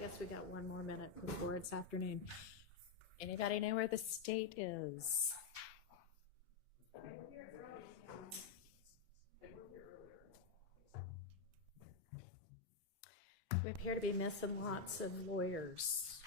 Guess we got one more minute before it's afternoon. Anybody know where the state is? We appear to be missing lots of lawyers.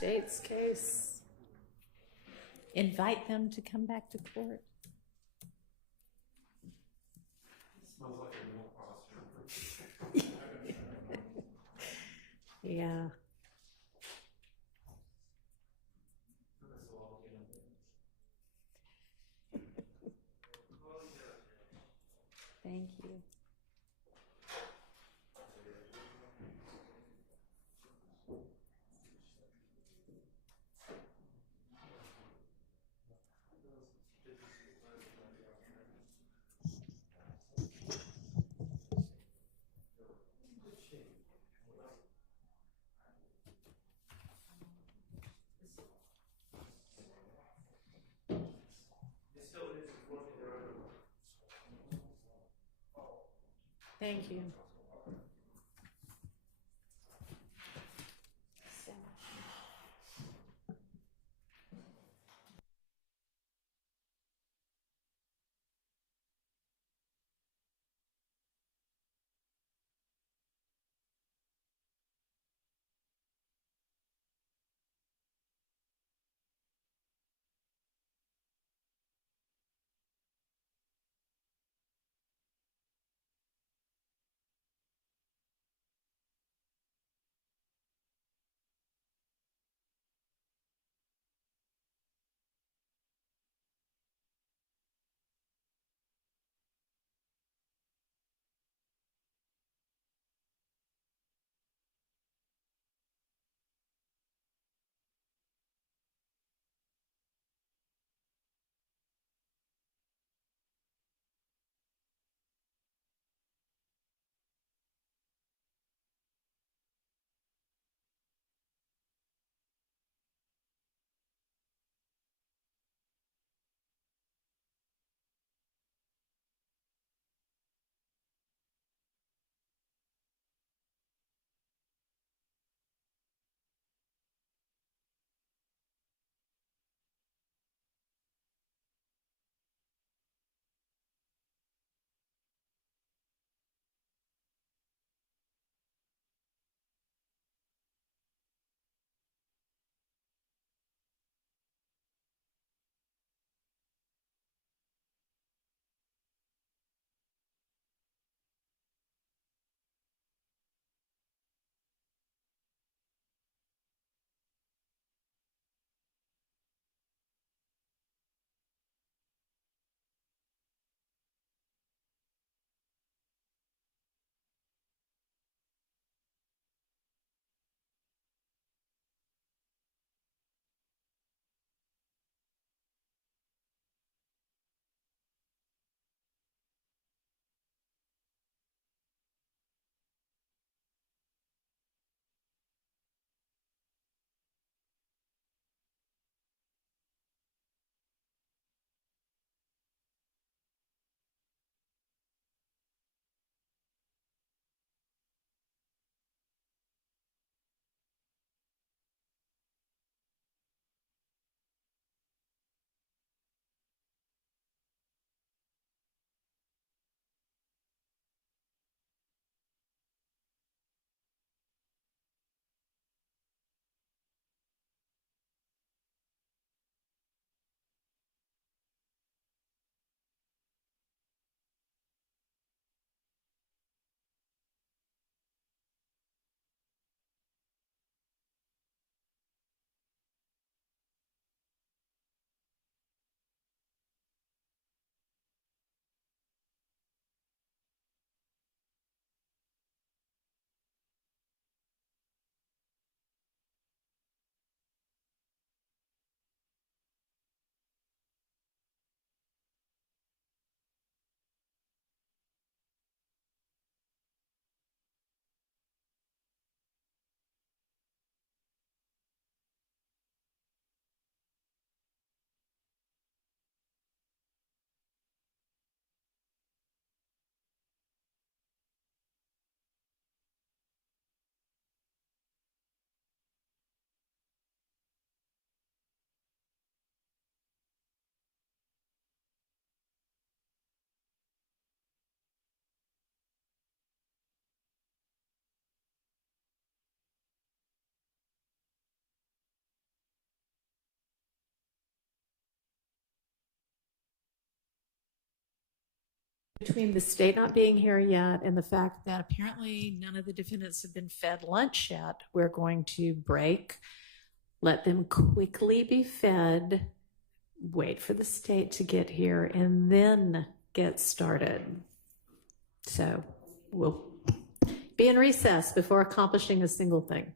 State's case. Invite them to come back to court. Smells like a milk posture. Yeah. Thank you. Thank you. Between the state not being here yet and the fact that apparently none of the defendants have been fed lunch yet, we're going to break, let them quickly be fed, wait for the state to get here, and then get started. So we'll be in recess before accomplishing a single thing.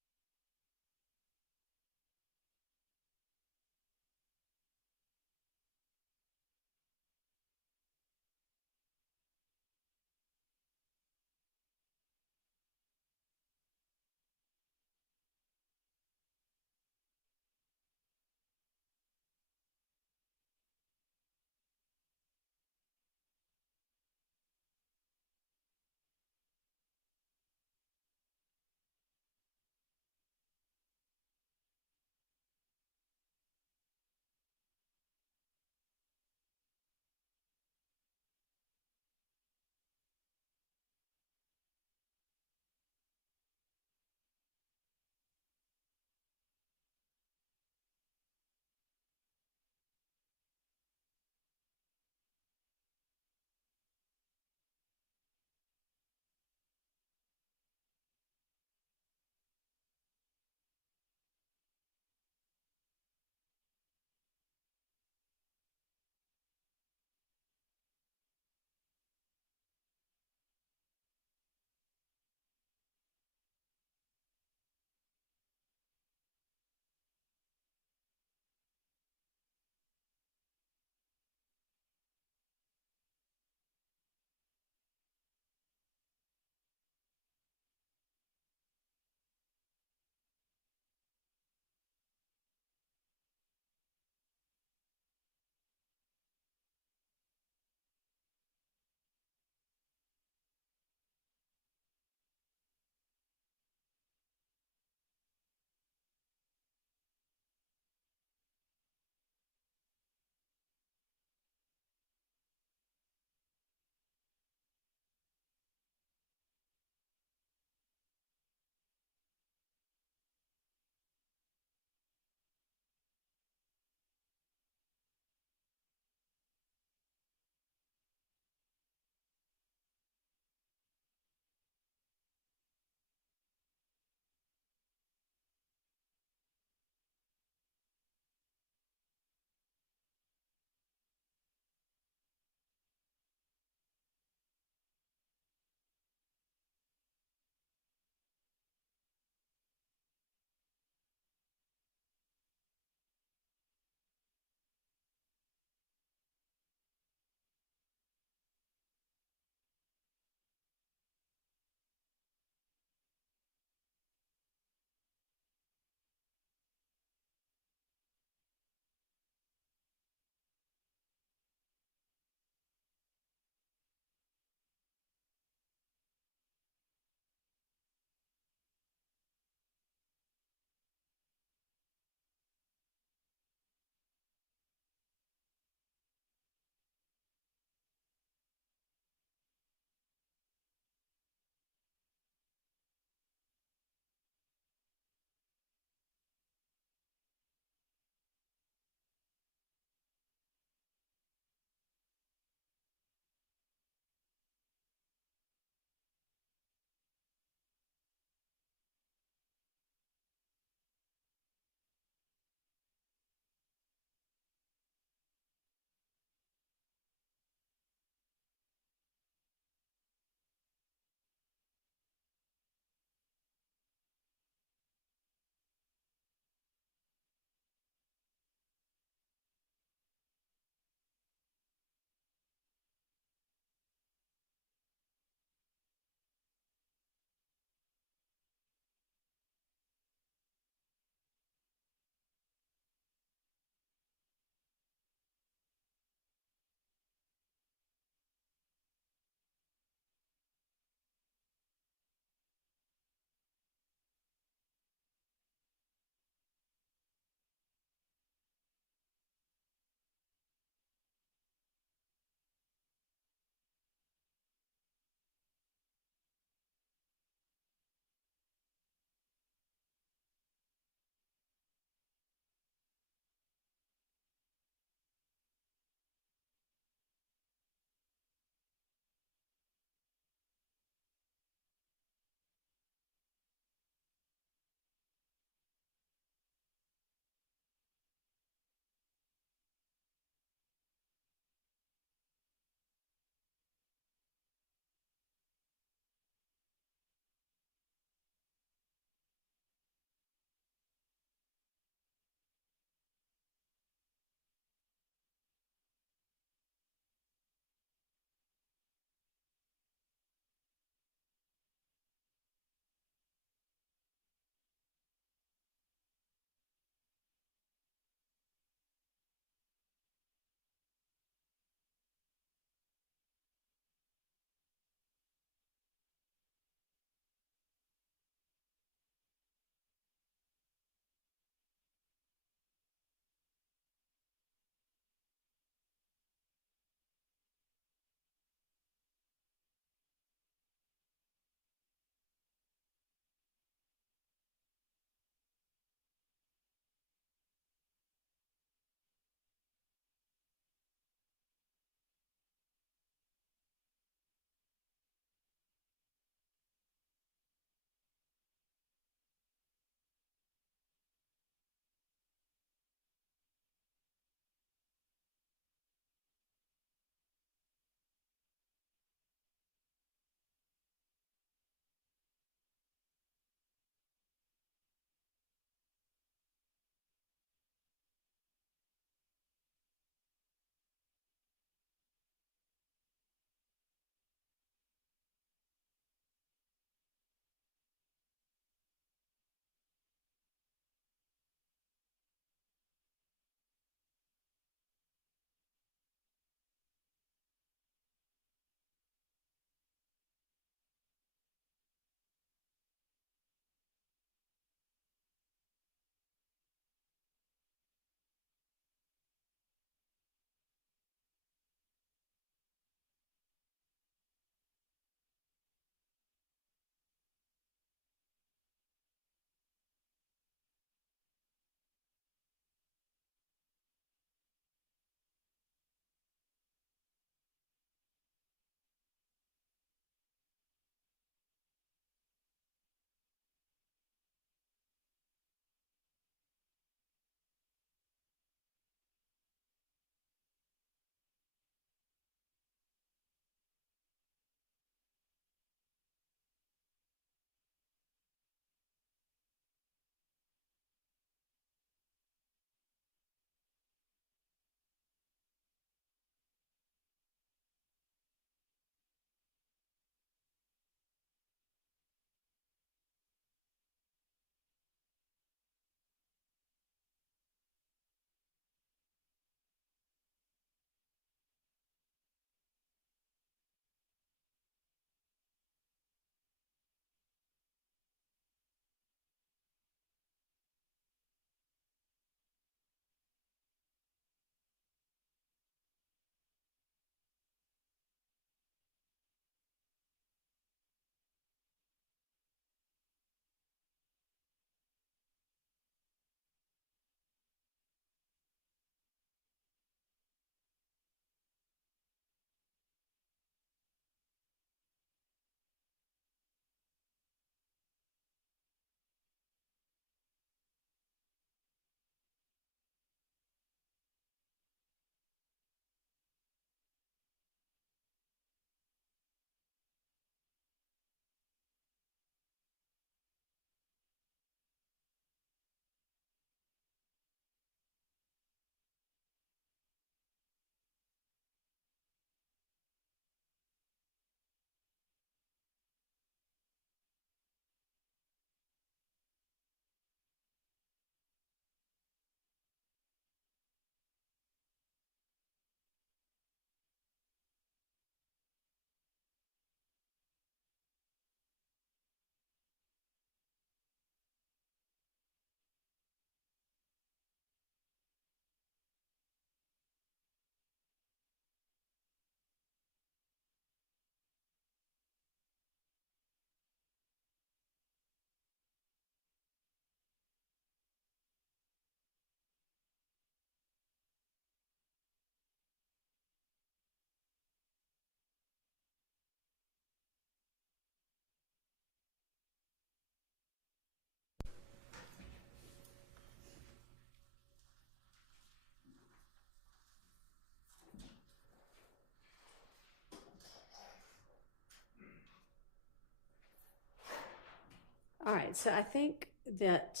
right, so I think that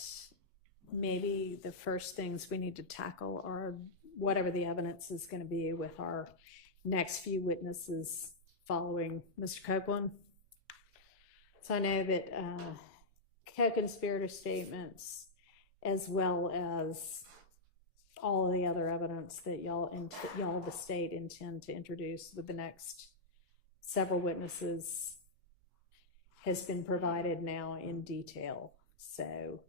maybe the first things we need to tackle are whatever the evidence is going to be with our next few witnesses following Mr. Copeland. So I know that co-conspirator statements, as well as all of the other evidence that y'all, the state, intend to introduce with the next several witnesses, has been provided now in detail. So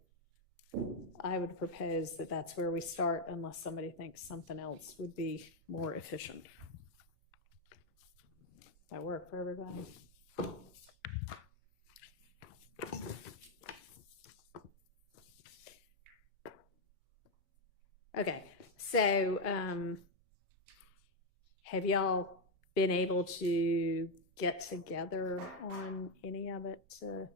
I would propose that that's where we start, unless somebody thinks something else would be more efficient. That work for everybody? Okay, so have y'all been able to get together on any of it to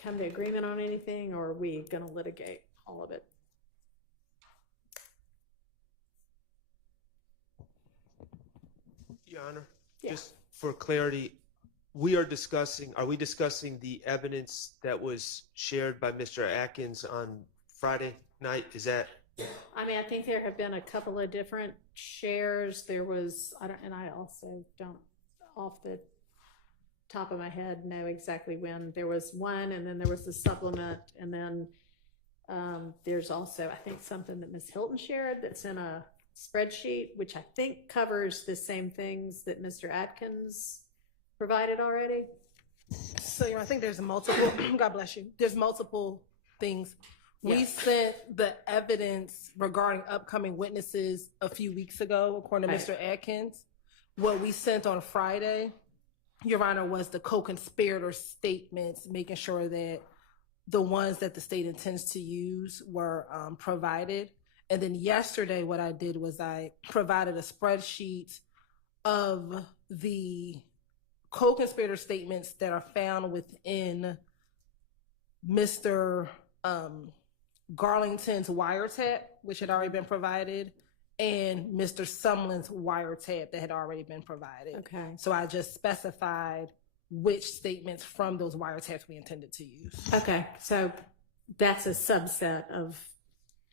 come to agreement on anything, or are we going to litigate all of it? Your Honor, Yeah. just for clarity, are we discussing the evidence that was shared by Mr. Atkins on Friday night? Is that? I mean, I think there have been a couple of different shares. There was, I also don't, off the top of my head, know exactly when. There was one, and then there was the supplement, and then there's also, I think, something that Ms. Hilton shared that's in a spreadsheet, which I think covers the same things that Mr. Atkins provided already. So I think there's multiple, God bless you, there's multiple things. We sent the evidence regarding upcoming witnesses a few weeks ago, according to Mr. Atkins. What we sent on Friday, Your Honor, was the co-conspirator statements, making sure that the ones that the state intends to use were provided. And then yesterday, what I did was I provided a spreadsheet of the co-conspirator statements that are found within Mr. Garlington's wiretap, which had already been provided, and Mr. Sumlin's wiretap that had already been provided. Okay. So I just specified which statements from those wiretaps we intended to use. Okay, so that's a subset of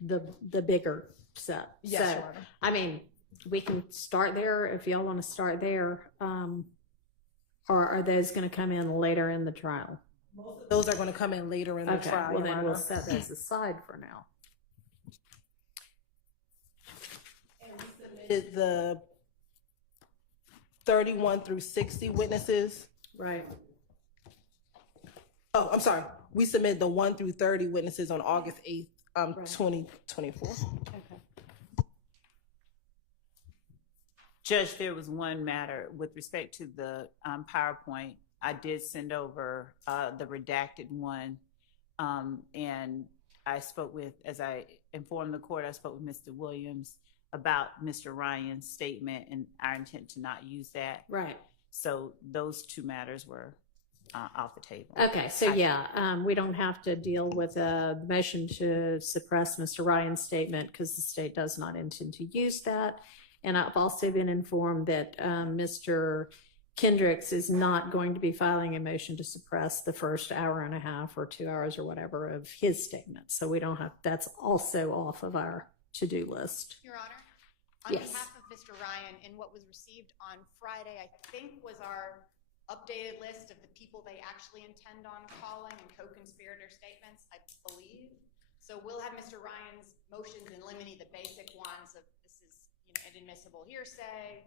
the bigger set. Yes, so, Your Honor. I mean, we can start there if y'all want to start there. Or are those going to come in later in the trial? Most of those are going to come in later in the trial. Well, Your then Honor. we'll set those aside for now. And we submitted the 31 through 60 witnesses. Right. Oh, I'm sorry. We submitted the 1 through 30 witnesses on August 8th, 2024. Okay. Judge, there was one matter with respect to the PowerPoint. I did send over the redacted one, and I spoke with, as I informed the court, I spoke with Mr. Williams about Mr. Ryan's statement and our intent to not use that. Right. So those two matters were off the table. Okay, so we don't have to deal with a motion to suppress Mr. Ryan's statement because the state does not intend to use that. And I've also been informed that Mr. Kendricks is not going to be filing a motion to suppress the first hour and a half or 2 hours or whatever of his statement. So we don't have, that's also off of our to-do list. Your Honor, on Yes. behalf of Mr. Ryan, and what was received on Friday, I think was our updated list of the people they actually intend on calling and co-conspirator statements, I believe. So we'll have Mr. Ryan's motions in limine, the basic ones of this is inadmissible hearsay,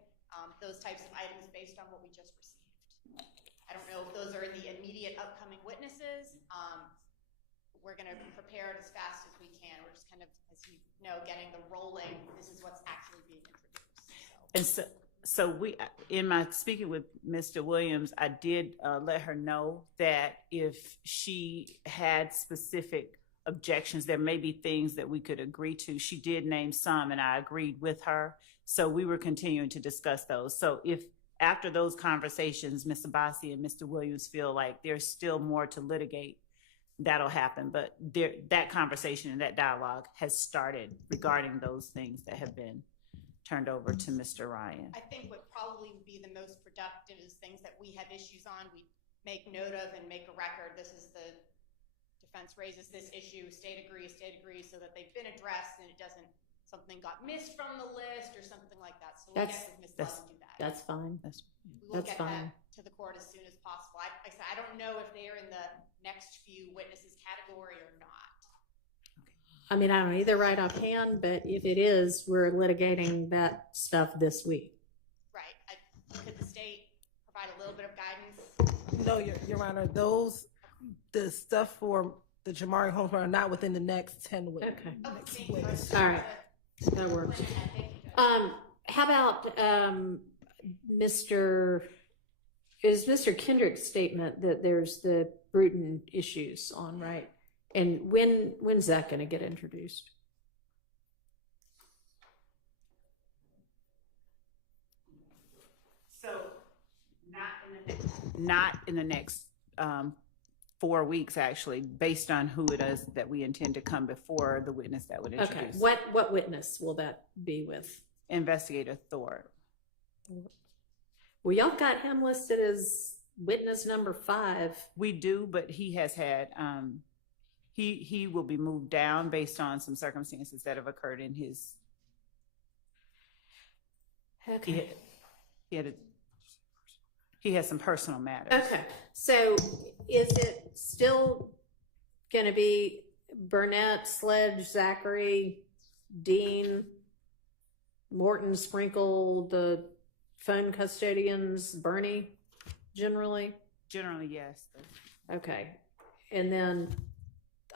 those types of items based on what we just received. I don't know if those are the immediate upcoming witnesses. We're going to prepare it as fast as we can. We're just kind of, as you know, getting the rolling. This is what's actually being introduced. And so we, in my speaking with Mr. Williams, I did let her know that if she had specific objections, there may be things that we could agree to. She did name some, and I agreed with her. So we were continuing to discuss those. So if after those conversations, Mr. Bassi and Mr. Williams feel like there's still more to litigate, that'll happen. But that conversation and that dialogue has started regarding those things that have been turned over to Mr. Ryan. I think what probably would be the most productive is things that we have issues on. We make note of and make a record. This is the defense raises this issue, state agrees, so that they've been addressed and it doesn't, something got missed from the list or something like that. So we'll get with Ms. Love and do that. That's fine. We will That's get fine. that to the court as soon as possible. Like I said, I don't know if they are in the next few witnesses category or not. I mean, I don't either right offhand, but if it is, we're litigating that stuff this week. Right. Could the state provide a little bit of guidance? No, Your Honor, the stuff for the Jamari Holmes are not within the next 10 weeks. Okay. Oh, Next thank you. weeks. All right. That works. Thank you, Judge. How about Mr. Kendrick's statement that there's the Bruton issues on, right? And when's that going to get introduced? So not in the next 4 weeks, actually, based on who it is that we intend to come before the witness that would Okay. introduce. What witness will that be with? Investigator Thor. Well, y'all got him listed as witness number 5. We do, but he has had he will be moved down based on some circumstances that have occurred in his. Okay. He has some personal matters. Okay. So is it still going to be Burnett, Sledge, Zachary, Dean, Morton, Sprinkle, the phone custodians, Bernie, generally? Generally, yes. Okay. And then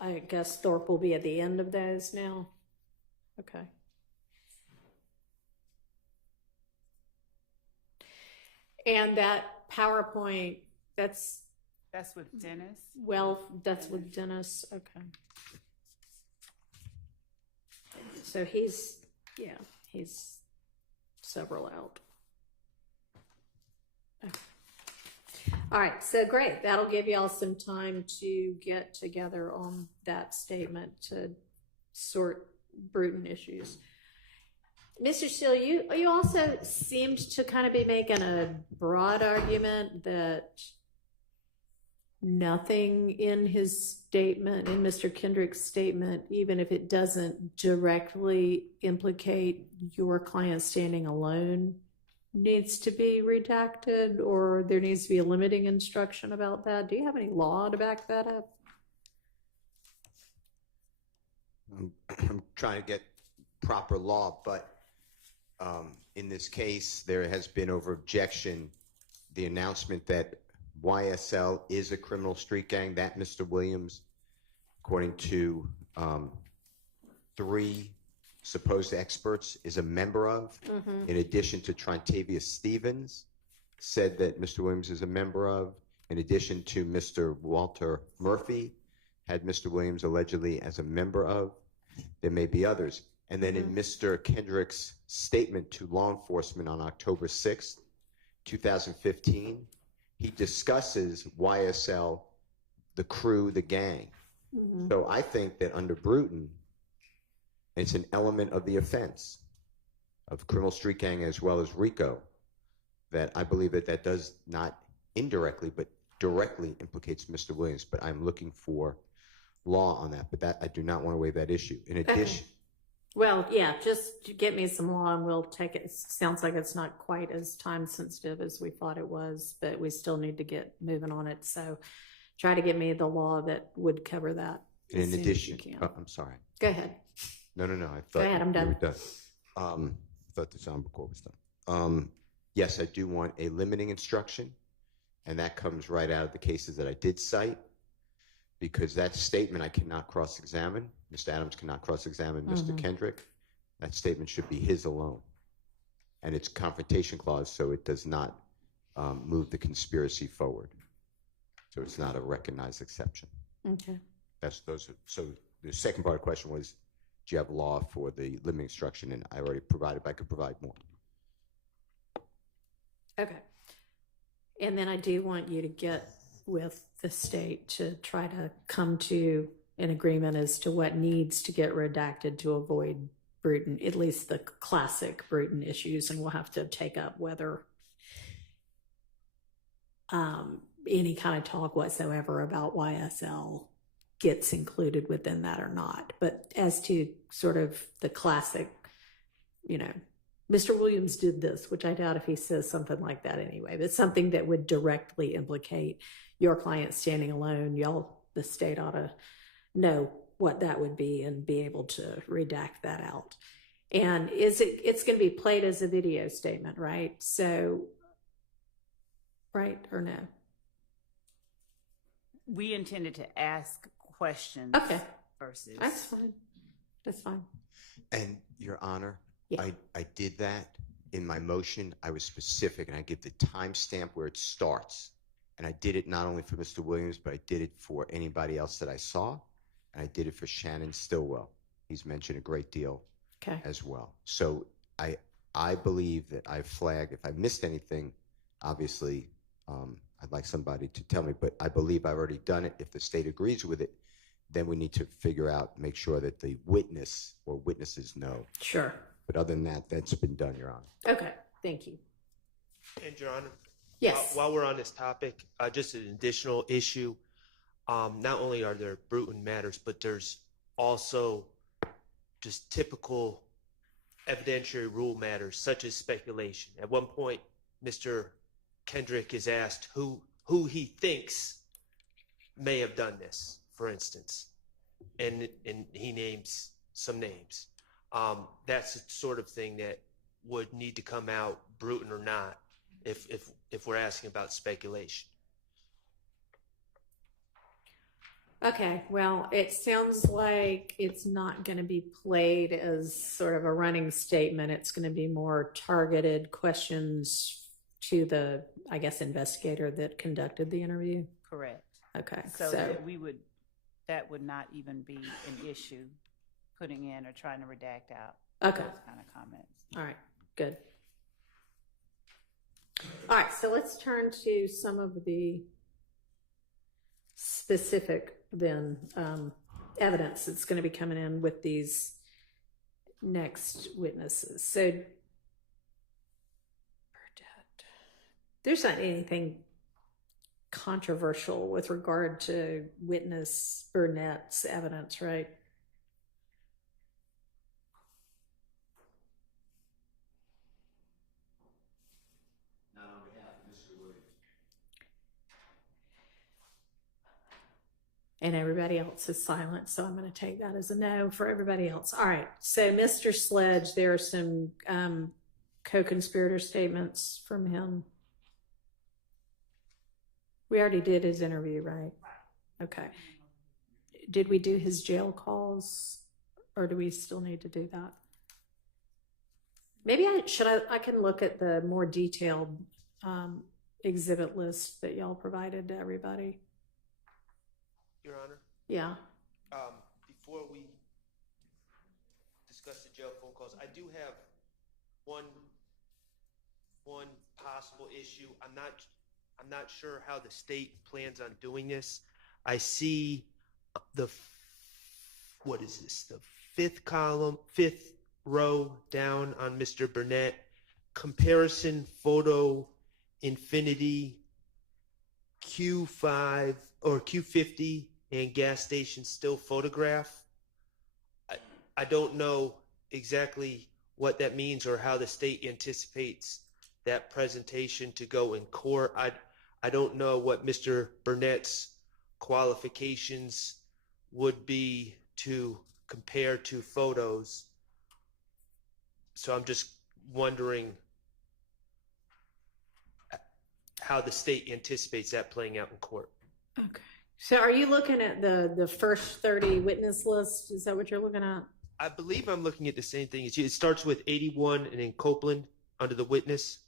I guess Thorpe will be at the end of those now? Okay. And that PowerPoint, that's with Dennis. that's with Dennis. Okay. So he's several out. Okay. All right, so great. That'll give y'all some time to get together on that statement to sort Bruton issues. Mr. Steele, you also seemed to kind of be making a broad argument that nothing in his statement, in Mr. Kendrick's statement, even if it doesn't directly implicate your client standing alone, needs to be redacted, or there needs to be a limiting instruction about that. Do you have any law to back that up? I'm trying to get proper law, but in this case, there has been over objection the announcement that YSL is a criminal street gang that Mr. Williams, according to 3 supposed experts, is a member of, in addition to Trontavious Stevens, said that Mr. Williams is a member of, in addition to Mr. Walter Murphy, had Mr. Williams allegedly as a member of. There may be others. And then in Mr. Kendrick's statement to law enforcement on October 6th, 2015, he discusses YSL, the crew, the gang. So I think that under Bruton, it's an element of the offense of criminal street gang as well as RICO, that I believe that does not indirectly but directly implicates Mr. Williams. But I'm looking for law on that. But that I do not want to waive that issue. In addition. Well, yeah, just get me some law and we'll take it. Sounds like it's not quite as time sensitive as we thought it was, but we still need to get moving on it. So try to get me the law that would cover that. In addition, I'm sorry. Go ahead. No. I thought Go ahead, I'm done. You were done. I thought the sound record was done. Yes, I do want a limiting instruction, and that comes right out of the cases that I did cite, because that statement I cannot cross-examine. Mr. Adams cannot cross-examine Mr. Kendrick. That statement should be his alone. And it's confrontation clause, so it does not move the conspiracy forward. So it's not a recognized exception. Okay. So the second part of the question was, do you have law for the limiting instruction? And I already provided, but I could provide more. Okay. And then I do want you to get with the state to try to come to an agreement as to what needs to get redacted to avoid Bruton, at least the classic Bruton issues, and we'll have to take up whether any kind of talk whatsoever about YSL gets included within that or not. But as to sort of the classic, you know, Mr. Williams did this, which I doubt if he says something like that anyway, but something that would directly implicate your client standing alone, y'all, the state ought to know what that would be and be able to redact that out. And it's going to be played as a video statement, right? So, right or no? We intended to ask questions. Okay. Versus. That's fine. That's fine. And Your Honor, Yeah. I did that in my motion. I was specific, and I give the timestamp where it starts. And I did it not only for Mr. Williams, but I did it for anybody else that I saw. And I did it for Shannon Stillwell. He's mentioned a great deal as well. So I believe that I flagged. If I missed anything, obviously, I'd like somebody to tell me. But I believe I've already done it. If the state agrees with it, then we need to figure out, make sure that the witness or witnesses know. Sure. But other than that, that's been done, Your Honor. Okay. Thank you. And Your Honor, Yes. while we're on this topic, just an additional issue. Not only are there Bruton matters, but there's also just typical evidentiary rule matters, such as speculation. At one point, Mr. Kendrick is asked who he thinks may have done this, for instance, and he names some names. That's the sort of thing that would need to come out, Bruton or not, if we're asking about speculation. Okay, well, it sounds like it's not going to be played as sort of a running statement. It's going to be more targeted questions to the, I guess, investigator that conducted the interview. Correct. Okay, So that would not even be an issue, putting in or trying to redact out okay. those kind of comments. All right, good. All right, so let's turn to some of the specific then evidence that's going to be coming in with these next witnesses. So there's not anything controversial with regard to witness Burnett's evidence, right? Not on behalf of Mr. Williams. And everybody else is silent, so I'm going to take that as a no for everybody else. All right, so Mr. Sledge, there are some co-conspirator statements from him. We already did his interview, right? Okay. Did we do his jail calls, or do we still need to do that? Maybe I can look at the more detailed exhibit list that y'all provided to everybody. Your Honor? Yeah. Before we discuss the jail phone calls, I do have one possible issue. I'm not sure how the state plans on doing this. I see what is this? The fifth row down on Mr. Burnett. Comparison photo infinity Q5 or Q50 and gas station still photograph. I don't know exactly what that means or how the state anticipates that presentation to go in court. I don't know what Mr. Burnett's qualifications would be to compare two photos. So I'm just wondering how the state anticipates that playing out in court. Okay. So are you looking at the first 30 witness list? Is that what you're looking at? I believe I'm looking at the same thing as you. It starts with 81 and then Copeland under the witness.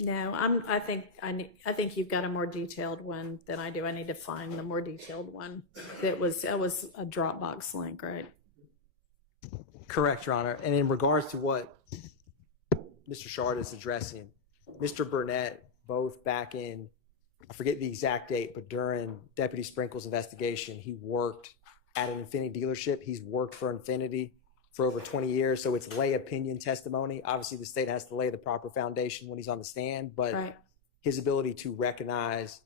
No, I think you've got a more detailed one than I do. I need to find the more detailed one. That was a Dropbox link, right? Correct, Your Honor. And in regards to what Mr. Shard is addressing, Mr. Burnett, both back in, I forget the exact date, but during Deputy Sprinkle's investigation, he worked at an Infiniti dealership. He's worked for Infiniti for over 20 years, so it's lay opinion testimony. Obviously, the state has to lay the proper foundation when he's on the stand, but Right. his ability to recognize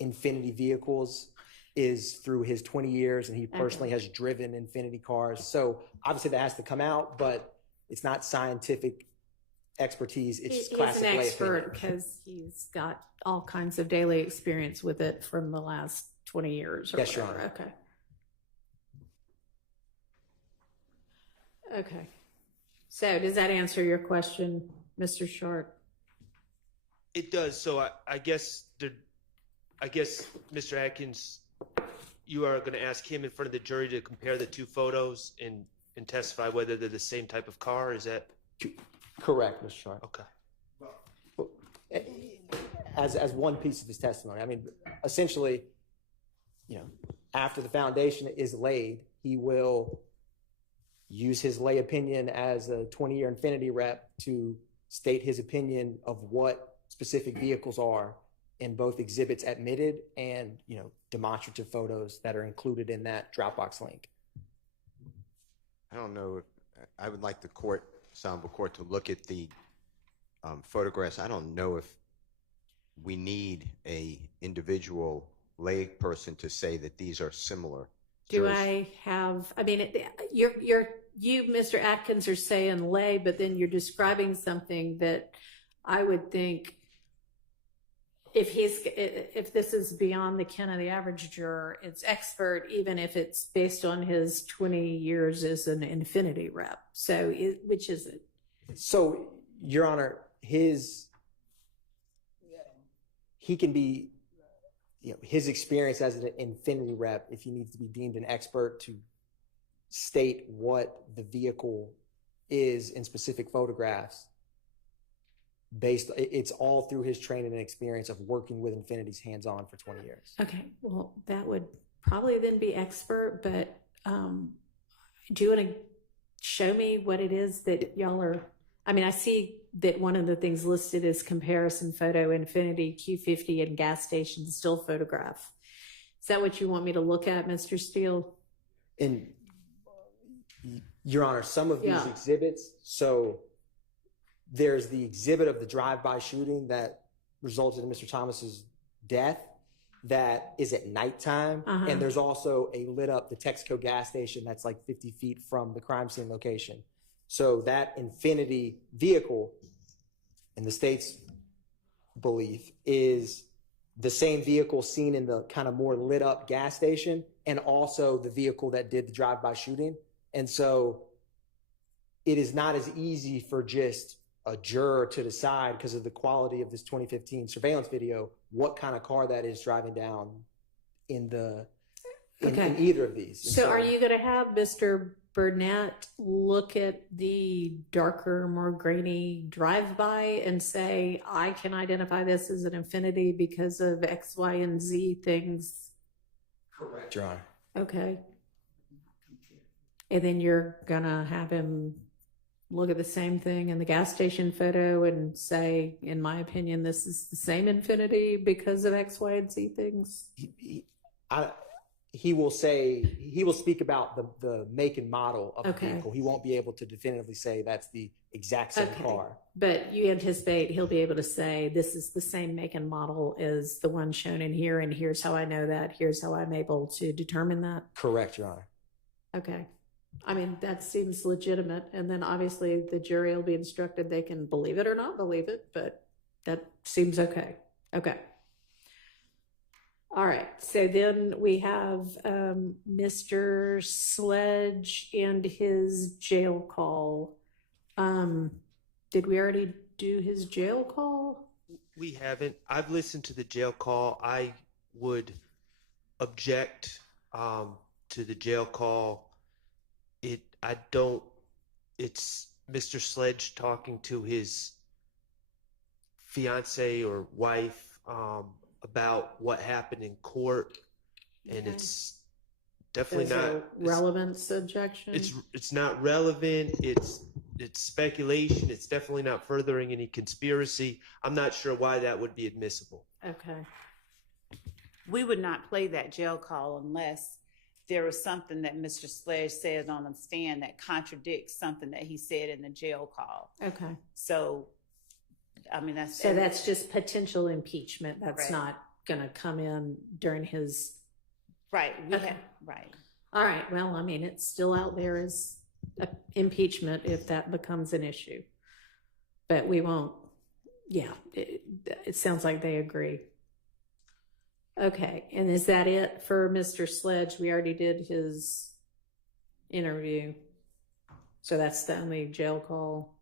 Infinity vehicles is through his 20 years, and he personally has driven Infinity cars. So obviously that has to come out, but it's not scientific expertise. It's just classic He's an lay expert opinion. because he's got all kinds of daily experience with it from the last 20 years or Yes, Your whatever. Honor. Okay. So does that answer your question, Mr. Short? It does. So I guess Mr. Atkins, you are going to ask him in front of the jury to compare the two photos and testify whether they're the same type of car. Is that Correct, Mr. Sharp. okay? As one piece of his testimony, I mean, essentially, after the foundation is laid, he will use his lay opinion as a 20-year Infinity rep to state his opinion of what specific vehicles are in both exhibits admitted and, demonstrative photos that are included in that Dropbox link. I don't know if I would like the Honorable Court to look at the photographs. I don't know if we need a individual lay person to say that these are similar. You, Mr. Atkins, are saying lay, but then you're describing something that I would think if this is beyond the ken of the average juror, it's expert, even if it's based on his 20 years as an Infinity rep. So which is it? So, Your Honor, he can be, his experience as an Infinity rep, if he needs to be deemed an expert to state what the vehicle is in specific photographs, it's all through his training and experience of working with Infinity's hands-on for 20 years. Okay, well, that would probably then be expert, but do you want to show me what it is that y'all are, I see that one of the things listed is comparison photo, Infinity, Q50, and gas station still photograph. Is that what you want me to look at, Mr. Steele? And Your Honor, some of these exhibits, so there's the exhibit of the drive-by shooting that resulted in Mr. Thomas's death that is at nighttime. And there's also a lit up, the Texaco gas station that's like 50 feet from the crime scene location. So that Infinity vehicle, in the state's belief, is the same vehicle seen in the kind of more lit up gas station and also the vehicle that did the drive-by shooting. And so it is not as easy for just a juror to decide, because of the quality of this 2015 surveillance video, what kind of car that is driving down in either of these. So are you going to have Mr. Burnett look at the darker, more grainy drive-by and say, I can identify this as an Infinity because of X, Y, and Z things? Correct, Your Honor. Okay. And then you're going to have him look at the same thing in the gas station photo and say, in my opinion, this is the same Infinity because of X, Y, and Z things? He will speak about the make and model of the vehicle. He won't be able to definitively say that's the exact same car. But you anticipate he'll be able to say, this is the same make and model as the one shown in here, and here's how I know that, here's how I'm able to determine that? Correct, Your Honor. Okay. That seems legitimate. And then obviously the jury will be instructed they can believe it or not believe it, but that seems okay. Okay. All right. So then we have Mr. Sledge and his jail call. Did we already do his jail call? We haven't. I've listened to the jail call. I would object to the jail call. It's Mr. Sledge talking to his fiance or wife about what happened in court, and it's definitely not relevance objection. It's not relevant. It's speculation. It's definitely not furthering any conspiracy. I'm not sure why that would be admissible. Okay. We would not play that jail call unless there was something that Mr. Sledge said on the stand that contradicts something that he said in the jail call. Okay. So I mean, that's. So that's just potential impeachment. That's Right. not going to come in during his. Right, Okay. right. All right. Well, I mean, it's still out there as impeachment if that becomes an issue. But we won't. Yeah, it sounds like they agree. Okay. And is that it for Mr. Sledge? We already did his interview. So that's the only jail call.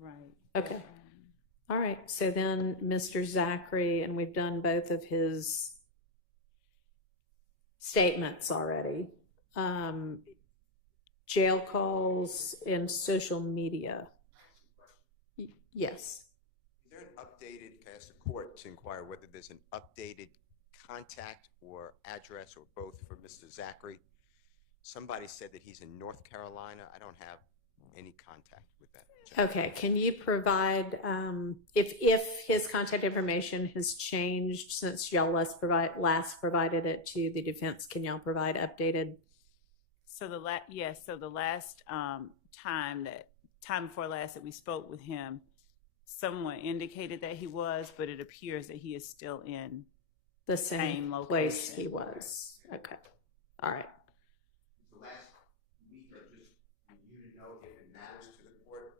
Right. Okay. All right. So then Mr. Zachary, and we've done both of his statements already. Jail calls and social media. Yes. Is there an updated, can I ask the court to inquire whether there's an updated contact or address or both for Mr. Zachary? Somebody said that he's in North Carolina. I don't have any contact with that gentleman. Okay. Can you provide, if his contact information has changed since y'all last provided it to the defense, can y'all provide updated? So the last time before last that we spoke with him, someone indicated that he was, but it appears that he is still in The same location. place he was. Okay. All right. The last week or just for you to know if it matters to the court.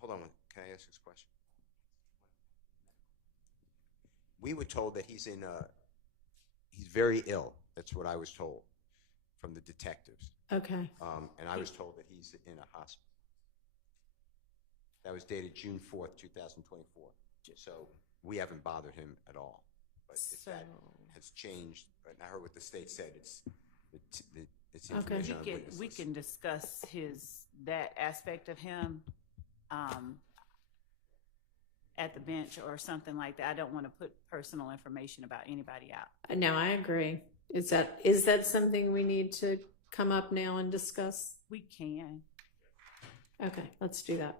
Hold on, can I ask this question? We were told that he's very ill. That's what I was told from the detectives. Okay. And I was told that he's in a hospital. That was dated June 4th, 2024. So we haven't bothered him at all. But if that has changed, but I heard what the state said, it's information on witness We list. can discuss that aspect of him at the bench or something like that. I don't want to put personal information about anybody out. No, I agree. Is that something we need to come up now and discuss? We can. Okay, let's do that.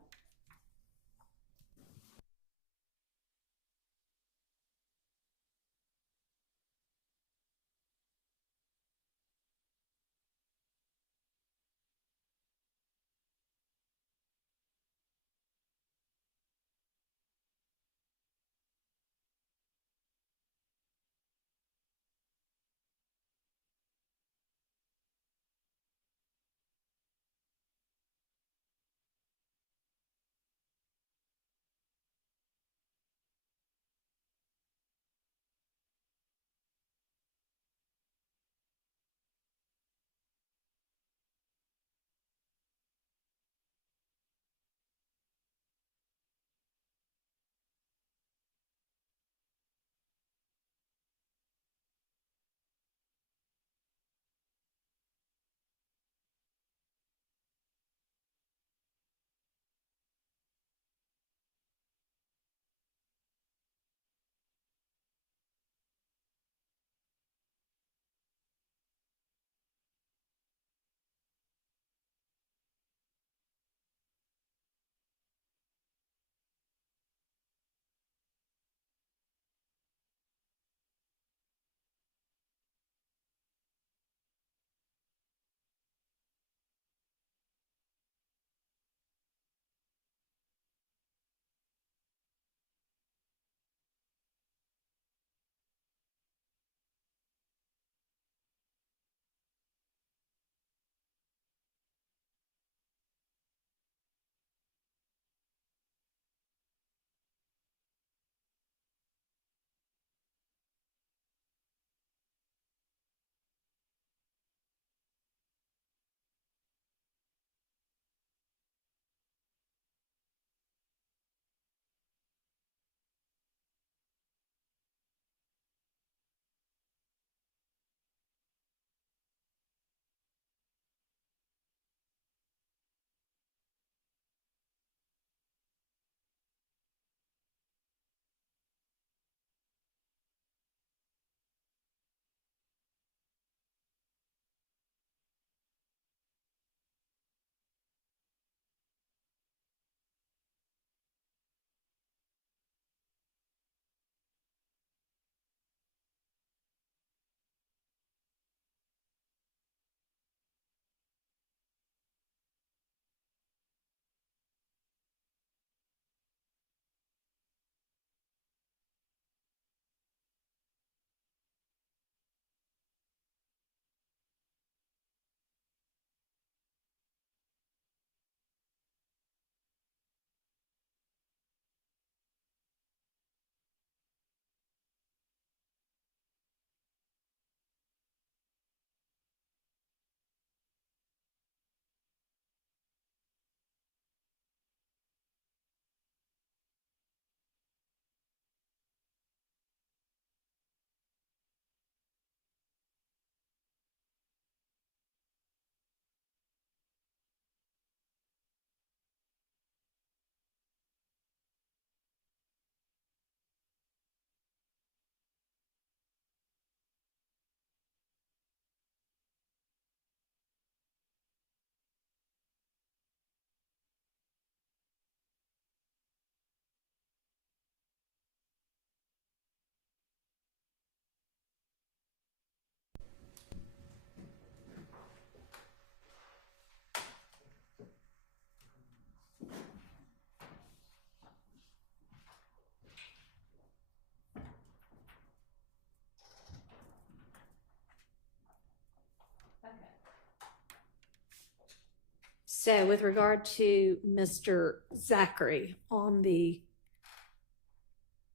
So with regard to Mr. Zachary, on the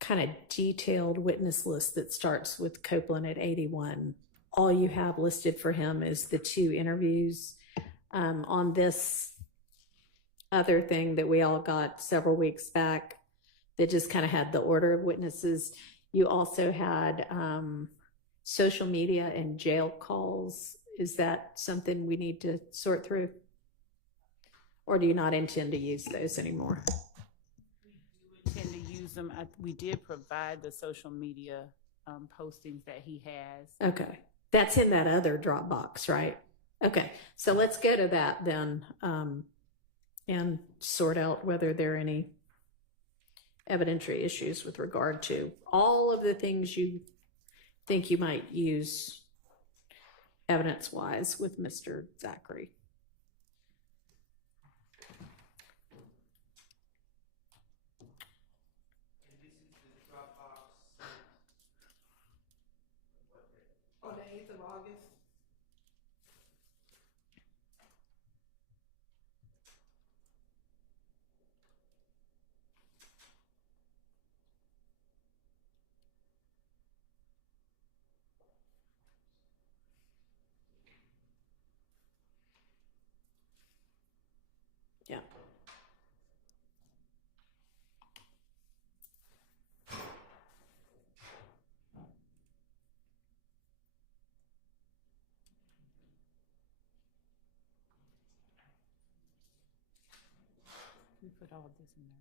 kind of detailed witness list that starts with Copeland at 81, all you have listed for him is the 2 interviews. On this other thing that we all got several weeks back that just kind of had the order of witnesses, you also had social media and jail calls. Is that something we need to sort through? Or do you not intend to use those anymore? We do intend to use them. We did provide the social media postings that he has. Okay. That's in that other Dropbox, right? Okay. So let's go to that then and sort out whether there are any evidentiary issues with regard to all of the things you think you might use evidence-wise with Mr. Zachary. On the 8th of August. Yeah. We put all this in there.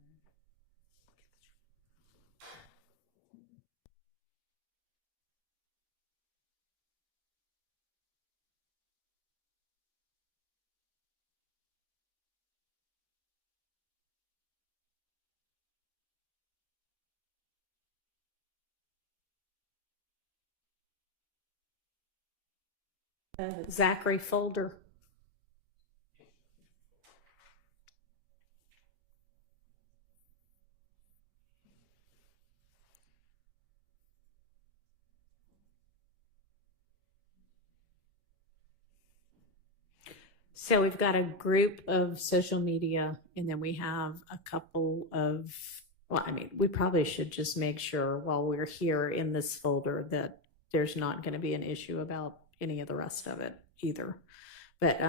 Zachary folder. So we've got a group of social media, and then we have a couple of, well, I mean, we probably should just make sure while we're here in this folder that there's not going to be an issue about any of the rest of it either. But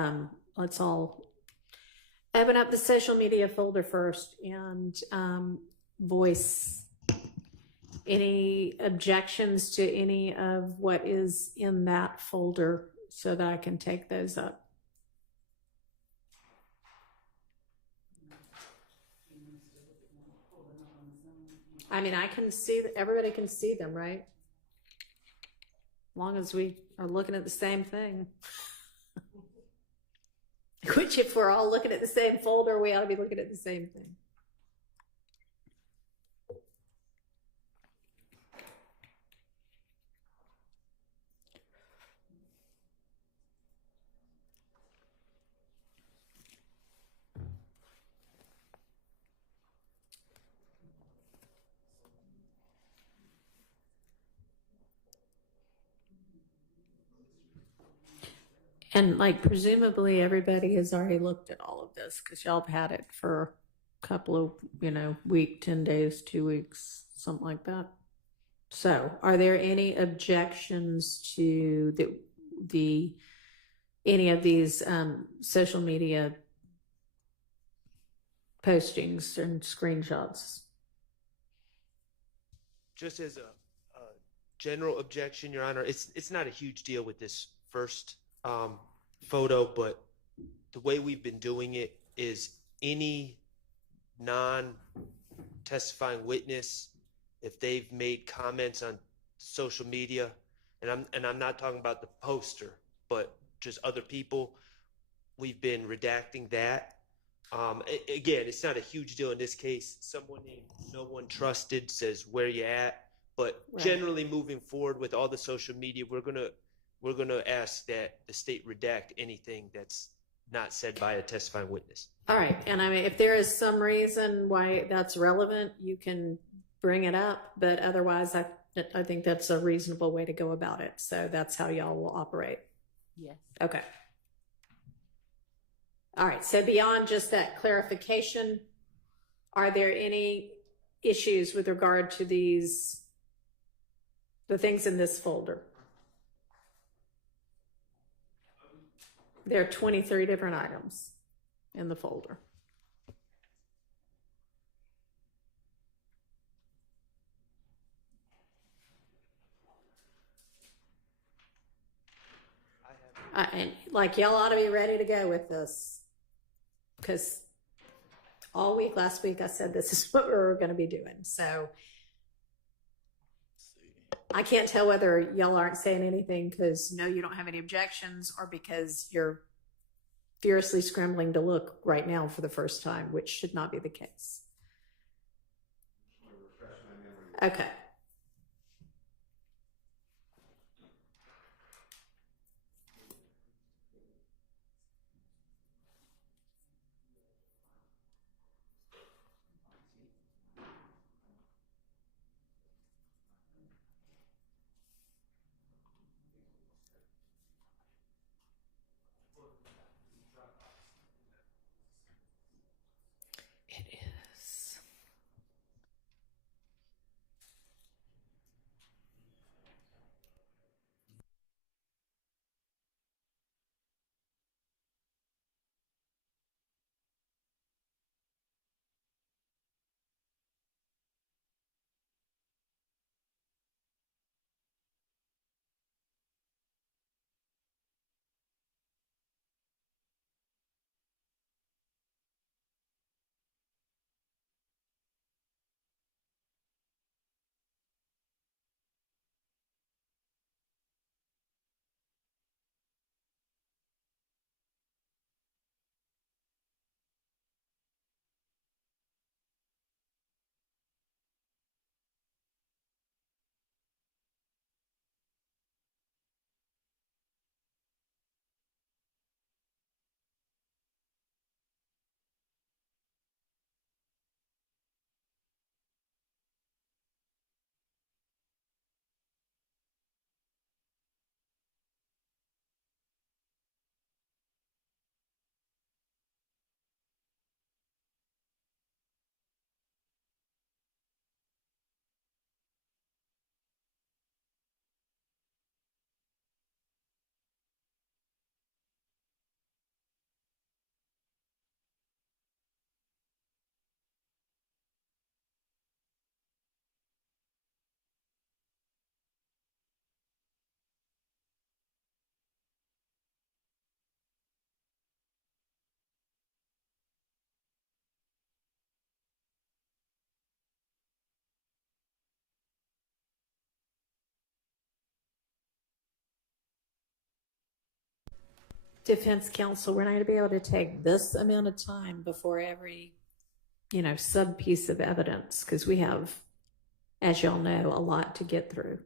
let's all open up the social media folder first and voice any objections to any of what is in that folder so that I can take those up. I mean, I can see, everybody can see them, right? As long as we are looking at the same thing. Which, if we're all looking at the same folder, we ought to be looking at the same thing. And like, presumably everybody has already looked at all of this because y'all have had it for a couple of, week, 10 days, 2 weeks, something like that. So are there any objections to any of these social media postings and screenshots? Just as a general objection, Your Honor, it's not a huge deal with this first photo, but the way we've been doing it is any non-testifying witness, if they've made comments on social media, and I'm not talking about the poster, but just other people, we've been redacting that. Again, it's not a huge deal in this case. Someone named No One Trusted says, "Where you at?" But Right. Generally moving forward with all the social media, we're gonna ask that the state redact anything that's not said by a testifying witness. All right. And I mean, if there is some reason why that's relevant, you can bring it up. But otherwise, I think that's a reasonable way to go about it. So that's how y'all will operate. Yes. Okay. All right, so beyond just that clarification, are there any issues with regard to the things in this folder? There are 23 different items in the folder. And like, y'all ought to be ready to go with this, because all week last week I said this is what we were going to be doing. So I can't tell whether y'all aren't saying anything because no, you don't have any objections, or because you're furiously scrambling to look right now for the first time, which should not be the case. Okay. It is. Defense counsel, we're not going to be able to take this amount of time before every, sub piece of evidence, because we have, as y'all know, a lot to get through.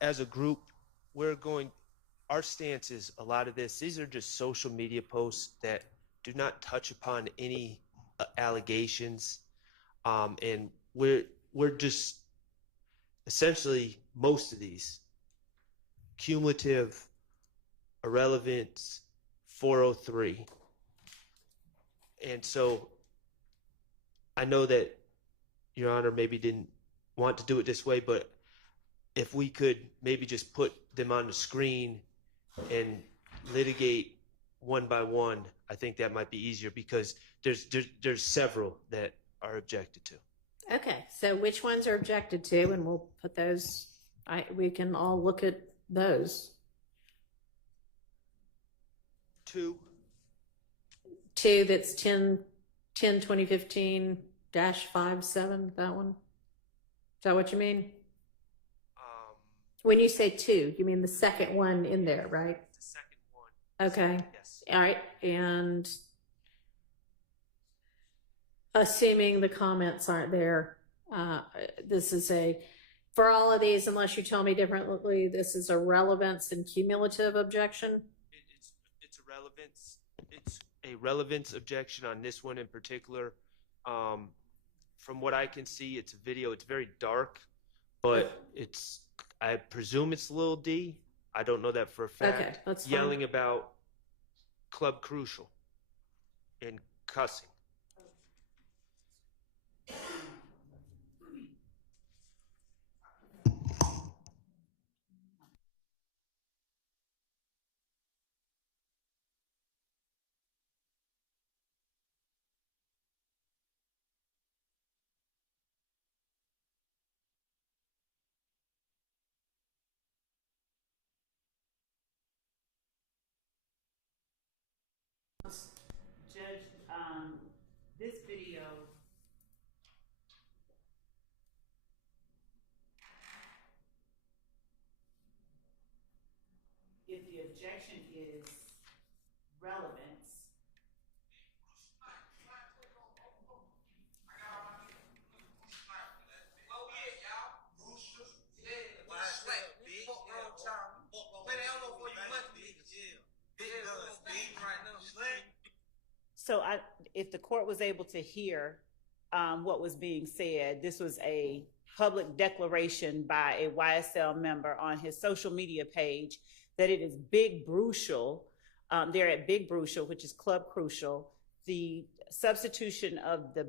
as a group, our stance is a lot of these are just social media posts that do not touch upon any allegations. And we're just essentially most of these cumulative, irrelevance, 403. And so I know that Your Honor maybe didn't want to do it this way, but if we could maybe just put them on the screen and litigate one by one, I think that might be easier because there's several that are objected to. Okay, so which ones are objected to, and we'll put those, we can all look at those. Two, That's 2015-57, that one? Is that what you mean? When you say two, you mean the second one in there, right? the second one. Okay. Yes. All right, and assuming the comments aren't there, this is for all of these, unless you tell me differently, this is a relevance and cumulative objection? It's a relevance objection on this one in particular. From what I can see, it's a video. It's very dark, but I presume it's Lil D. I don't know that for a fact. Okay, that's fine. Yelling about Club Crucial and cussing. Judge, this video, if the objection is relevance, so if the court was able to hear what was being said, this was a public declaration by a YSL member on his social media page that it is Big Brucial. They're at Big Brucial, which is Club Crucial. The substitution of the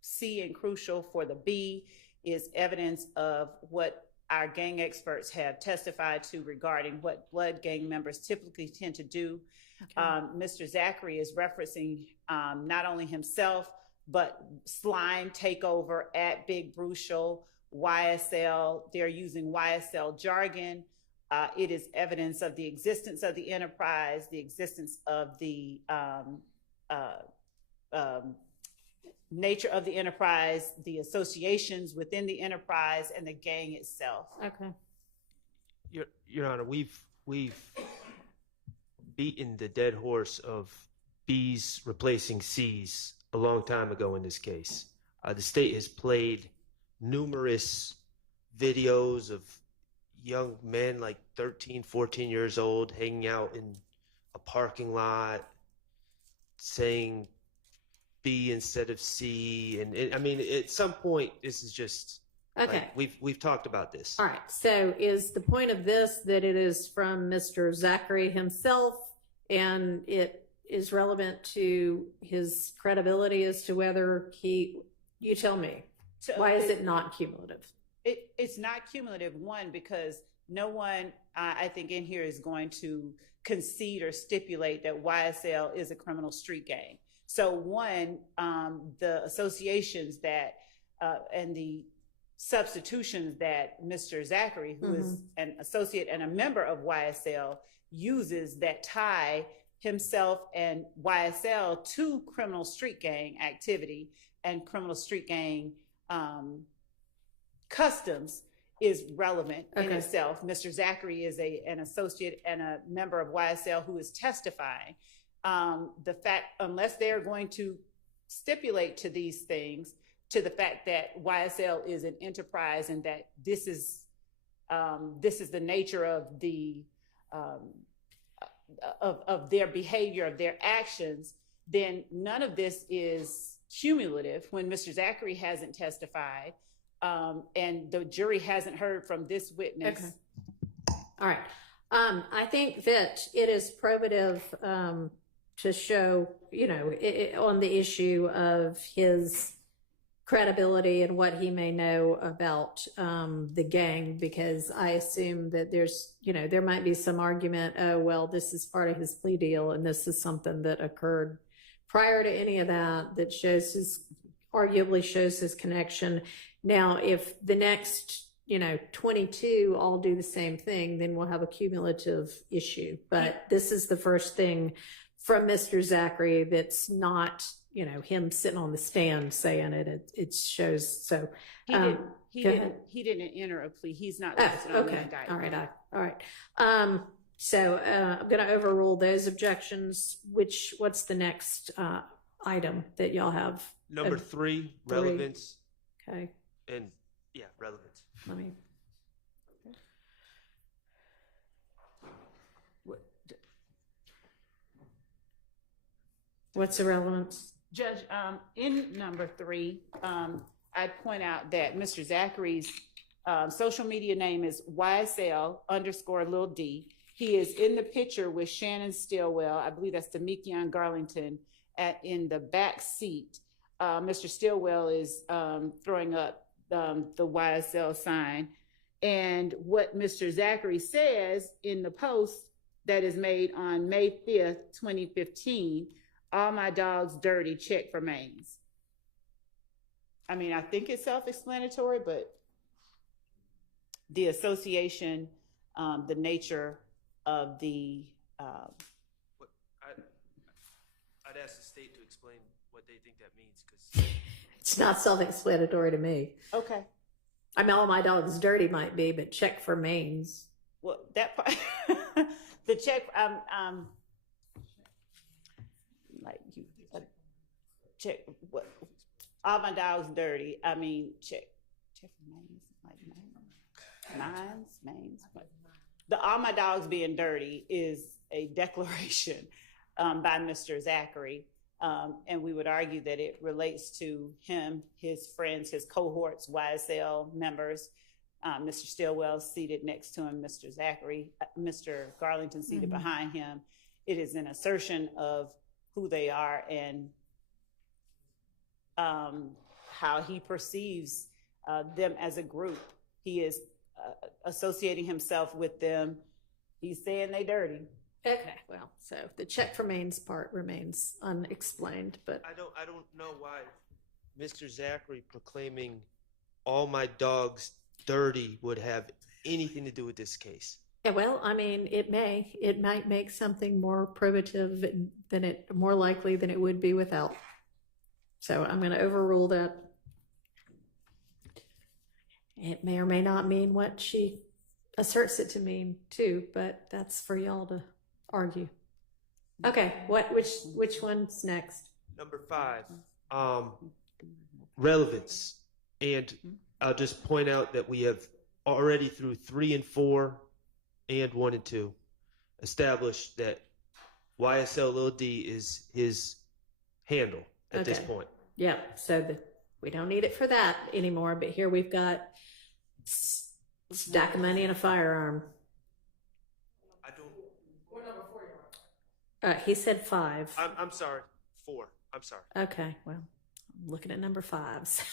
C in crucial for the B is evidence of what our gang experts have testified to regarding what blood gang members typically tend to do. Okay. Mr. Zachary is referencing not only himself, but slime takeover at Big Brucial, YSL. They're using YSL jargon. It is evidence of the existence of the enterprise, the existence of the nature of the enterprise, the associations within the enterprise, and the gang itself. Okay. Your Honor, we've beaten the dead horse of B's replacing C's a long time ago in this case. The state has played numerous videos of young men like 13, 14 years old hanging out in a parking lot saying B instead of C. And I mean, at some point, this is just, okay. Like, we've talked about this. All right. So is the point of this that it is from Mr. Zachary himself, and it is relevant to his credibility as to whether you tell me, so why is it not cumulative? It's not cumulative, one, because no one, I think, in here is going to concede or stipulate that YSL is a criminal street gang. So one, the associations that, and the substitutions that Mr. Zachary, who is an associate and a member of YSL, uses that tie himself and YSL to criminal street gang activity and criminal street gang customs is relevant in itself. Mr. Zachary is an associate and a member of YSL who is testifying. The fact, unless they're going to stipulate to these things, to the fact that YSL is an enterprise and that this is this is the nature of the of their behavior, of their actions, then none of this is cumulative when Mr. Zachary hasn't testified, and the jury hasn't heard from this witness. Okay. All right. I think that it is probative to show, on the issue of his credibility and what he may know about the gang, because I assume that there's, there might be some argument, oh, well, this is part of his plea deal and this is something that occurred prior to any of that, that arguably shows his connection. Now, if the next 22 all do the same thing, then we'll have a cumulative issue. But this is the first thing from Mr. Zachary that's not, him sitting on the stand saying it. It shows. So he didn't enter a plea. He's not listed on the indictment. All right. So I'm going to overrule those objections. What's the next item that y'all have? Number 3, relevance. Okay. And relevance. Let me. What's the relevance? Judge, in number 3, I'd point out that Mr. Zachary's social media name is YSL_Lil D. He is in the picture with Shannon Stillwell. I believe that's Damikion Garlington in the back seat. Mr. Stillwell is throwing up the YSL sign. And what Mr. Zachary says in the post that is made on May 5th, 2015, all my dogs dirty, check for mains. I mean, I think it's self-explanatory, but the association, the nature of the... I'd ask the state to explain what they think that means, because... It's not self-explanatory to me. Okay. I mean, all my dogs dirty might be, but check for mains. Well, that part, the check, like you check what all my dogs dirty. I mean, check for mains, like mains. The all my dogs being dirty is a declaration by Mr. Zachary. And we would argue that it relates to him, his friends, his cohorts, YSL members. Mr. Stillwell seated next to him, Mr. Zachary, Mr. Garlington seated behind him. It is an assertion of who they are and how he perceives them as a group. He is associating himself with them. He's saying they dirty. Okay, well, so the check for mains part remains unexplained, but I don't know why Mr. Zachary proclaiming all my dogs dirty would have anything to do with this case. yeah, well, I mean, it might make something more probative more likely than it would be without. So I'm going to overrule that. It may or may not mean what she asserts it to mean too, but that's for y'all to argue. Okay, which one's next? Number 5, relevance. And I'll just point out that we have already through 3 and 4 and 1 and 2 established that YSL Lil D is his handle at this point. Yeah, so we don't need it for that anymore, but here we've got stack of money and a firearm. I don't... What number 4 you on? He said 5. I'm sorry, 4. I'm sorry. Okay, well, I'm looking at number 5. So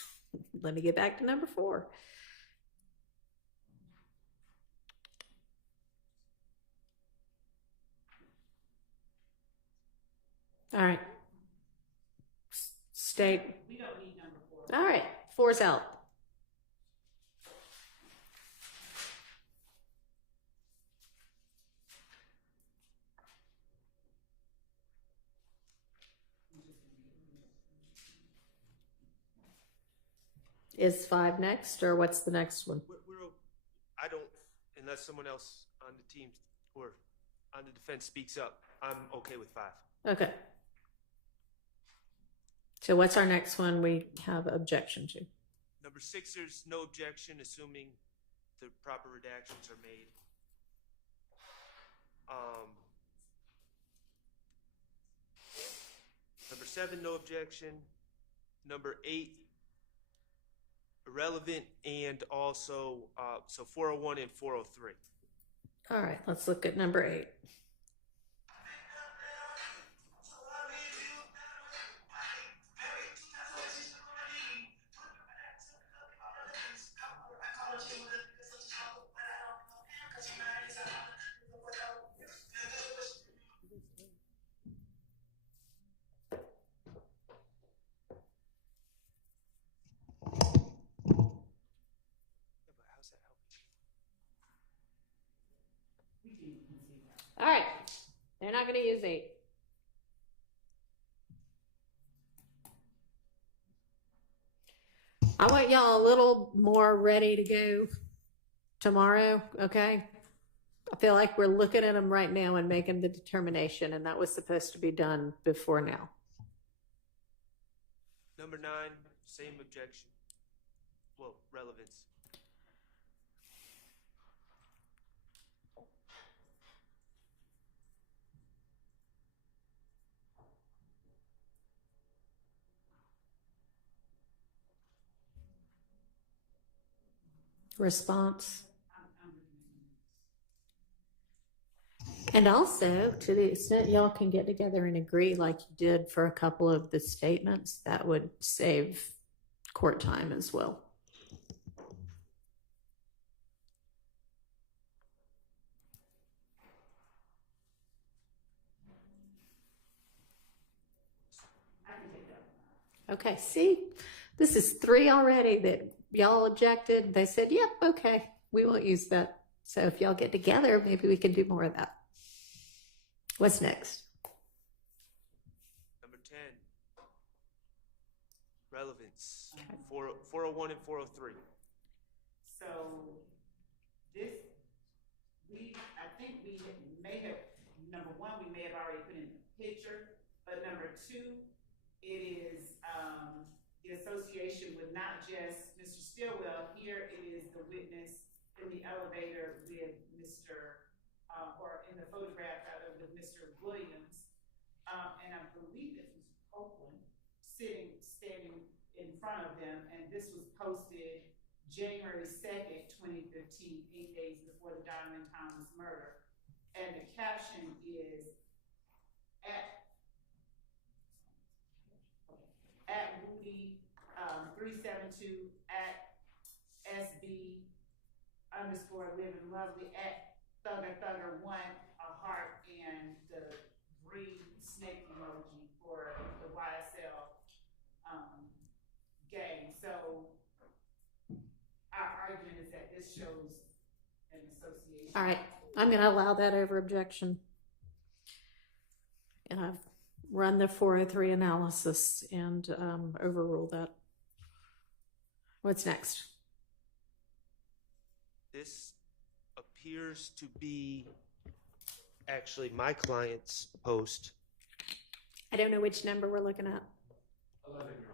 let me get back to number 4. All right. State. We don't need number 4. All right, 4's out. Is 5 next, or what's the next one? I don't, unless someone else on the team or on the defense speaks up, I'm okay with 5. Okay. So what's our next one we have objection to? Number 6, there's no objection, assuming the proper redactions are made. Number 7, no objection. Number 8, irrelevant, and also, so 401 and 403. All right, let's look at number 8. All right, they're not going to use 8. I want y'all a little more ready to go tomorrow, okay? I feel like we're looking at them right now and making the determination, and that was supposed to be done before now. Number 9, same objection. Well, relevance. Response. And also, to the extent y'all can get together and agree like you did for a couple of the statements, that would save court time as well. Okay, see, this is 3 already that y'all objected. They said, yep, okay, we won't use that. So if y'all get together, maybe we can do more of that. What's next? Number 10, relevance. 401 and 403. So this, I think we may have, number 1, we may have already put in a picture, but number 2, it is the association with not just Mr. Stillwell. Here it is the witness in the elevator with Mr. Or in the photograph rather with Mr. Williams, and I believe it was Copeland standing in front of them, and this was posted January 2nd, 2015, 8 days before the Donovan Thomas murder, and the caption is at Woody 372 at SB _ living lovely at Thugger 1, a heart, and the green snake emoji for the YSL gang. So our argument is that this shows an association. All right, I'm going to allow that over objection. And I've run the 403 analysis and overruled that. What's next? This appears to be actually my client's post. I don't know which number we're looking at.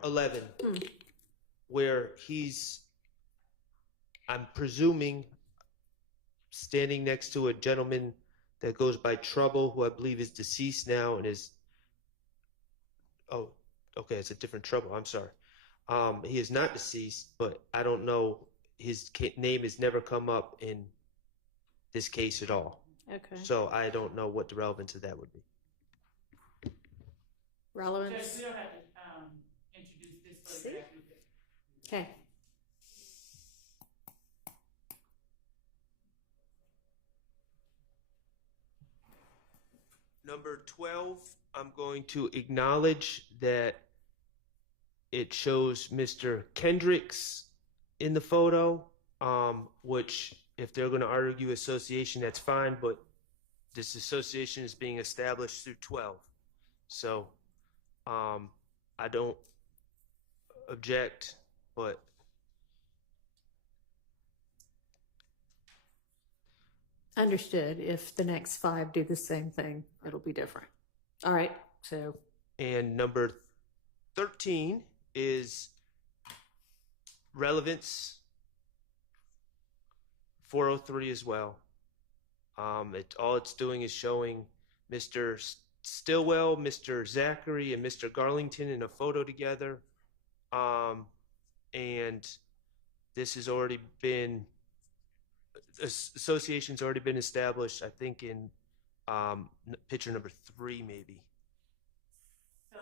11, where he's, I'm presuming, standing next to a gentleman that goes by Trouble, who I believe is deceased now and is, oh, okay, it's a different Trouble, I'm sorry. He is not deceased, but I don't know, his name has never come up in this case at all. Okay. So I don't know what the relevance of that would be. Relevance? Judge, we don't have to introduce this photograph. Okay. Number 12, I'm going to acknowledge that it shows Mr. Kendricks in the photo, which if they're going to argue association, that's fine, but this association is being established through 12. So I don't object, but Understood. If the next 5 do the same thing, it'll be different. All right, so. And number 13 is relevance. 403 as well. All it's doing is showing Mr. Stillwell, Mr. Zachary, and Mr. Garlington in a photo together. And this has already been, association's already been established, I think, in picture number 3, maybe. So,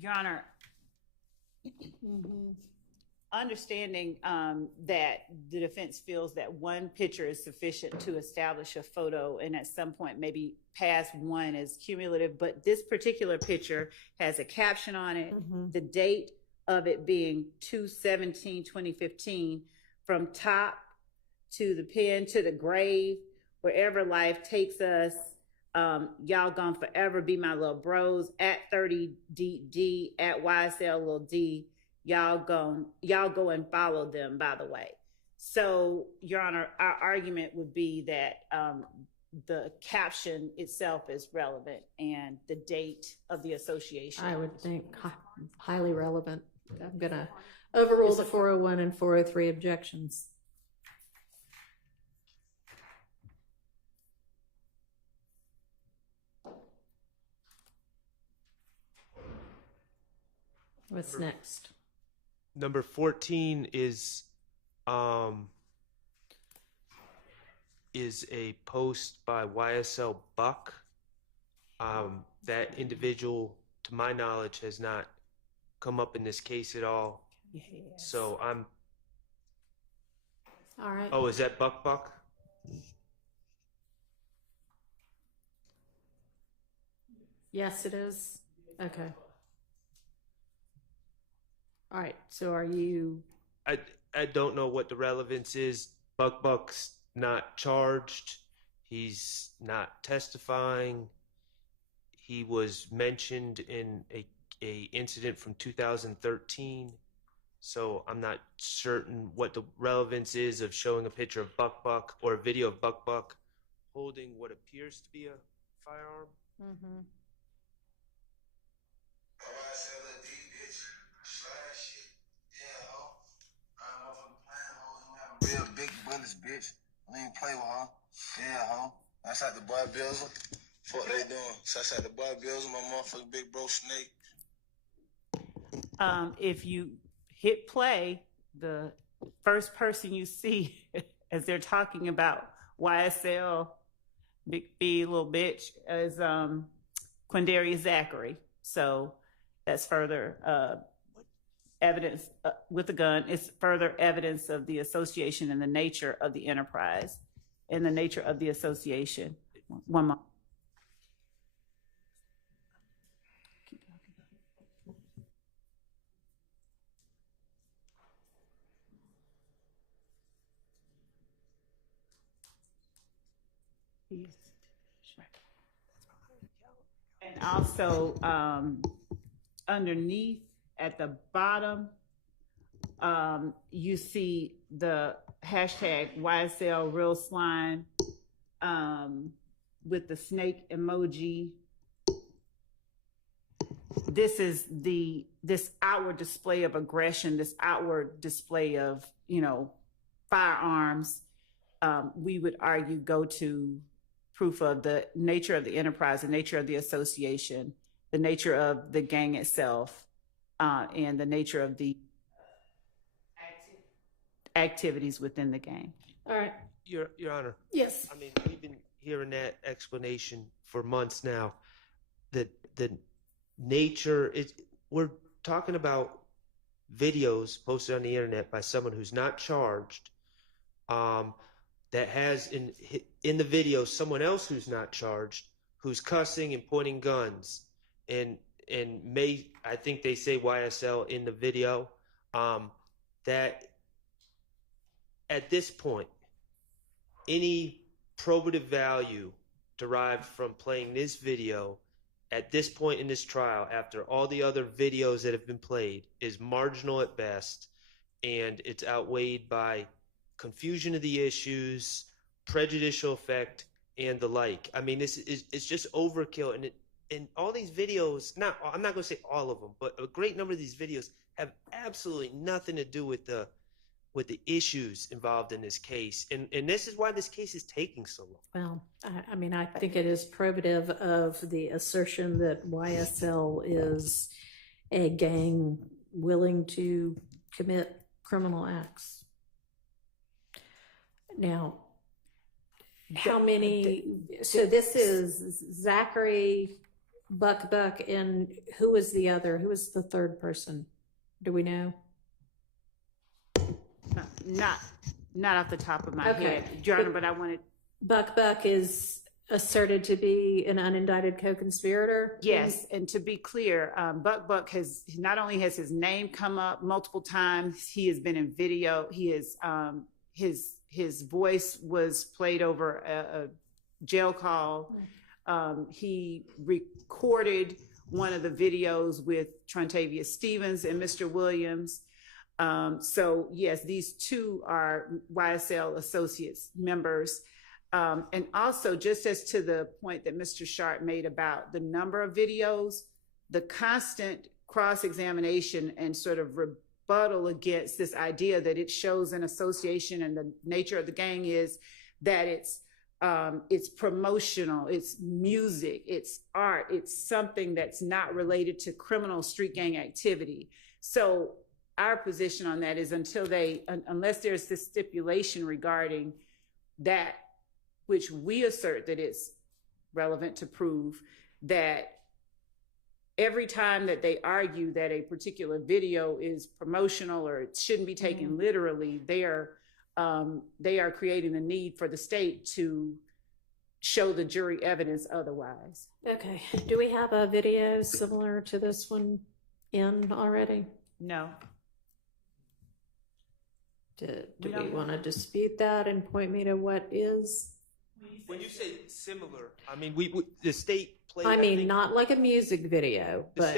Your Honor, understanding that the defense feels that one picture is sufficient to establish a photo, and at some point maybe past one is cumulative, but this particular picture has a caption on it, the date of it being 2/17/2015, from top to the pen to the grave, wherever life takes us. Y'all gon' forever be my little bros, at 30DD, at YSL little D. Y'all go and follow them, by the way. So, Your Honor, our argument would be that the caption itself is relevant and the date of the association. I would think highly relevant. I'm going to overrule the 401 and 403 objections. What's next? Number 14 is a post by YSL Buck. That individual, to my knowledge, has not come up in this case at all. Yes. So I'm. All right. Oh, is that Buck? Yes, it is. Okay. All right. So are you? I don't know what the relevance is. Buck's not charged. He's not testifying. He was mentioned in a incident from 2013. So I'm not certain what the relevance is of showing a picture of Buck or a video of Buck holding what appears to be a firearm. Mm-hmm. Real big bullets, bitch. I don't even play with her. Yeah, ho. That's like the boy Bills. What they doing? So that's like the boy Bills, my motherfucking big bro Snake. If you hit play, the first person you see as they're talking about YSL, Big B, little bitch, is Quindarius Zachary. So that's further evidence with the gun. It's further evidence of the association and the nature of the enterprise and the nature of the association. One more. And also underneath at the bottom, you see the hashtag YSL Real Slime with the snake emoji. This is this outward display of aggression, this outward display of, firearms. We would argue go to proof of the nature of the enterprise, the nature of the association, the nature of the gang itself, and the nature of the activities within the gang. All right. Your Honor. Yes. I mean, we've been hearing that explanation for months now. The nature is, we're talking about videos posted on the internet by someone who's not charged, that has in the video someone else who's not charged, who's cussing and pointing guns, and I think they say YSL in the video, that at this point, any probative value derived from playing this video at this point in this trial, after all the other videos that have been played, is marginal at best, and it's outweighed by confusion of the issues, prejudicial effect, and the like. I mean, it's just overkill, and all these videos, I'm not going to say all of them, but a great number of these videos have absolutely nothing to do with the with the issues involved in this case. And this is why this case is taking so long. Well, I mean, I think it is probative of the assertion that YSL is a gang willing to commit criminal acts. Now, how many? So this is Zachary, Buck, and who was the other? Who was the third person? Do we know? Not off the top of my Okay. head, Your Honor, but I wanted. Buck is asserted to be an unindicted co-conspirator. Yes, and to be clear, Buck has not only has his name come up multiple times, he has been in video. He is his voice was played over a jail call. He recorded one of the videos with Trontavia Stevens and Mr. Williams. So yes, these two are YSL Associates members. And also, just as to the point that Mr. Sharp made about the number of videos, the constant cross-examination and sort of rebuttal against this idea that it shows an association, and the nature of the gang is that it's promotional, it's music, it's art, it's something that's not related to criminal street gang activity. So our position on that is unless there's this stipulation regarding that, which we assert that it's relevant to prove, that every time that they argue that a particular video is promotional or it shouldn't be taken literally, they are creating the need for the state to show the jury evidence otherwise. Okay. Do we have a video similar to this one in already? No. Do we want to dispute that and point me to what is? When you say similar, I mean, the state played. I mean, not like a music video, but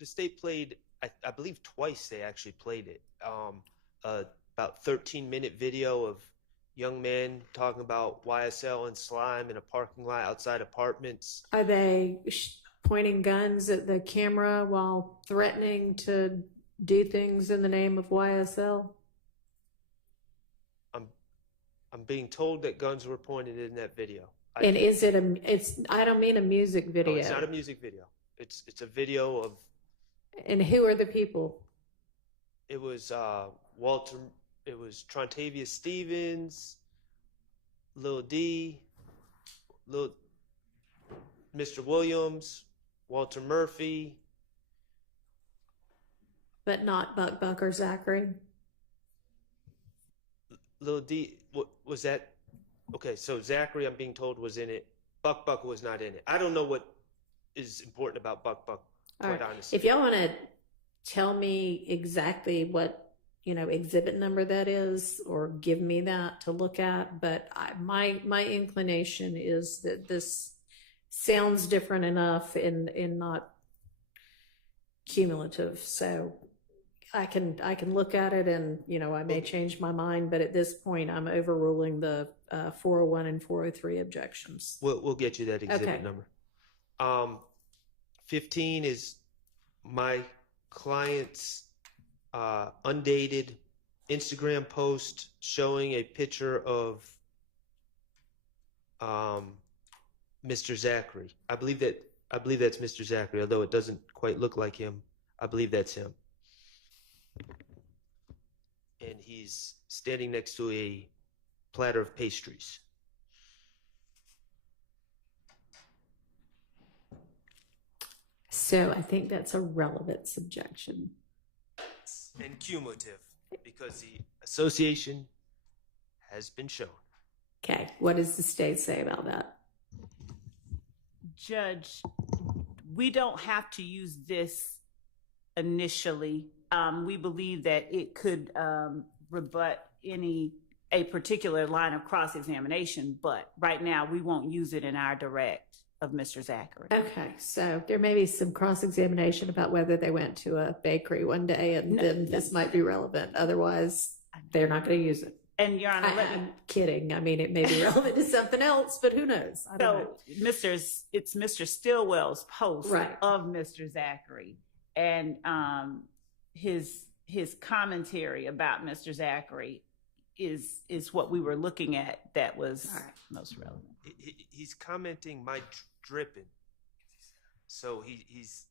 the state played. I believe twice they actually played it. About 13-minute video of young men talking about YSL and slime in a parking lot outside apartments. are they pointing guns at the camera while threatening to do things in the name of YSL? I'm being told that guns were pointed in that video. And is it I don't mean a music video. No, it's not a music video. It's a video of. And who are the people? It was Walter. It was Trontavia Stevens, Lil D, Mr. Williams, Walter Murphy. But not Buck or Zachary? Lil D, what was that? Okay, so Zachary, I'm being told, was in it. Buck was not in it. I don't know what is important about Buck, quite honestly. If y'all want to tell me exactly what, exhibit number that is, or give me that to look at, but my inclination is that this sounds different enough and not cumulative. So I can look at it and, I may change my mind, but at this point I'm overruling the 401 and 403 objections. We'll get you that exhibit number. 15 is my client's undated Instagram post showing a picture of Mr. Zachary. I believe that's Mr. Zachary, although it doesn't quite look like him. I believe that's him. And he's standing next to a platter of pastries. So I think that's a relevant subjection. And cumulative, because the association has been shown. Okay, what does the state say about that? Judge, we don't have to use this initially. We believe that it could rebut a particular line of cross-examination, but right now we won't use it in our direct of Mr. Zachary. Okay, so there may be some cross-examination about whether they went to a bakery one day, and then this might be relevant. Otherwise, they're not going to use it. And Your Honor, I'm kidding. I mean, it may be relevant to something else, but who knows? I don't know. It's Mr. Stillwell's post Right. of Mr. Zachary, and his his commentary about Mr. Zachary is what we were looking at that was most relevant. He's commenting my dripping. So he's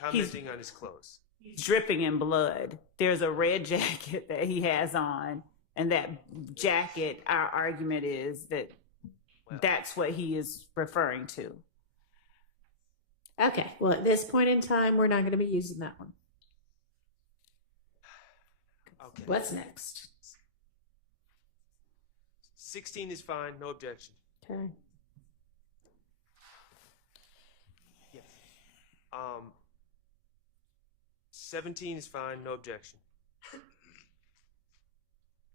commenting on his clothes. He's dripping in blood. There's a red jacket that he has on, and that jacket, our argument is that that's what he is referring to. Okay, well, at this point in time, we're not going to be using that one. Okay. What's next? 16 is fine, no objection. Okay. Yes. 17 is fine, no objection.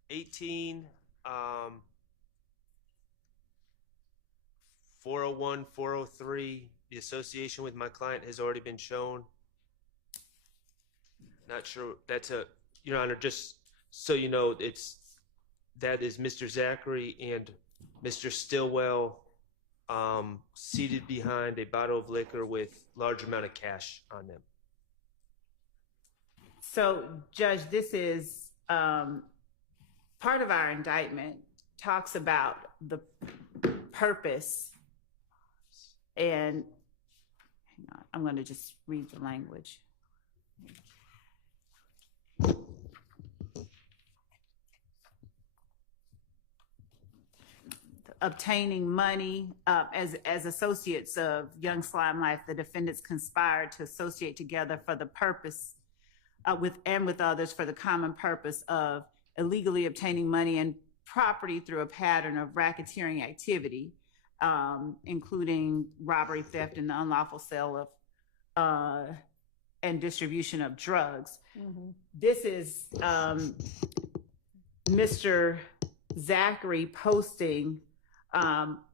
18, 401, 403, the association with my client has already been shown. Not sure, that's Your Honor, just so you know, that is Mr. Zachary and Mr. Stillwell seated behind a bottle of liquor with large amount of cash on them. So, Judge, this is part of our indictment talks about the purpose, and hang on, I'm going to just read the language. Obtaining money as associates of Young Slime Life, the defendants conspired to associate together for the purpose with others for the common purpose of illegally obtaining money and property through a pattern of racketeering activity, including robbery, theft, and the unlawful sale of and distribution of drugs. Mm-hmm. This is Mr. Zachary posting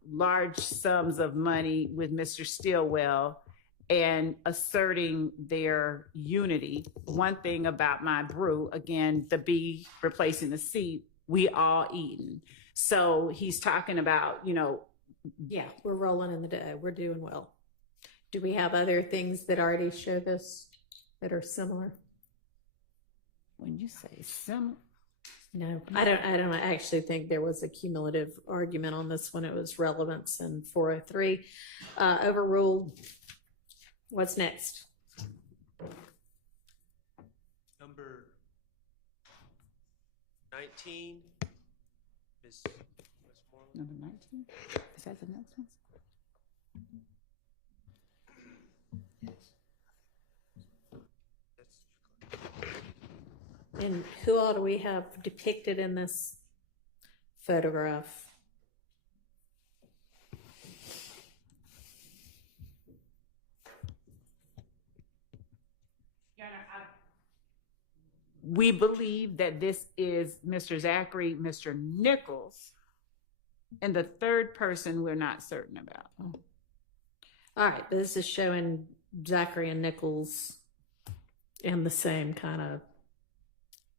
large sums of money with Mr. Stillwell and asserting their unity. One thing about my brew, again, the B replacing the C, we all eating. So he's talking about, Yeah, we're rolling in the day. We're doing well. Do we have other things that already show this that are similar? When you say similar, no, I don't actually think there was a cumulative argument on this one. It was relevance and 403 overruled. What's next? Number 19, Ms. Westmoreland. number 19? Is that the next one? And who all do we have depicted in this photograph? We believe that this is Mr. Zachary, Mr. Nichols, and the third person we're not certain about. All right, this is showing Zachary and Nichols in the same kind of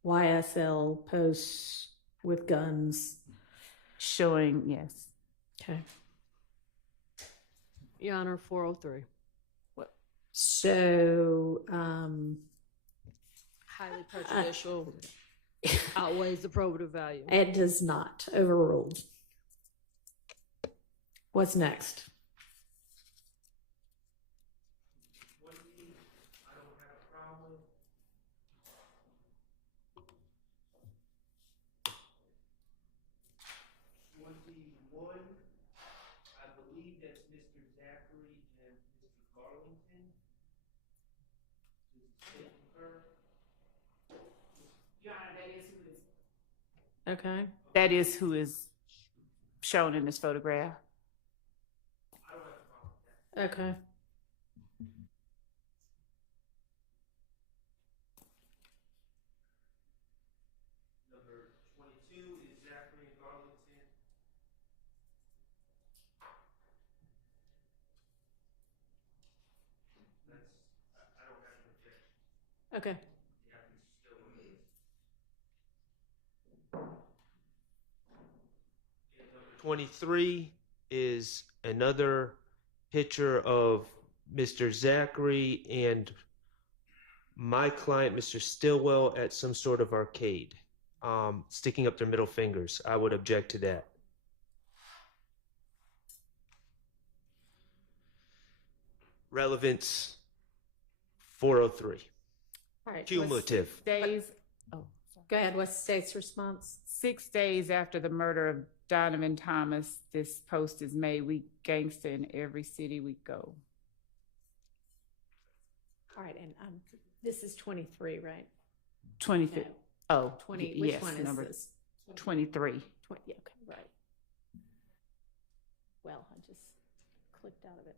YSL posts with guns. Showing, yes. Okay. Your Honor, 403. So, Highly prejudicial, outweighs the probative value. it does not. Overruled. What's next? I don't have a problem. 21, I believe that's Mr. Zachary and Mr. Garlington. Your Honor, that is who is. Okay. That is who is shown in this photograph. I don't have a problem with that. Okay. Number 22 is Zachary and Garlington. I don't have an objection. Okay. The applicant's still on the list. And number 23 is another picture of Mr. Zachary and my client, Mr. Stillwell, at some sort of arcade, sticking up their middle fingers. I would object to that. Relevance 403. All right. Cumulative. Days, Go ahead. What's the state's response? 6 days after the murder of Donovan Thomas, this post is made. We gangster in every city we go. All right, and this is 23, right? 25th. No. Oh, 20. Which yes, one is number this? 23. 20. Yeah, okay, right. Well, I just clicked out of it.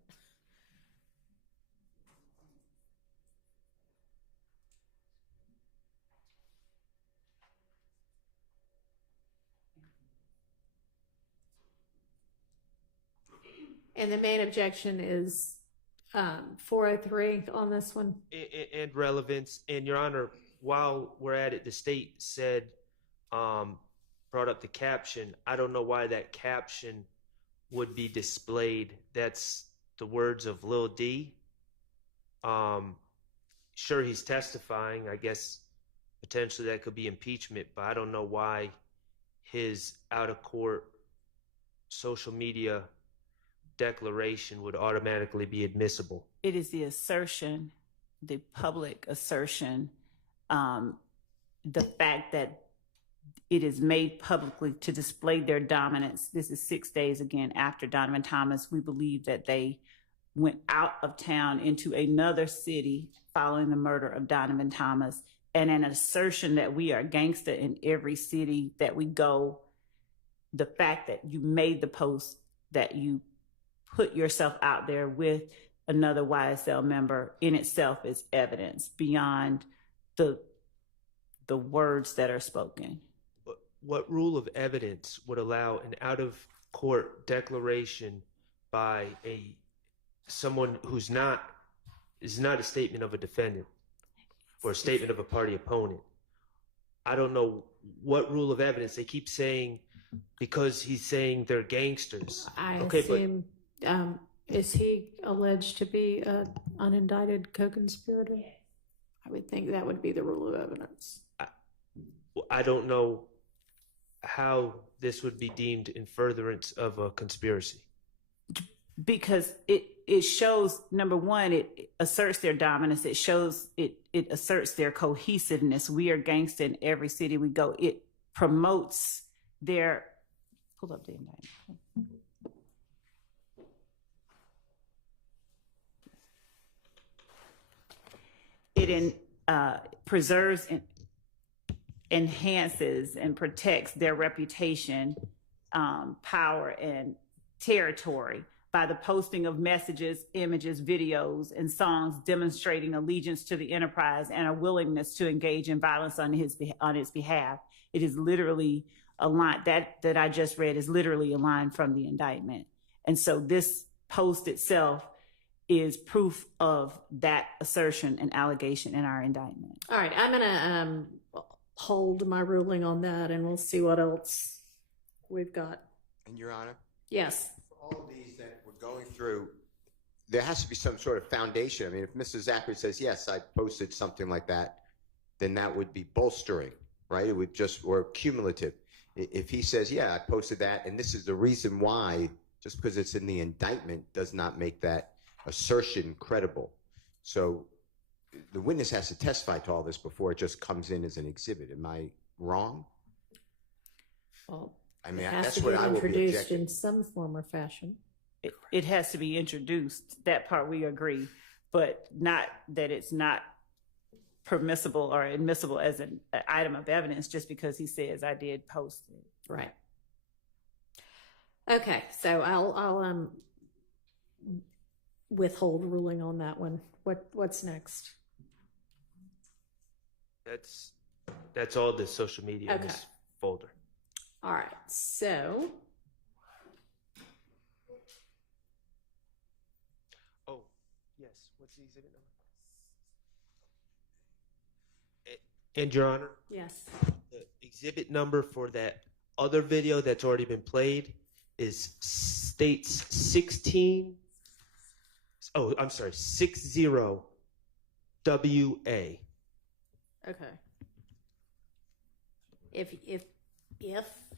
And the main objection is 403 on this one. And relevance. And Your Honor, while we're at it, the state said, brought up the caption. I don't know why that caption would be displayed. That's the words of Lil D. Sure, he's testifying. I guess potentially that could be impeachment, but I don't know why his out-of-court social media declaration would automatically be admissible. It is the assertion, the public assertion, the fact that it is made publicly to display their dominance. This is 6 days again after Donovan Thomas. We believe that they went out of town into another city following the murder of Donovan Thomas, and an assertion that we are gangster in every city that we go. The fact that you made the post, that you put yourself out there with another YSL member in itself is evidence beyond the words that are spoken. What rule of evidence would allow an out-of-court declaration by someone who's is not a statement of a defendant or a statement of a party opponent? I don't know what rule of evidence. They keep saying because he's saying they're gangsters. I assume, is he alleged to be an unindicted co-conspirator? I would think that would be the rule of evidence. I don't know how this would be deemed in furtherance of a conspiracy. Because it shows, number one, it asserts their dominance. It shows, it asserts their cohesiveness. We are gangster in every city we go. It promotes their, pull up the indictment. It preserves and enhances and protects their reputation, power, and territory by the posting of messages, images, videos, and songs demonstrating allegiance to the enterprise and a willingness to engage in violence on his behalf. It is literally a line that I just read is literally a line from the indictment. And so this post itself is proof of that assertion and allegation in our indictment. All right, I'm gonna hold my ruling on that, and we'll see what else we've got. And Your Honor? Yes. For all of these that we're going through, there has to be some sort of foundation. I mean, if Mr. Zachary says, yes, I posted something like that, then that would be bolstering, right? It would just, or cumulative. If he says, yeah, I posted that, and this is the reason why, just because it's in the indictment does not make that assertion credible. So the witness has to testify to all this before it just comes in as an exhibit. Am I wrong? Well, I mean, it has that's to what be I will be introduced objecting. in some form or fashion. It has to be introduced. That part we agree, but not that it's not permissible or admissible as an item of evidence just because he says I did post it. Right. Okay, so I'll withhold ruling on that one. What's next? That's all the social media in Okay. this folder. All right, so Oh, yes. What's the exhibit number? And Your Honor, yes. the exhibit number for that other video that's already been played states 60WA. Okay. If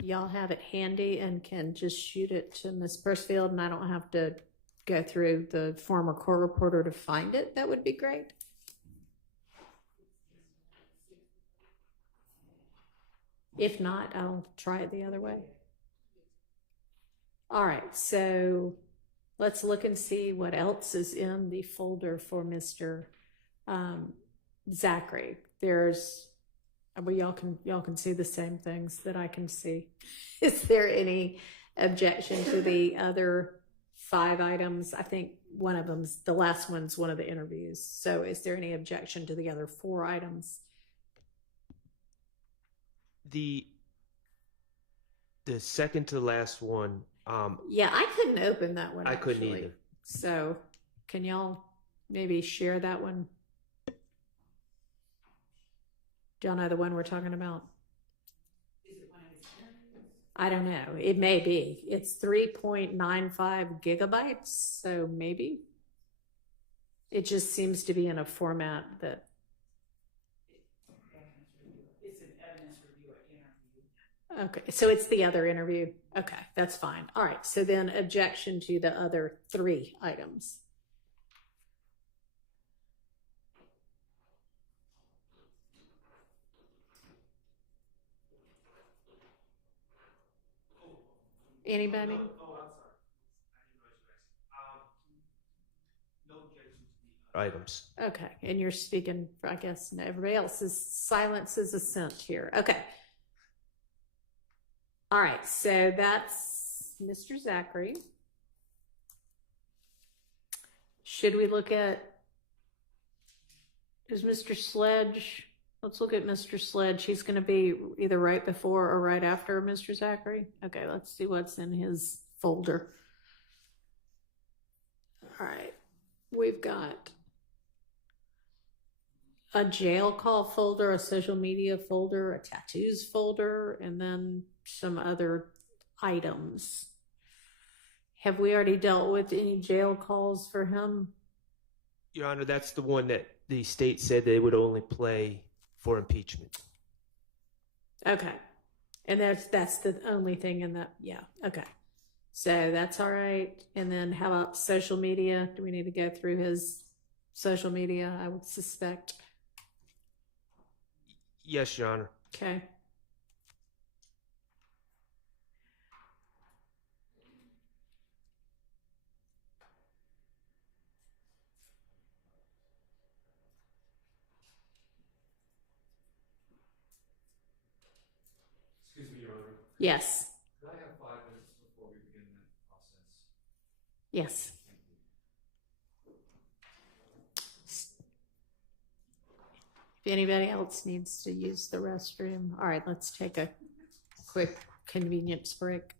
y'all have it handy and can just shoot it to Ms. Pursfield and I don't have to go through the former court reporter to find it, that would be great. If not, I'll try it the other way. All right, so let's look and see what else is in the folder for Mr. Zachary. There's, well, y'all can see the same things that I can see. Is there any objection to the other 5 items? I think one of them's, the last one's one of the interviews. So is there any objection to the other 4 items? The second to the last one, Yeah, I couldn't open that one. I couldn't actually. either. So can y'all maybe share that one? Do y'all know the one we're talking about? I don't know. It may be. It's 3.95 gigabytes, so maybe. It just seems to be in a format that. It's an evidence review or interview. Okay, so it's the other interview. Okay, that's fine. All right, so then objection to the other 3 items. Anybody? Oh, I'm sorry. I didn't know you were asking. No objection to the items. Okay, and you're speaking, I guess, and everybody else's silence is assent here. Okay. All right, so that's Mr. Zachary. Should we look at, is Mr. Sledge, let's look at Mr. Sledge. He's going to be either right before or right after Mr. Zachary. Okay, let's see what's in his folder. All right, we've got a jail call folder, a social media folder, a tattoos folder, and then some other items. Have we already dealt with any jail calls for him? Your Honor, that's the one that the state said they would only play for impeachment. Okay. And that's the only thing in that. Yeah. Okay. So that's all right. And then how about social media? Do we need to go through his social media? I would suspect. Yes, Your Honor. Okay. Excuse me, Your Honor. Yes. Could I have 5 minutes before we begin that process? Yes. If anybody else needs to use the restroom, all right, let's take a quick convenience break.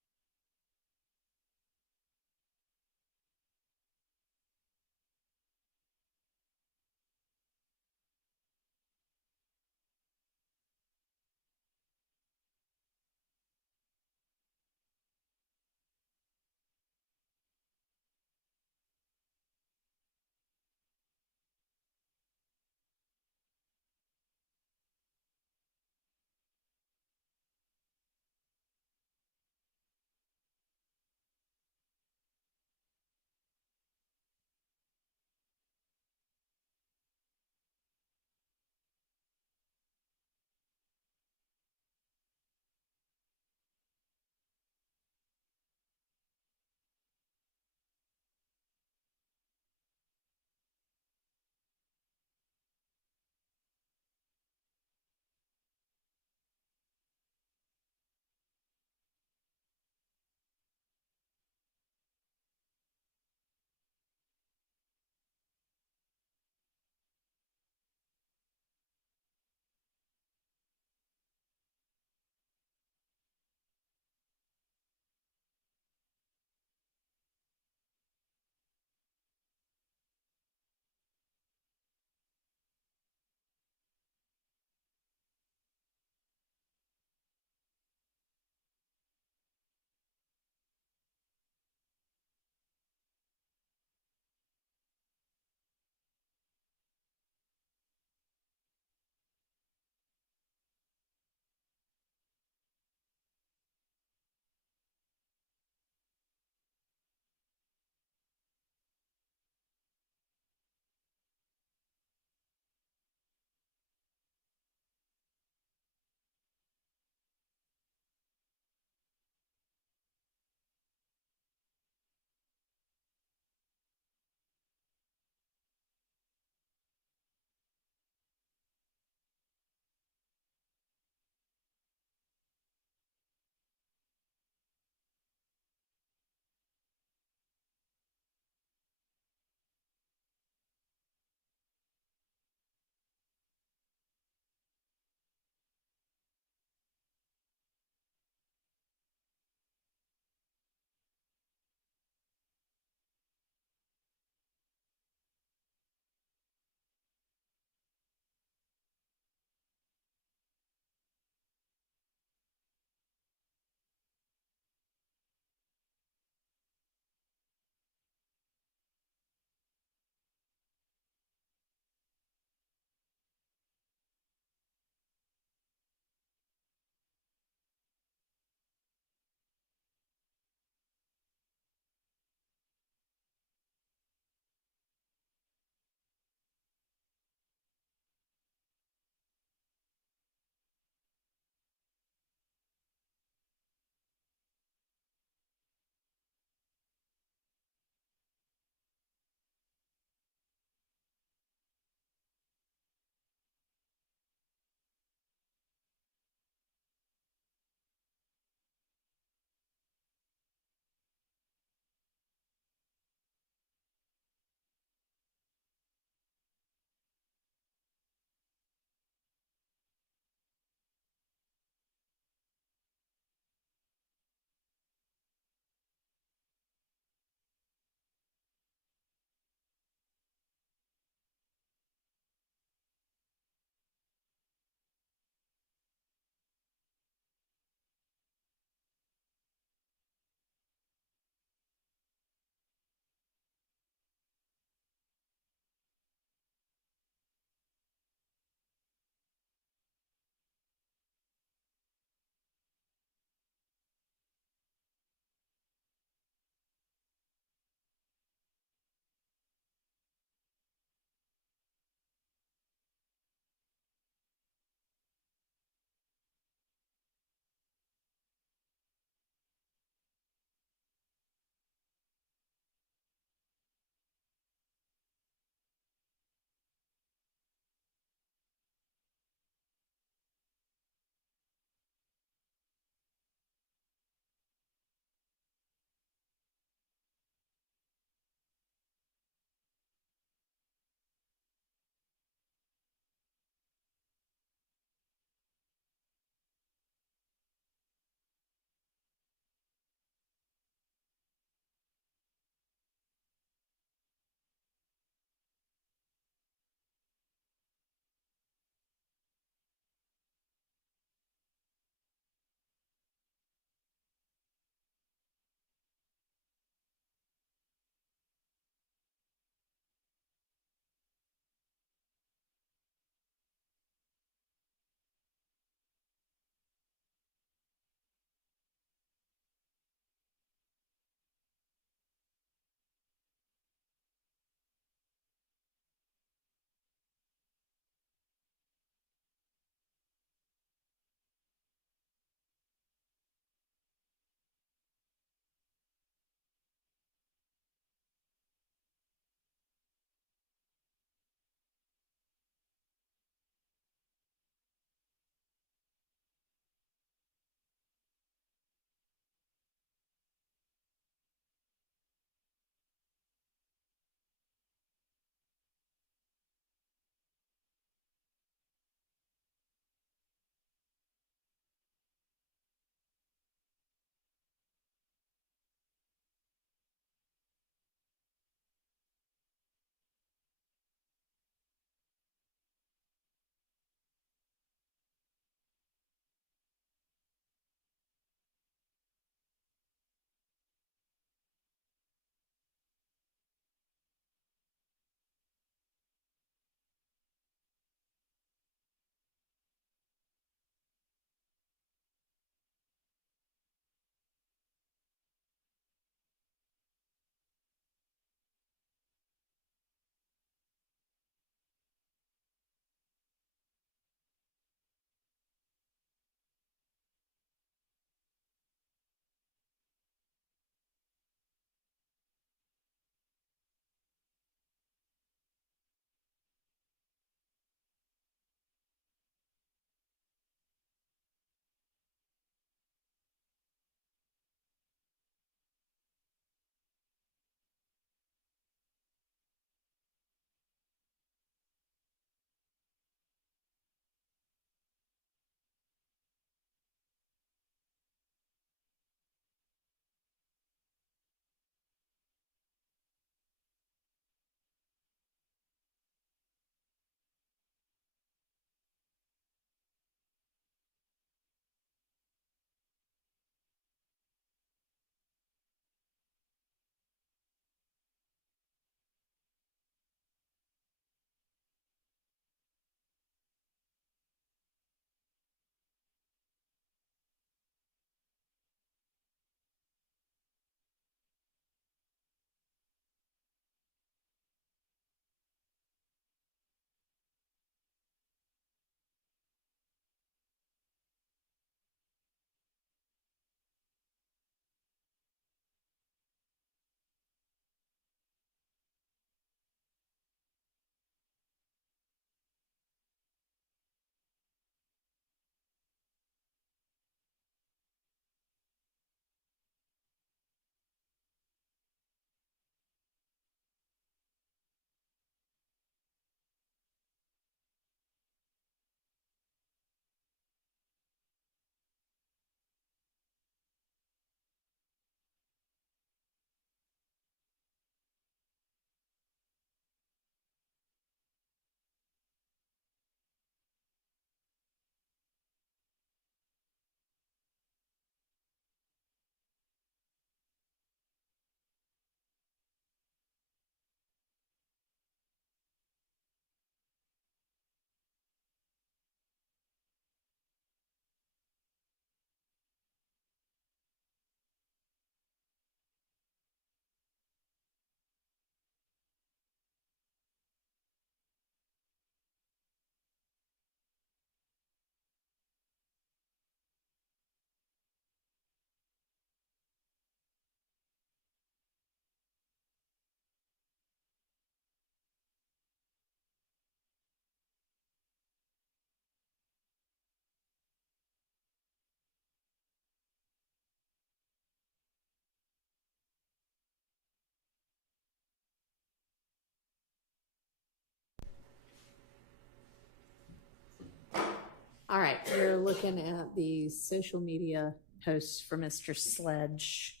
right, we're looking at the social media posts for Mr. Sledge.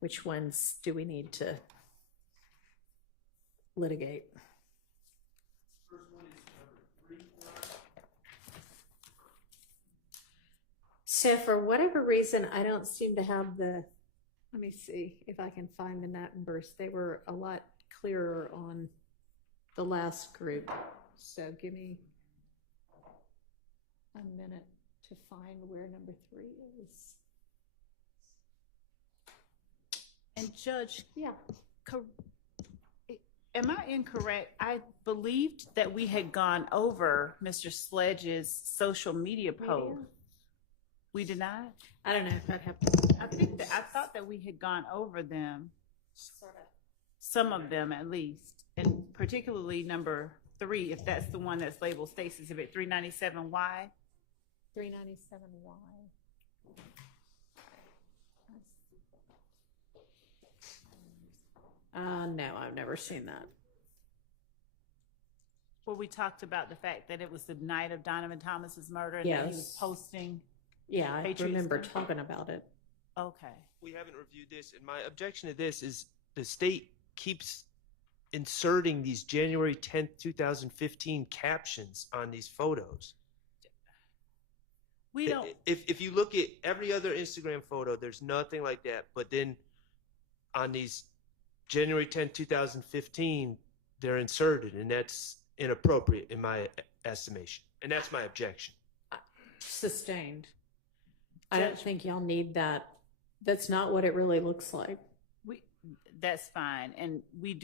Which ones do we need to litigate? First one is number 3. So for whatever reason, I don't seem to have the, let me see if I can find the numbers. They were a lot clearer on the last group. So give me a minute to find where number 3 is. And Judge, Yeah. am I incorrect? I believed that we had gone over Mr. Sledge's social media post. We did not? I don't know if I'd have to. I thought that we had gone over them, Sort of. some of them at least, and particularly number 3, if that's the one that's labeled State's Exhibit 397Y. 397Y. No, I've never seen that. Where we talked about the fact that it was the night of Donovan Thomas's murder and that he was Yes. posting. Yeah, I Patriots remember Day? talking about it. Okay. We haven't reviewed this, and my objection to this is the state keeps inserting these January 10th, 2015 captions on these photos. We don't. If you look at every other Instagram photo, there's nothing like that. But then on these January 10th, 2015, they're inserted, and that's inappropriate in my estimation. And that's my objection. Sustained. I don't think y'all need that. That's not what it really looks like. That's fine. And we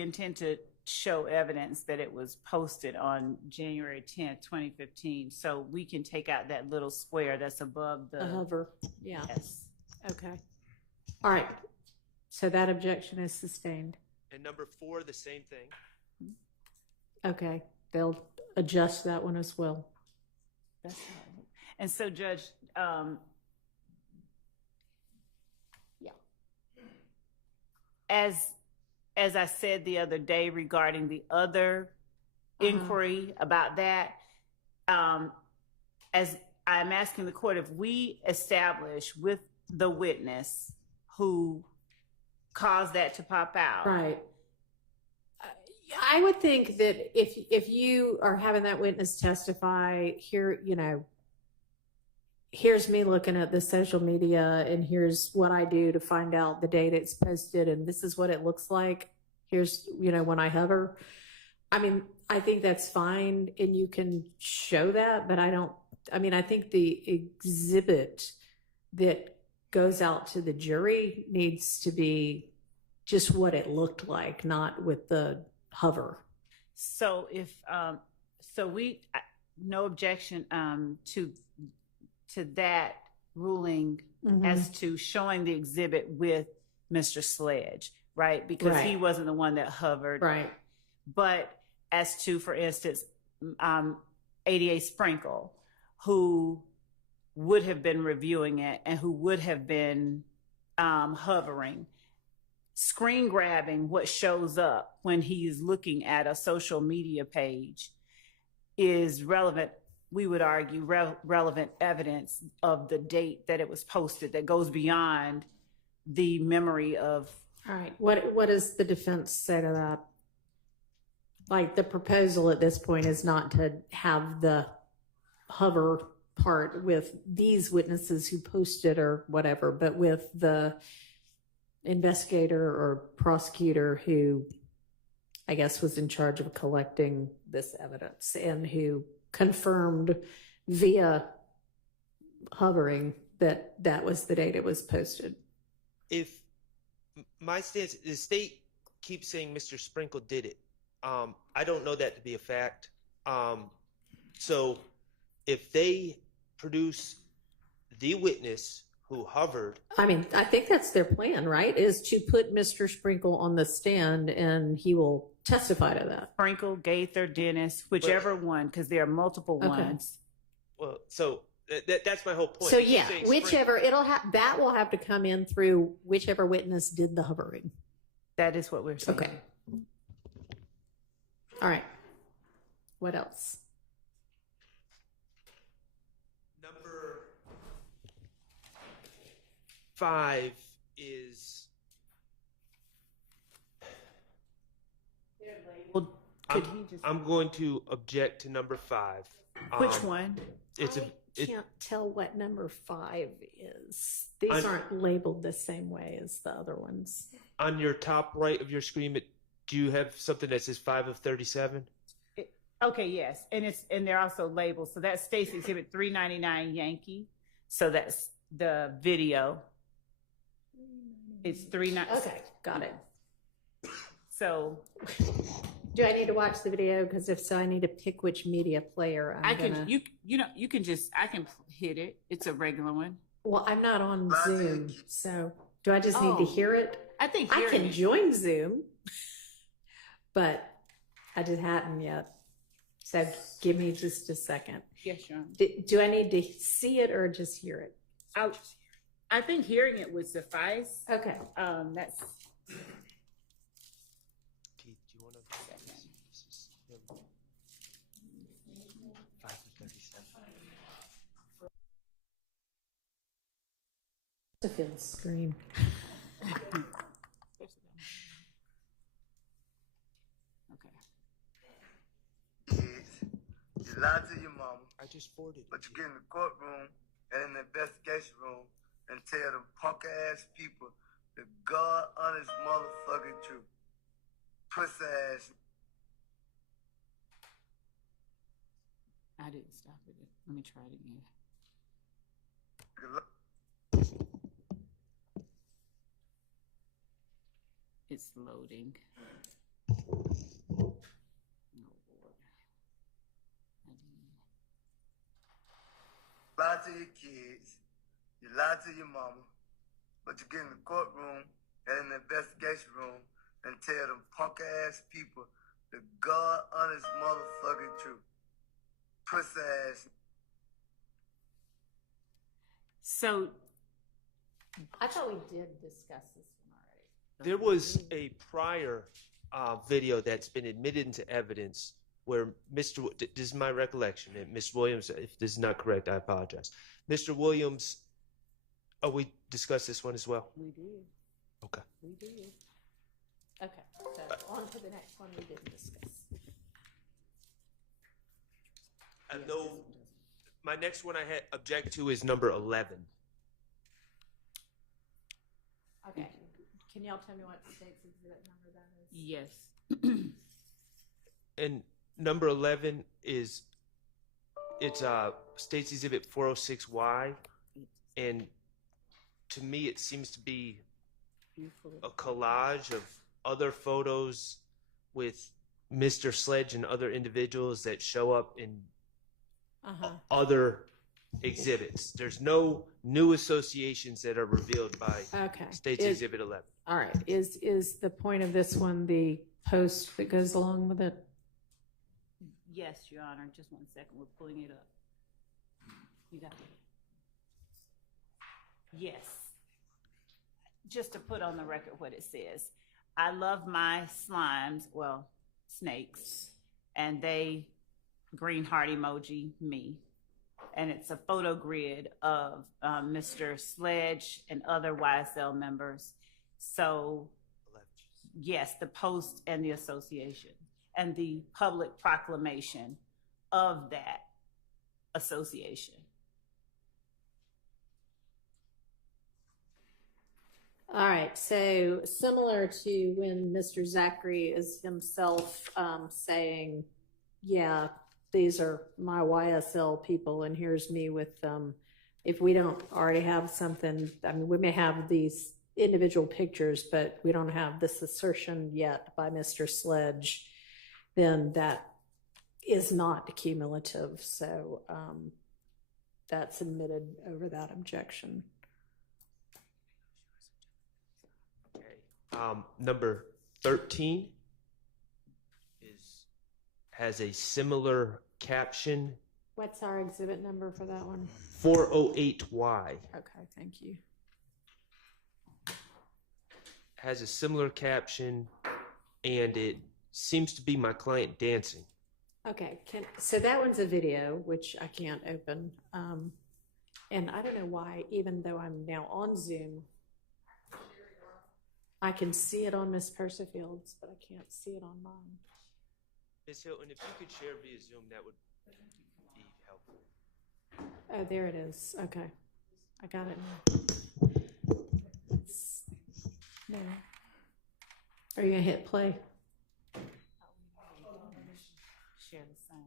intend to show evidence that it was posted on January 10th, 2015. So we can take out that little square that's above the A hover. Yeah. Yes. Okay. All right. So that objection is sustained. And number 4, the same thing. Okay. They'll adjust that one as well. That's right. And so, Judge, Yeah. as I said the other day regarding the other inquiry about that, as I'm asking the court, if we establish with the witness who caused that to pop out, Right. I would think that if you are having that witness testify, here, here's me looking at the social media, and here's what I do to find out the date it's posted, and this is what it looks like. Here's, when I hover. I mean, I think that's fine, and you can show that, but I think the exhibit that goes out to the jury needs to be just what it looked like, not with the hover. So if no objection to that ruling as to showing the exhibit with Mr. Sledge, right? Because he wasn't the one that hovered, Right. But as to, for instance, ADA Sprinkle, who would have been reviewing it and who would have been hovering, screen grabbing what shows up when he's looking at a social media page is relevant, we would argue, relevant evidence of the date that it was posted that goes beyond the memory of. All right. What does the defense say to that? Like, the proposal at this point is not to have the hover part with these witnesses who posted or whatever, but with the investigator or prosecutor who, I guess, was in charge of collecting this evidence and who confirmed via hovering that that was the date it was posted. If my stance, the state keeps saying Mr. Sprinkle did it. I don't know that to be a fact. So if they produce the witness who hovered. I mean, I think that's their plan, right? Is to put Mr. Sprinkle on the stand and he will testify to that. Sprinkle, Gaither, Dennis, whichever one, because there are multiple ones. Well, so that's my whole point. So If you yeah, say whichever Sprinkle- that will have to come in through whichever witness did the hovering. That is what we're saying. Okay. All right. What else? 5 is Well, I'm going to object to number 5. which one? It's a I can't tell what number 5 is. These aren't labeled the same way as the other ones. on your top right of your screen. Do you have something that says 5 of 37? Okay, yes, and they're also labeled. So that's State's Exhibit 399 Yankee. So that's the video. It's 39. Okay, got it. So Do I need to watch the video? Because if so, I need to pick which media player I can you can just I can hit it. It's a regular one. Well, I'm not on Zoom, so do I just need to hear it? I think I hearing can it- join Zoom, but I just hadn't yet. So give me just a second. Yes, Your Honor. Do I need to see it or just hear it? I think hearing it would suffice. Okay. That's Keith, do you want to? This is him. 5 of 37. To feel the screen. okay. You lied to your mama, I just forwarded but it. you get in the courtroom and in the investigation room and tell them punk ass people the God honest motherfucking truth. Pussy ass. I didn't stop it. Let me try it again. It's loading. Oh, Lord. Lie to your kids, you lie to your mama, but you get in the courtroom and in the investigation room and tell them punk ass people the God honest motherfucking truth. Pussy ass. So I thought we did discuss this one already. There was a prior video that's been admitted into evidence where this is my recollection, and Ms. Williams, if this is not correct, I apologize. Mr. Williams, we discussed this one as well? we did. Okay. We did. Okay, so on to the next one we didn't discuss. I know my next one I had object to is number 11. Okay, can y'all tell me what state's exhibit number that is? Yes. And number 11 is it's State's Exhibit 406Y, and to me it seems to be a collage of other photos with Mr. Sledge and other individuals that show up in other exhibits. There's no new associations that are revealed by State's Exhibit 11. All right, is the point of this one the post that goes along with it? Yes, Your Honor. Just 1 second. We're pulling it up. You got it. Yes. Just to put on the record what it says. I love my slimes, well, snakes, and they green heart emoji me. And it's a photo grid of Mr. Sledge and other YSL members. So, yes, the post and the association and the public proclamation of that association. All right, so similar to when Mr. Zachary is himself saying, yeah, these are my YSL people, and here's me with them. If we don't already have something, I mean, we may have these individual pictures, but we don't have this assertion yet by Mr. Sledge, then that is not cumulative. So that's admitted over that objection. Number 13 has a similar caption. What's our exhibit number for that one? 408Y. Okay, thank you. Has a similar caption, and it seems to be my client dancing. Okay, so that one's a video, which I can't open. And I don't know why, even though I'm now on Zoom, I can see it on Miss Persifield's, but I can't see it on mine. Ms. Hilton, if you could share via Zoom, that would be helpful. Oh, there it is. Okay. I got it now. No. Are you going to hit play? Share the sound.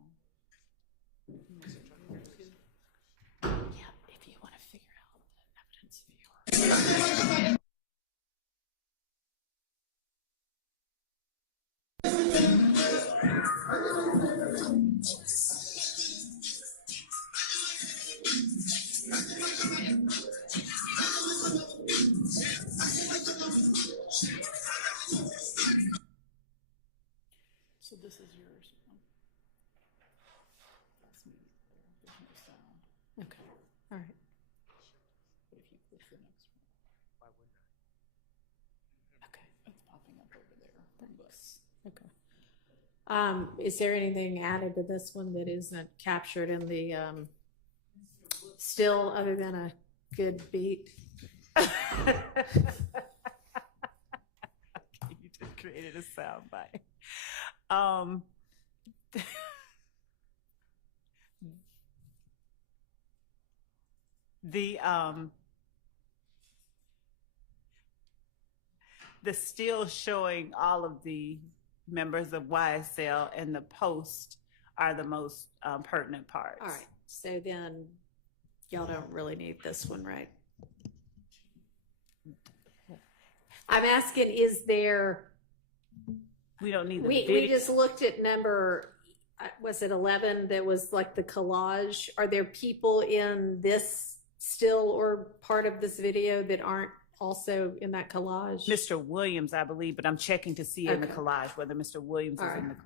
Yeah, if you want to figure out the evidence viewer. So this is yours. That's me. There's no sound. Okay. All right. But if you click the next one, Why wouldn't I? Okay. it's popping up over there. Thanks. Okay. Is there anything added to this one that isn't captured in the still, other than a good beat? You just created a soundbite. The still showing all of the members of YSL and the post are the most pertinent parts. All right. So then y'all don't really need this one, right? I'm asking, is there, We don't need the we video. just looked at number, was it 11? That was like the collage. Are there people in this still or part of this video that aren't also in that collage? Mr. Williams, I believe, but I'm checking to see in the Okay. collage whether Mr. Williams All is in right. the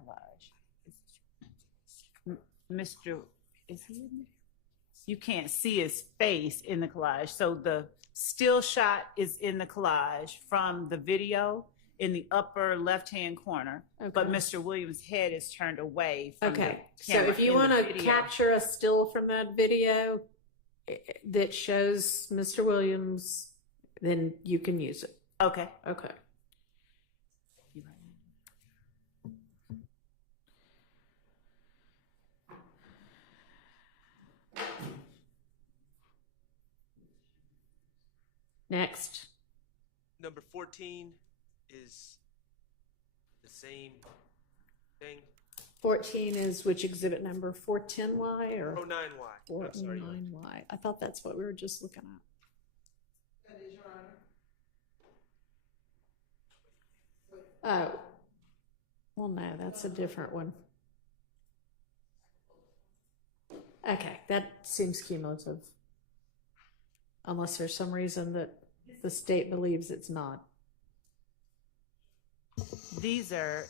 collage. Mr. Is he in there? You can't see his face in the collage. So the still shot is in the collage from the video in the upper left-hand corner, but Okay. Mr. Williams' head is turned away from Okay, the so camera if you in the want to video. capture a still from that video that shows Mr. Williams, then you can use it. Okay. Okay. Next. Number 14 is the same thing. 14 is which exhibit number? 410Y or 09Y. I'm sorry. 409Y? I thought that's what we were just looking at. That is, Your Honor. Oh. Well, no, that's a different one. Okay, that seems cumulative. Unless there's some reason that the state believes it's not. These are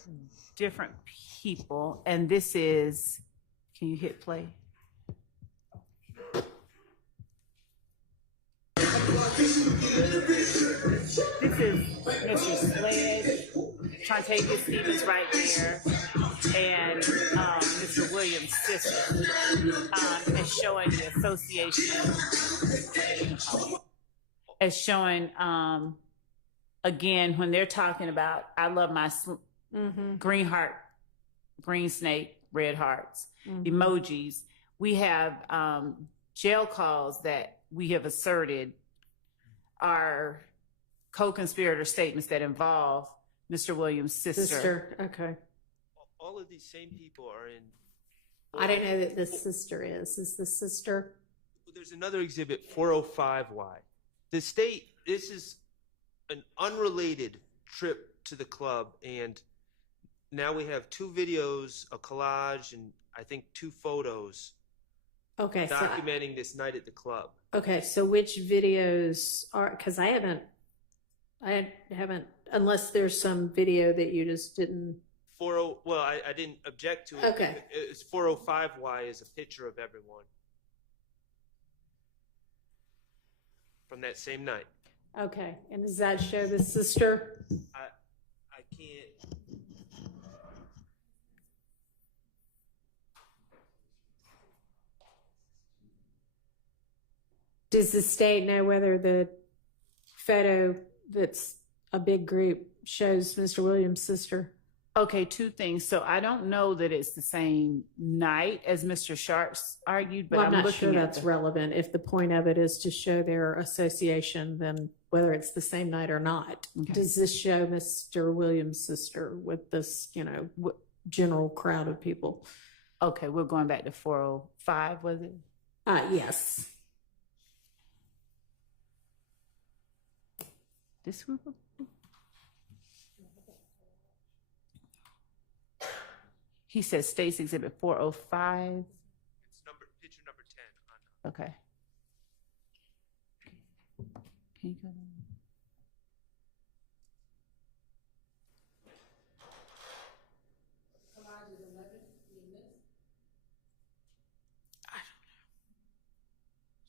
different people, and this is, can you hit play? This is Mr. Sledge, Trontavia Stevens right there, and Mr. Williams' sister, as showing the association, as showing, again, when they're talking about, I love my green heart, green snake, red hearts, emojis. We have jail calls that we have asserted are co-conspirator statements that involve Mr. Williams' sister. Okay. All of these same people are in. I don't know that this sister is. Is the sister? There's another exhibit, 405Y. The state, this is an unrelated trip to the club, and now we have 2 videos, a collage, and I think 2 photos Okay. documenting this night at the club. Okay, so which videos are, because I haven't, unless there's some video that you just didn't. Well, I didn't object to it. Okay. It's 405Y is a picture of everyone from that same night. Okay, and does that show the sister? I can't. Does the state know whether the photo that's a big group shows Mr. Williams' sister? Okay, two things. So I don't know that it's the same night as Mr. Sharps argued, but Well, I'm I'm not looking sure at that's relevant. If the point of it is to show their association, then whether it's the same night or not, Okay. does this show Mr. Williams' sister with this, general crowd of people? Okay, we're going back to 405, was it? Yes. This group? He says State's Exhibit 405. It's picture number 10 on Okay. Can you go?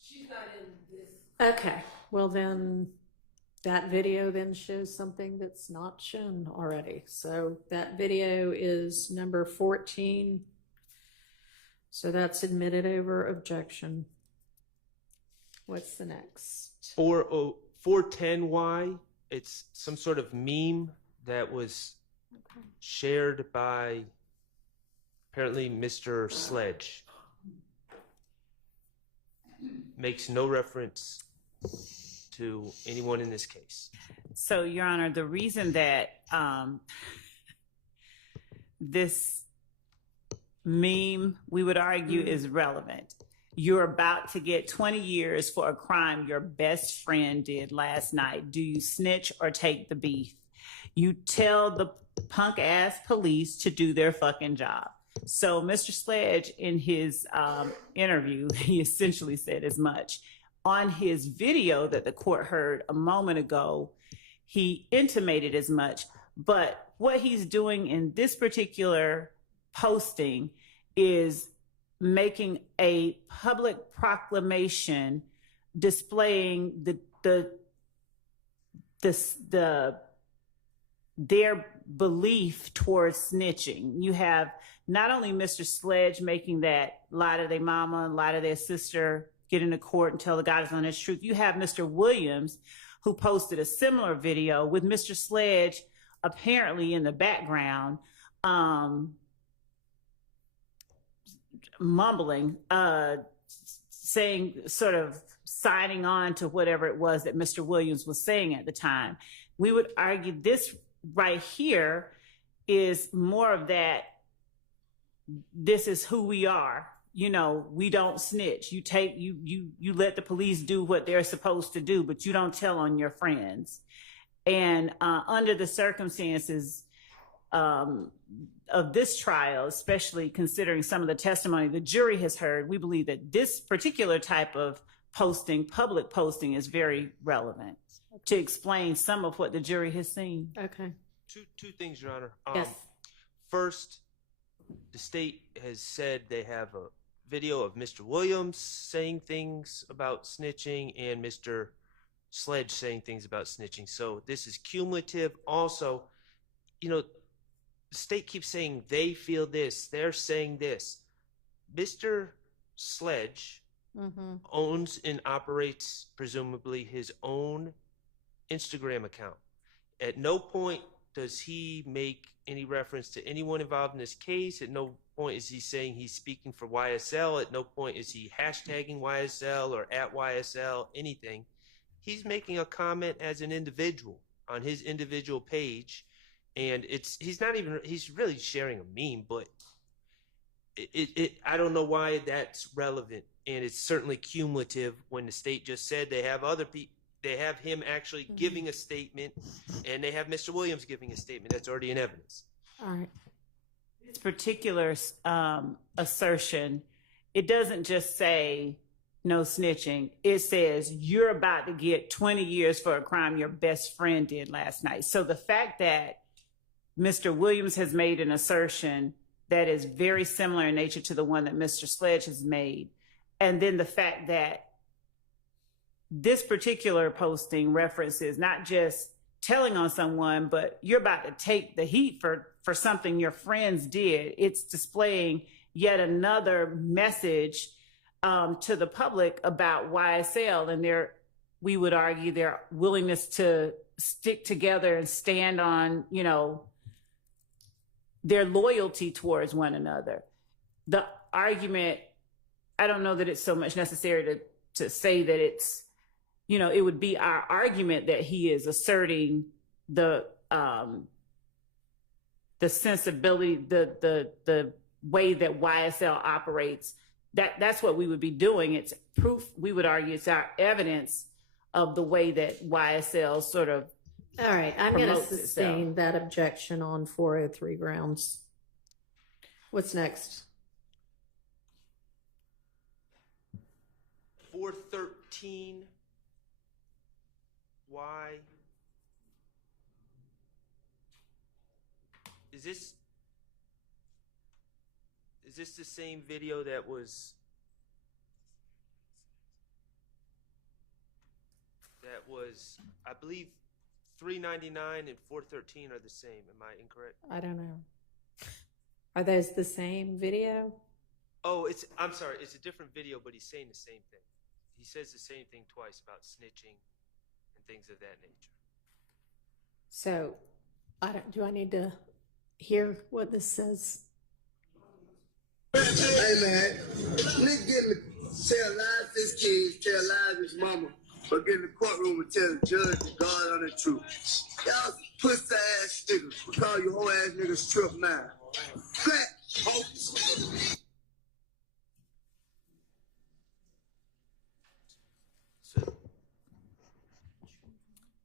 She's not in this. Okay. Well, then that video then shows something that's not shown already. So that video is number 14. So that's admitted over objection. What's the next? 410Y. It's some sort of meme that was shared by apparently Mr. Sledge. Makes no reference to anyone in this case. So, Your Honor, the reason that this meme, we would argue, is relevant. You're about to get 20 years for a crime your best friend did last night. Do you snitch or take the beef? You tell the punk ass police to do their fucking job. So Mr. Sledge, in his interview, he essentially said as much. On his video that the court heard a moment ago, he intimated as much. But what he's doing in this particular posting is making a public proclamation displaying their belief towards snitching. You have not only Mr. Sledge making that lie to their mama, lie to their sister, get into court and tell the God is on his truth. You have Mr. Williams, who posted a similar video with Mr. Sledge apparently in the background, mumbling, saying, sort of signing on to whatever it was that Mr. Williams was saying at the time. We would argue this right here is more of that, this is who we are. You know, we don't snitch. You let the police do what they're supposed to do, but you don't tell on your friends. And under the circumstances of this trial, especially considering some of the testimony the jury has heard, we believe that this particular type of posting, public posting, is very relevant to explain some of what the jury has seen. Okay. Two things, Your Honor. Yes. First, the state has said they have a video of Mr. Williams saying things about snitching and Mr. Sledge saying things about snitching. So this is cumulative. Also, you know, the state keeps saying they feel this, they're saying this. Mr. Sledge owns and operates, presumably, his own Instagram account. At no point does he make any reference to anyone involved in this case. At no point is he saying he's speaking for YSL. At no point is he hashtagging YSL or at YSL, anything. He's making a comment as an individual on his individual page. And he's really sharing a meme, but I don't know why that's relevant. And it's certainly cumulative when the state just said they have other people. They have him actually giving a statement, and they have Mr. Williams giving a statement that's already in evidence. All right. This particular assertion, it doesn't just say no snitching. It says you're about to get 20 years for a crime your best friend did last night. So the fact that Mr. Williams has made an assertion that is very similar in nature to the one that Mr. Sledge has made, and then the fact that this particular posting references not just telling on someone, but you're about to take the heat for something your friends did. It's displaying yet another message to the public about YSL and we would argue their willingness to stick together and stand on, their loyalty towards one another. The argument, I don't know that it's so much necessary to say that it's, it would be our argument that he is asserting the sensibility, the way that YSL operates. That's what we would be doing. It's proof. We would argue it's our evidence of the way that YSL sort of. All right, I'm going to promotes sustain itself. that objection on 403 grounds. What's next? 413 Y. Is this the same video that was I believe 399 and 413 are the same. Am I incorrect? I don't know. Are those the same video? Oh, I'm sorry, it's a different video, but he's saying the same thing. He says the same thing twice about snitching and things of that nature. So, do I need to hear what this says? Hey man, nigga getting to tell lies to his kids, tell lies to his mama, but get in the courtroom and tell the judge and God on the truth. Y'all pussy ass niggas. We call you whole ass niggas trip now. Fat hoes. So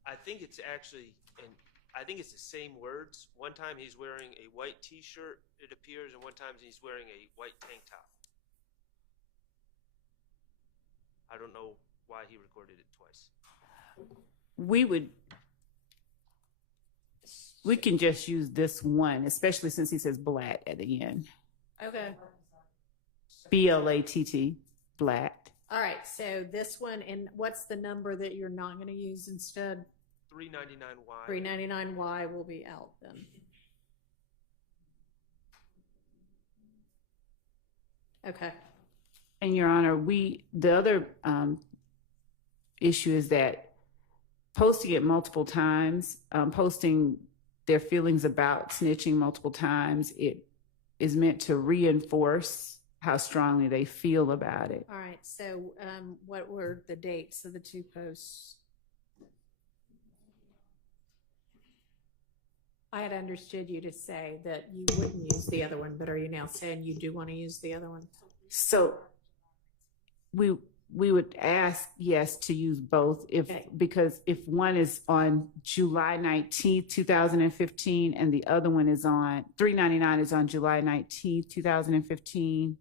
I think it's actually, and I think it's the same words. One time he's wearing a white t-shirt, it appears, and one time he's wearing a white tank top. I don't know why he recorded it twice. We can just use this one, especially since he says black at the end. Okay. BLATT, black. All right, so this one, and what's the number that you're not going to use instead? 399Y. 399Y will be out then. Okay. And Your Honor, the other issue is that posting it multiple times, posting their feelings about snitching multiple times, it is meant to reinforce how strongly they feel about it. All right, so what were the dates of the two posts? I had understood you to say that you wouldn't use the other one, but are you now saying you do want to use the other one? So we would ask, yes, to use both because if one is on July 19th, 2015, and the other one is on 399 is on July 19th, 2015,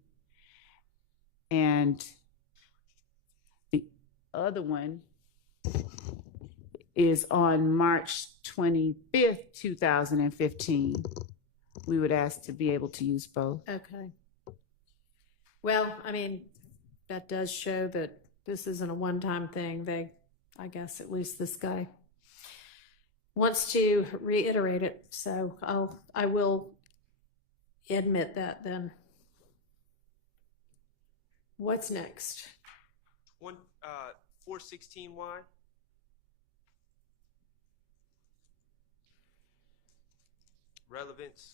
and the other one is on March 25th, 2015, we would ask to be able to use both. Okay. Well, I mean, that does show that this isn't a one-time thing. I guess at least this guy wants to reiterate it. So I will admit that then. What's next? 416Y. Relevance.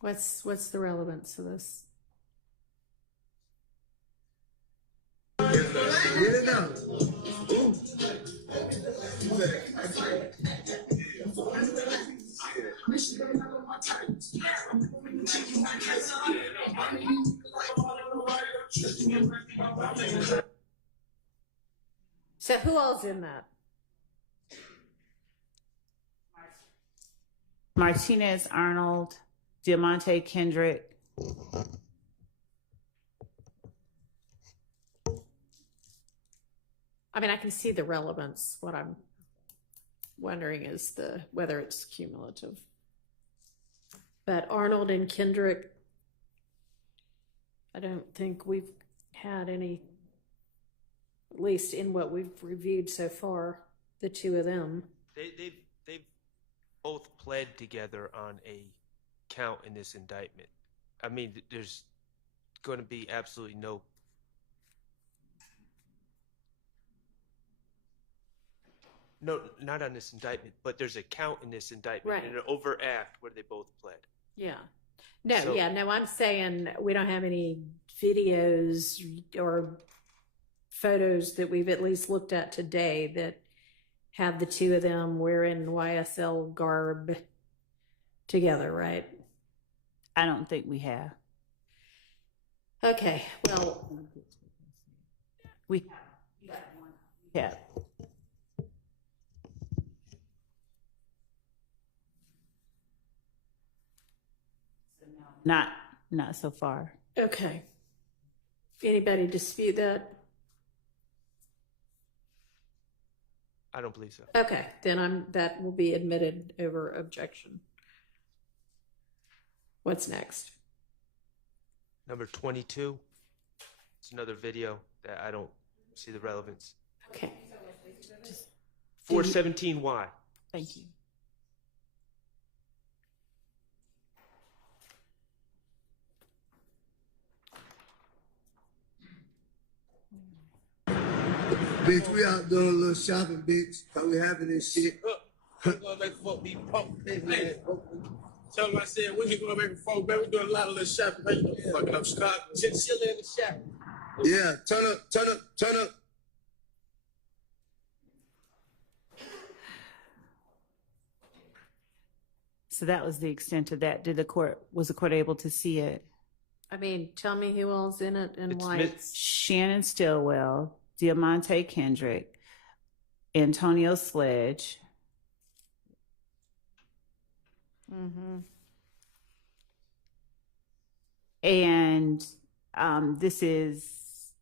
What's the relevance of this? Get it now. Ooh. So who all's in that? Martinez Arnold, Diamante Kendrick. I mean, I can see the relevance. What I'm wondering is whether it's cumulative. But Arnold and Kendrick, I don't think we've had any, at least in what we've reviewed so far, the two of them. They've both pled together on a count in this indictment. I mean, there's going to be absolutely no. No, not on this indictment, but there's a count in this indictment, Right. and an overact where they both pled. Yeah. No, So- yeah, no, I'm saying we don't have any videos or photos that we've at least looked at today that have the two of them wearing YSL garb together, right? I don't think we have. Okay, well, We have. Not so far. okay. Anybody dispute that? I don't believe so. Okay, then that will be admitted over objection. What's next? Number 22. It's another video that I don't see the relevance. Okay. 417Y. Thank you. Bitch, we out doing a little shopping, bitch. How we having this shit? I'm gonna make fuck me pump this man. Tell him I said we can go back and forth, man. We doing a lot of little shopping. Man, you know, fucking up Scott. Chill in the shop. Yeah, turn up, turn up, turn up. So that was the extent of that. Was the court able to see it? I mean, tell me who all's in it and It's why Miss- it's. Shannon Stillwell, Diamante Kendrick, Antonio Sledge. Mm-hmm. And this is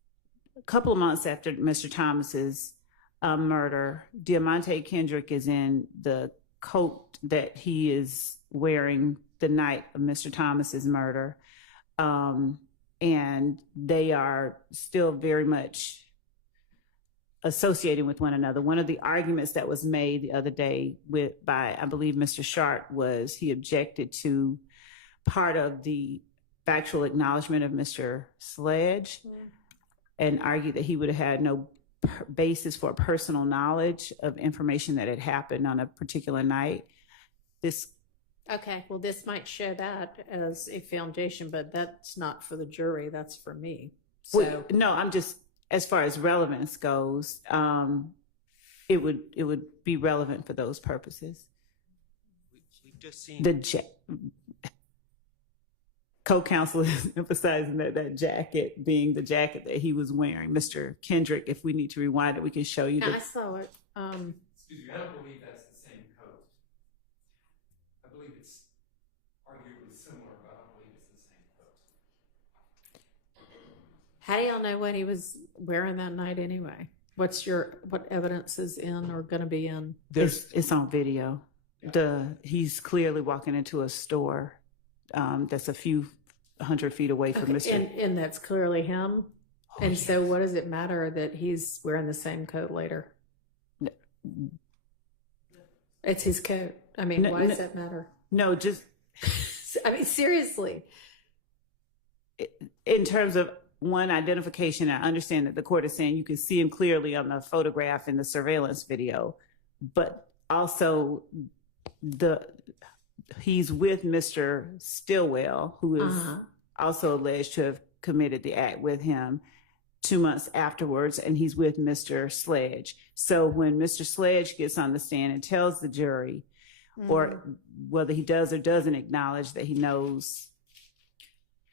a couple of months after Mr. Thomas's murder. Diamante Kendrick is in the coat that he is wearing the night of Mr. Thomas's murder. And they are still very much associating with one another. One of the arguments that was made the other day by, I believe, Mr. Sharp was he objected to part of the factual acknowledgement of Mr. Sledge and argued that he would have had no basis for personal knowledge of information that had happened on a particular night. Okay, well, this might show that as a foundation, but that's not for the jury. That's for me. So, No, I'm just, as far as relevance goes, it would be relevant for those purposes. We've just seen. Co-counsel is emphasizing that jacket being the jacket that he was wearing. Mr. Kendrick, if we need to rewind it, we can show you. I saw it. Excuse me, I don't believe that's the same coat. I believe it's arguably similar, but I don't believe it's the same coat. How do y'all know what he was wearing that night anyway? What evidence is in or going to be in? It's on video. He's clearly walking into a store that's a few 100 feet away from Mr. And that's clearly him. And yes. so what does it matter that he's wearing the same coat later? It's his coat. I mean, why does that matter? No, just I mean, seriously. in terms of one identification, I understand that the court is saying you can see him clearly on the photograph in the surveillance video, but also he's with Mr. Stillwell, who is also alleged to have committed the act with him 2 months afterwards, and he's with Mr. Sledge. So when Mr. Sledge gets on the stand and tells the jury, or whether he does or doesn't acknowledge that he knows.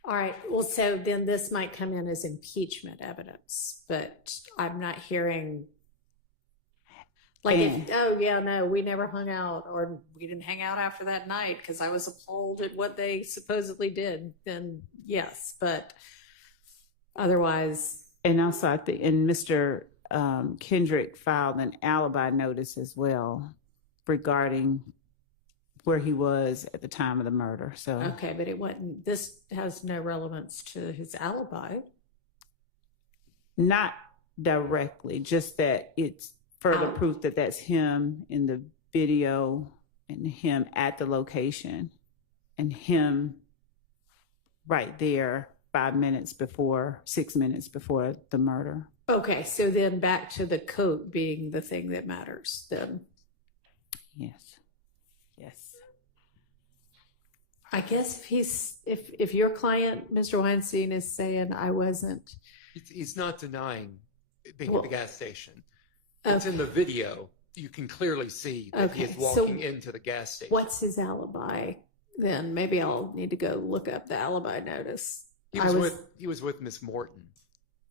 All right. Well, so then this might come in as impeachment evidence, but I'm not hearing like, oh yeah, no, we never hung out, or we didn't hang out after that night because I was appalled at what they supposedly did. Then yes, but otherwise. And also, I think, and Mr. Kendrick filed an alibi notice as well regarding where he was at the time of the murder. So okay, but it wasn't. This has no relevance to his alibi. Not directly, just that it's further proof that that's him in the video and him at the location and him right there 6 minutes before the murder. Okay, so then back to the coat being the thing that matters then. Yes. Yes. I guess if your client, Mr. Weinstein, is saying I wasn't. He's not denying being Well, at the gas station. It's in the video. You can clearly see that he is Okay, walking so into the gas station. What's his alibi then? Maybe I'll need to go look up the alibi notice. He was with Miss Morton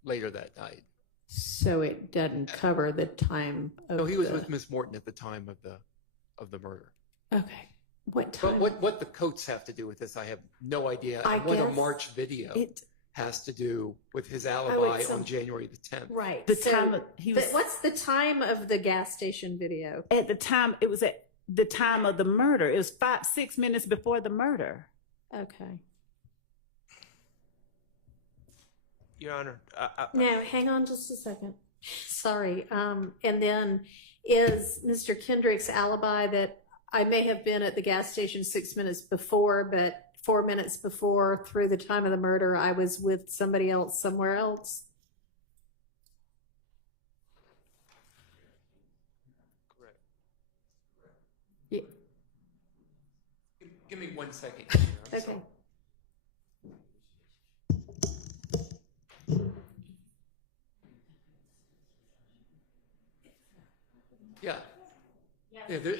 later that night. So it doesn't cover the time of No, he was with Miss Morton at the time of the murder. Okay. What time? But what the coats have to do with this, I have no idea. I And what a guess March video has to do with his Oh, alibi it's on January the 10th. Right. The time what's the time of the gas station video? At the time, it was at the time of the murder. It was 6 minutes before the murder. Okay. Your Honor. No, hang on just a second. Sorry. And then is Mr. Kendrick's alibi that I may have been at the gas station 6 minutes before, but 4 minutes before, through the time of the murder, I was with somebody else somewhere else? Correct. Yeah. Give me 1 second. Okay. Yeah.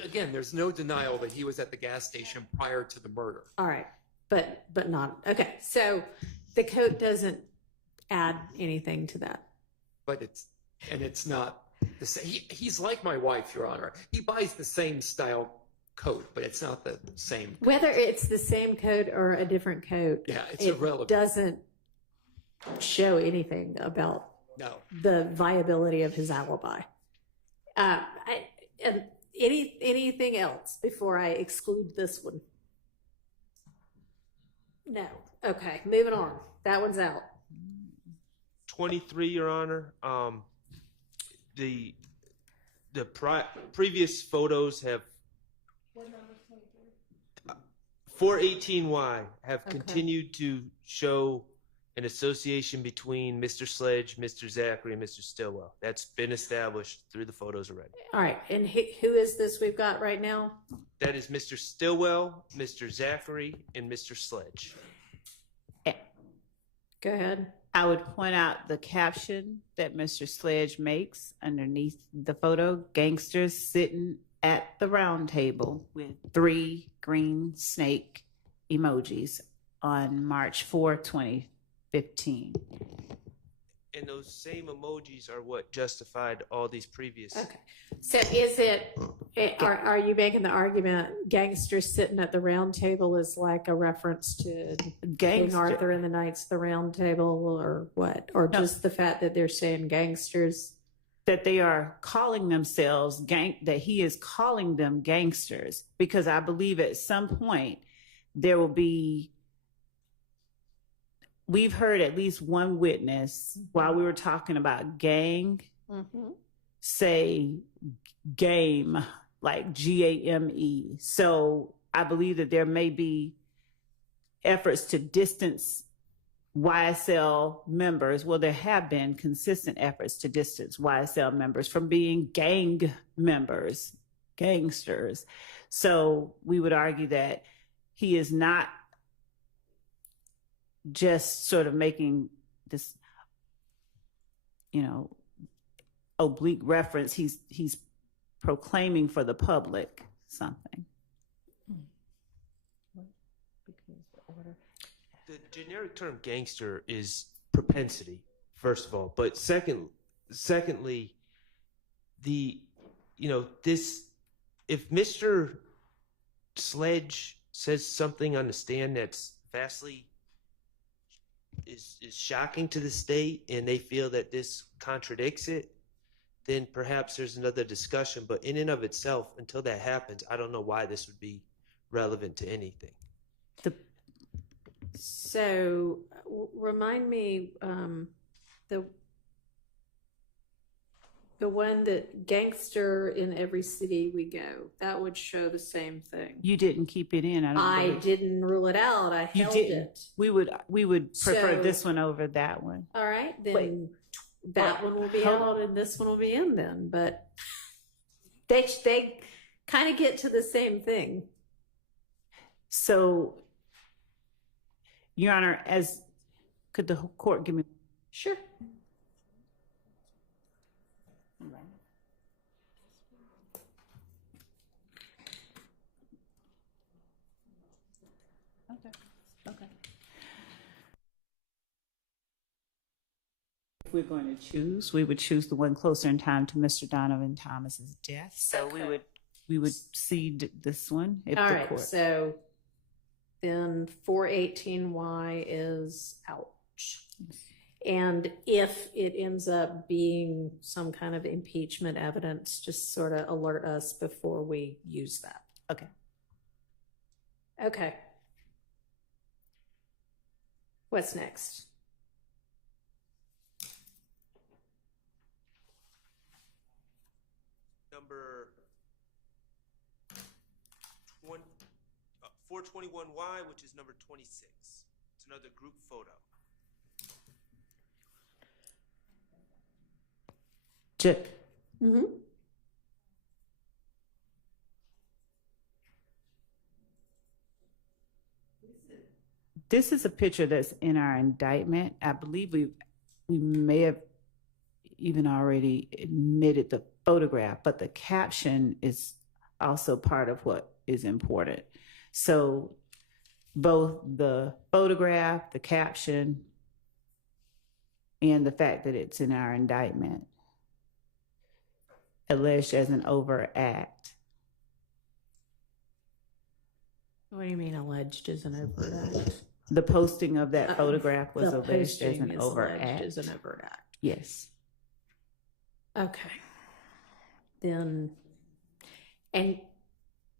Again, there's no denial that he was at the gas station prior to the murder. All right. But not. Okay. So the coat doesn't add anything to that. But it's not the same. He's like my wife, Your Honor. He buys the same style coat, but it's not the same. Whether it's the same coat or a different coat, Yeah, it's it irrelevant. doesn't show anything about the viability of his alibi. And anything else before I exclude this one? No. Okay, moving on. That one's out. 23, Your Honor. The previous photos have 418Y have continued to show an association between Mr. Sledge, Mr. Zachary, and Mr. Stillwell. That's been established through the photos already. All right, and who is this we've got right now? That is Mr. Stillwell, Mr. Zachary, and Mr. Sledge. Go ahead. I would point out the caption that Mr. Sledge makes underneath the photo: gangsters sitting at the round table with 3 green snake emojis on March 4, 2015. And those same emojis are what justified all these previous. Okay. So is it, are you making the argument gangsters sitting at the round table is like a reference to King Arthur and the Knights of the Round Table, or what? Or just the fact that they're saying gangsters? That they are calling themselves that he is calling them gangsters, because I believe at some point there will be, we've heard at least one witness while we were talking about gang say game, like GAME. So I believe that there may be efforts to distance YSL members. Well, there have been consistent efforts to distance YSL members from being gang members, gangsters. So we would argue that he is not just sort of making this, oblique reference. He's proclaiming for the public something. The generic term gangster is propensity, first of all, but secondly, if Mr. Sledge says something on the stand that's vastly is shocking to the state and they feel that this contradicts it, then perhaps there's another discussion. But in and of itself, until that happens, I don't know why this would be relevant to anything. So remind me, The one that gangster in every city we go, that would show the same thing. You didn't keep it in. I believe. didn't rule it out. I You held didn't. it. We would prefer So- this one over that one. All right, then Wait. that one will be Hold- out and this one will be in then. But they kind of get to the same thing. So, Your Honor, could the court give me? Sure. Okay. If we're going to choose, we would choose the one closer in time to Mr. Donovan Thomas's death. So Okay. we would cede this one if All the right, court. so then 418Y is out. And if it ends up being some kind of impeachment evidence, just sort of alert us before we use that. Okay. Okay. What's next? Number 421Y, which is number 26. It's another group photo. Mm-hmm. This is a picture that's in our indictment. I believe we may have even already admitted the photograph, but the caption is also part of what is important. So both the photograph, the caption, and the fact that it's in our indictment alleged as an overt act. What do you mean alleged as an overt act? The posting of that photograph was The alleged as posting an is overt alleged act. as an overt act. Yes. Okay. Then, and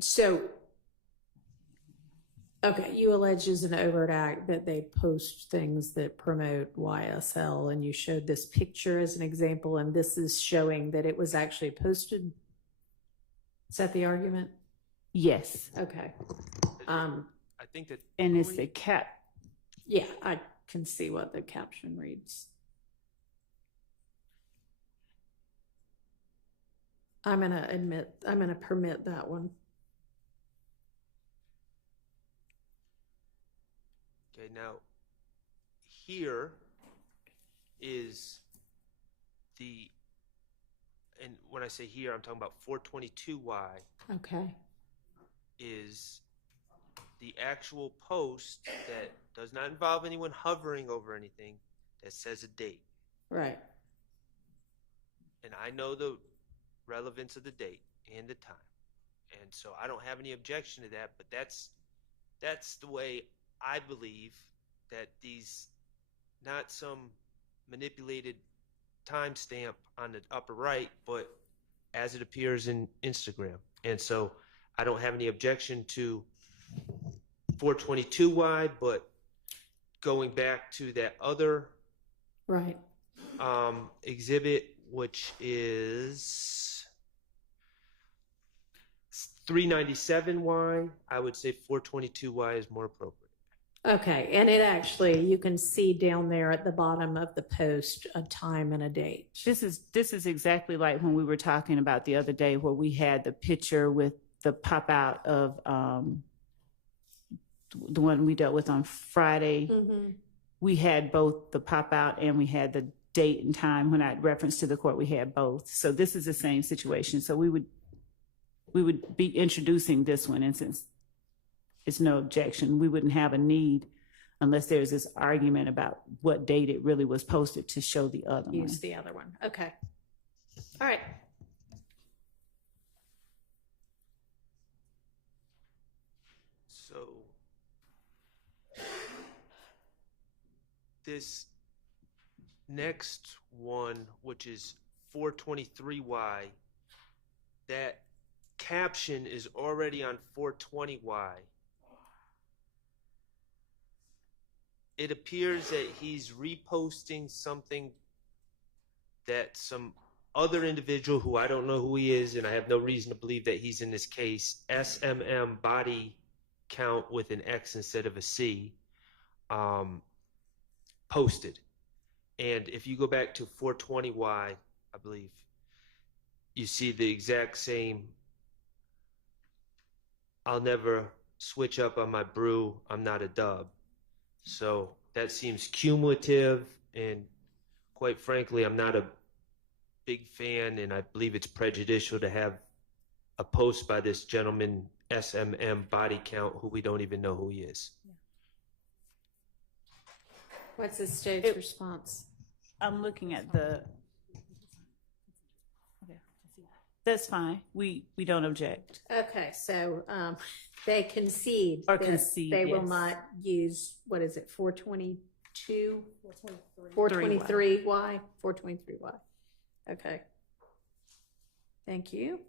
so, okay, you allege as an overt act that they post things that promote YSL, and you showed this picture as an example, and this is showing that it was actually posted. Is that the argument? Yes. Okay. I think that. And it's the cap. Yeah, I can see what the caption reads. I'm gonna permit that one. Okay, now here is and when I say here, I'm talking about 422Y Okay. is the actual post that does not involve anyone hovering over anything that says a date. Right. And I know the relevance of the date and the time. And so I don't have any objection to that, but that's the way I believe that these, not some manipulated timestamp on the upper right, but as it appears in Instagram. And so I don't have any objection to 422Y, but going back to that other Right. exhibit, which is 397Y, I would say 422Y is more appropriate. Okay, and it actually, you can see down there at the bottom of the post a time and a date. This is exactly like when we were talking about the other day where we had the picture with the pop out of the one we dealt with on Friday. Mm-hmm. We had both the pop out and we had the date and time. When I referenced to the court, we had both. So this is the same situation. So we would be introducing this one, and since it's no objection, we wouldn't have a need unless there's this argument about what date it really was posted to show the other one. Use the other one. Okay. All right. So this next one, which is 423Y, that caption is already on 420Y. It appears that he's reposting something that some other individual who I don't know who he is, and I have no reason to believe that he's in this case, SMM body count with an X instead of a C, posted. And if you go back to 420Y, I believe, you see the exact same, I'll never switch up on my brew, I'm not a dub. So that seems cumulative, and quite frankly, I'm not a big fan, and I believe it's prejudicial to have a post by this gentleman, SMM body count, who we don't even know who he is. What's the state's response? I'm looking at the. Okay. That's fine. We don't object. Okay, so they concede. Or that concede, they will yes. not use, what is it, 422? 423. 423Y? 423Y. Okay. Thank you.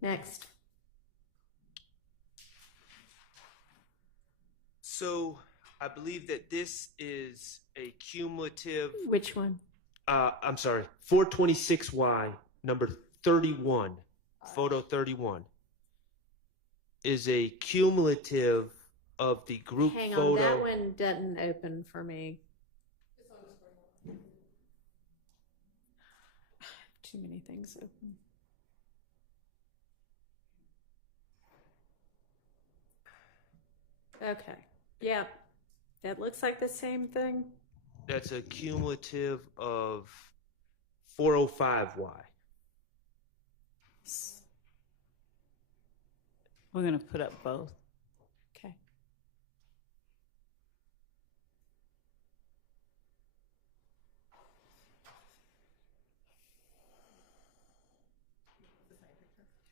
Next. So I believe that this is a cumulative. Which one? I'm sorry, 426Y, number 31, photo 31, is a cumulative of the group Hang on, photo. that one doesn't open for me. Too many things open. Okay, yeah, that looks like the same thing. That's a cumulative of 405Y. We're going to put up both. Okay.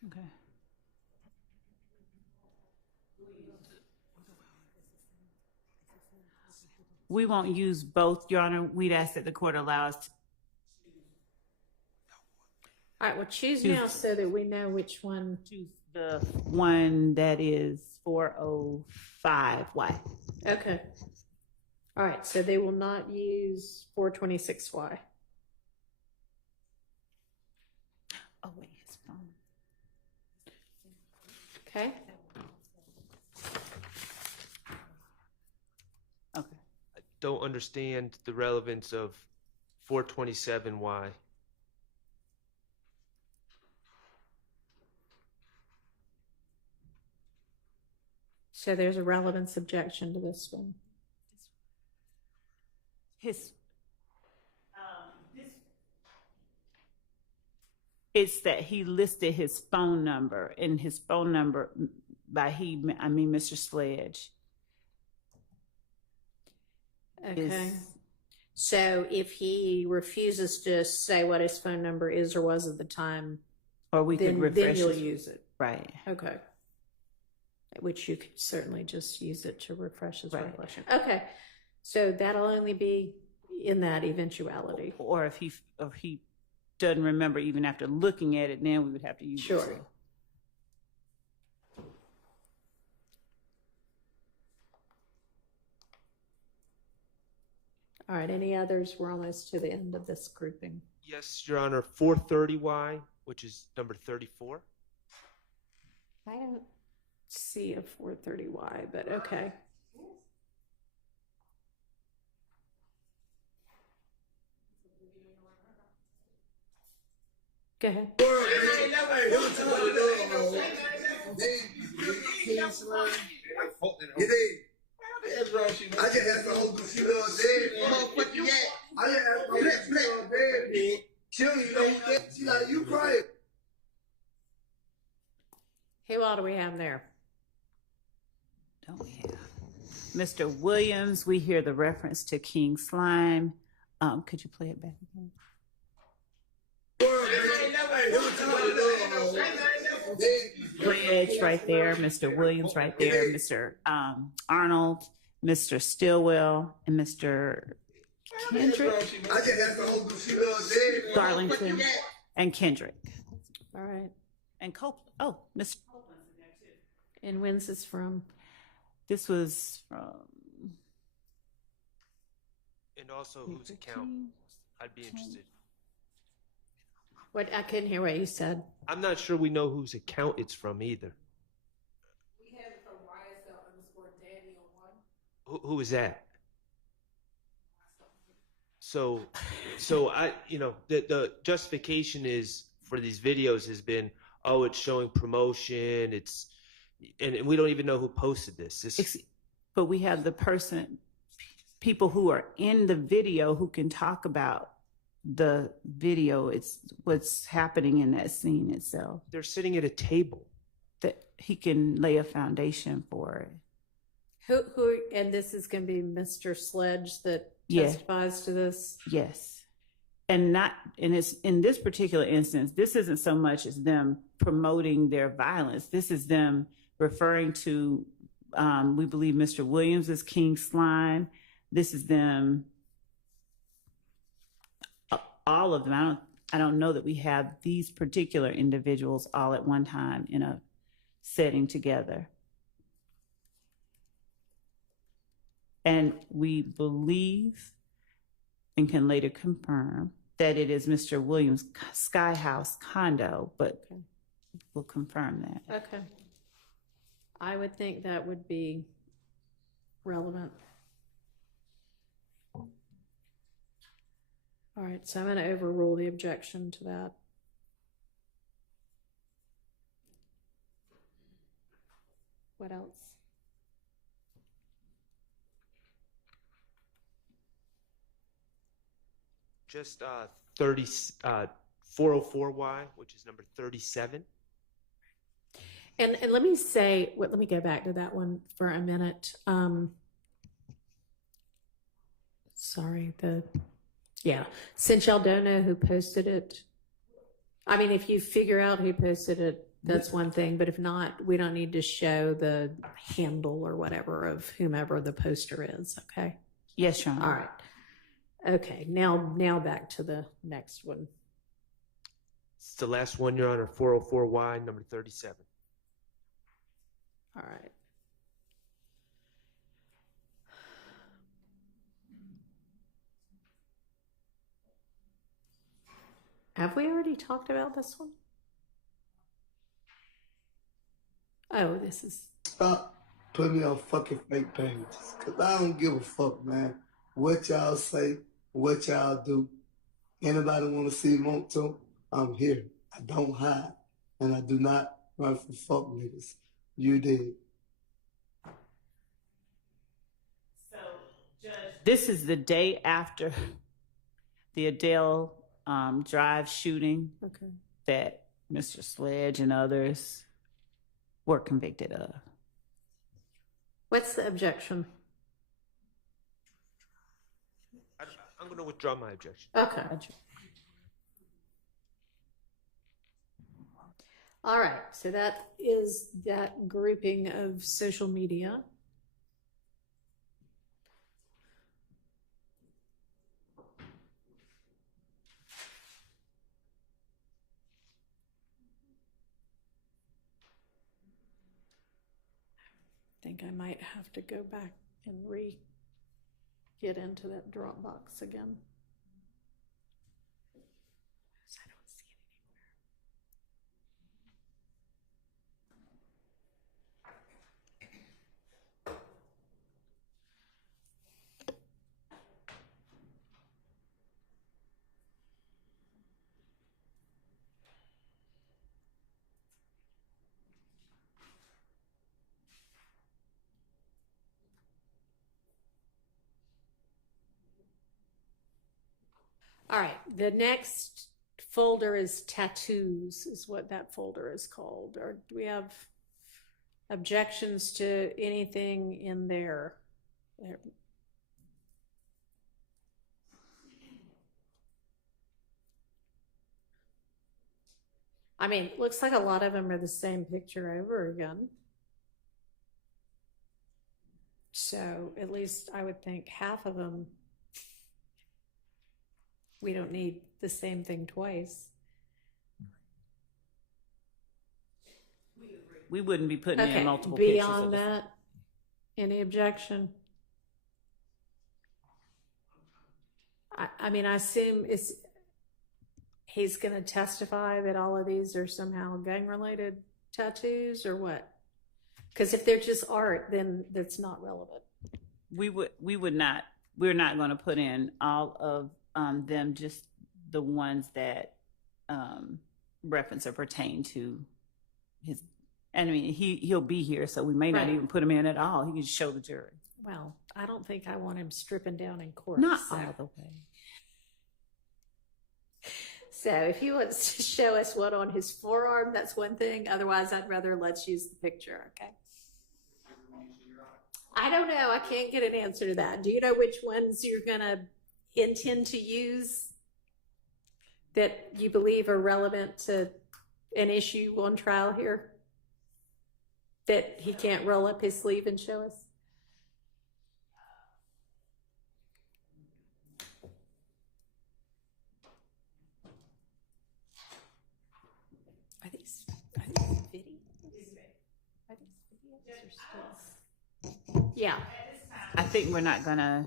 Okay. We won't use both, Your Honor. We'd ask that the court allow us to. All right, well, choose now so that we know which one. Choose the one that is 405Y. Okay. All right, so they will not use 426Y. Oh, wait, his phone. Okay. Okay. I don't understand the relevance of 427Y. So there's a relevance objection to this one. It's that he listed his phone number, and his phone number, by he, I mean Mr. Sledge. Okay. So if he refuses to say what his phone number is or was at the time, Or we could then refresh you'll his- use it. Right. Okay. Which you could certainly just use it to refresh his Right. recollection. Okay. So that'll only be in that eventuality. Or if he doesn't remember even after looking at it, then we would have to use it. Sure. too. All right. Any others? We're almost to the end of this grouping. Yes, Your Honor, 430Y, which is number 34. I don't see a 430Y, but okay. Go ahead. I just asked the whole she was dead. I just asked my she was dead. She don't even know who that. She like, you crying. Who all do we have there? Don't we have Mr. Williams? We hear the reference to King Slime. Could you play it back again? Bridge right there, Mr. Williams right there, Mr. Arnold, Mr. Stillwell, and Mr. Kendrick, I just asked the whole she was dead. Darlington, and Kendrick, All right. and Copeland. Oh, Mr. Copeland's in there too. And when's this from? This was from. And also whose account? I'd be interested. What, I couldn't hear what you said. I'm not sure we know whose account it's from either. We have it from YSL_Daniel 1. Who is that? So I, the justification is for these videos has been, oh, it's showing promotion. And we don't even know who posted this. But we have people who are in the video who can talk about the video. It's what's happening in that scene itself. They're sitting at a table. That he can lay a foundation for it. Who, and this is going to be Mr. Sledge that testifies to this? Yes. And it's in this particular instance, this isn't so much as them promoting their violence. This is them referring to, we believe Mr. Williams is King Slime. This is them, all of them. I don't know that we have these particular individuals all at one time in a setting together. And we believe and can later confirm that it is Mr. Williams' Sky House condo, but we'll confirm that. Okay. I would think that would be relevant. All right, so I'm going to overrule the objection to that. What else? Just 404Y, which is number 37. And let me say, let me go back to that one for a minute. Sorry, since y'all don't know who posted it, I mean, if you figure out who posted it, that's one thing, but if not, we don't need to show the handle or whatever of whomever the poster is, okay? Yes, Your Honor. All right. Okay, now back to the next one. It's the last one, Your Honor, 404Y, number 37. All right. Have we already talked about this one? Oh, this is... Stop putting me on fucking fake pages, because I don't give a fuck, man. What y'all say, what y'all do. Anybody want to, I'm here. I don't hide. And I do not run for fuck niggas. You did. So, Judge, this is the day after the Adele Drive shooting that Mr. Sledge and others were convicted of. What's the objection? I'm going to withdraw my objection. Okay. All right, so that is that grouping of social media. I think I might have to go back and get into that Dropbox again. I don't see it anywhere. All right, the next folder is tattoos, is what that folder is called. Or do we have objections to anything in there? I mean, it looks like a lot of them are the same picture over again. So at least I would think half of them, we don't need the same thing twice. We wouldn't be putting in multiple pictures. Beyond that, Any objection? I mean, I assume he's going to testify that all of these are somehow gang-related tattoos or what? Because if they're just art, then that's not relevant. We're not going to put in all of them, just the ones that reference or pertain to his. I mean, he'll be here, so we may not even put him in at all. He can show the jury. Well, I don't think I want him stripping down in court. Not all the way. So if he wants to show us what on his forearm, that's one thing. Otherwise, I'd rather let's use the picture, okay? I don't know. I can't get an answer to that. Do you know which ones you're going to intend to use that you believe are relevant to an issue on trial here that he can't roll up his sleeve and show us? Are these videos? Are these videos or still? Yeah. I think we're not going to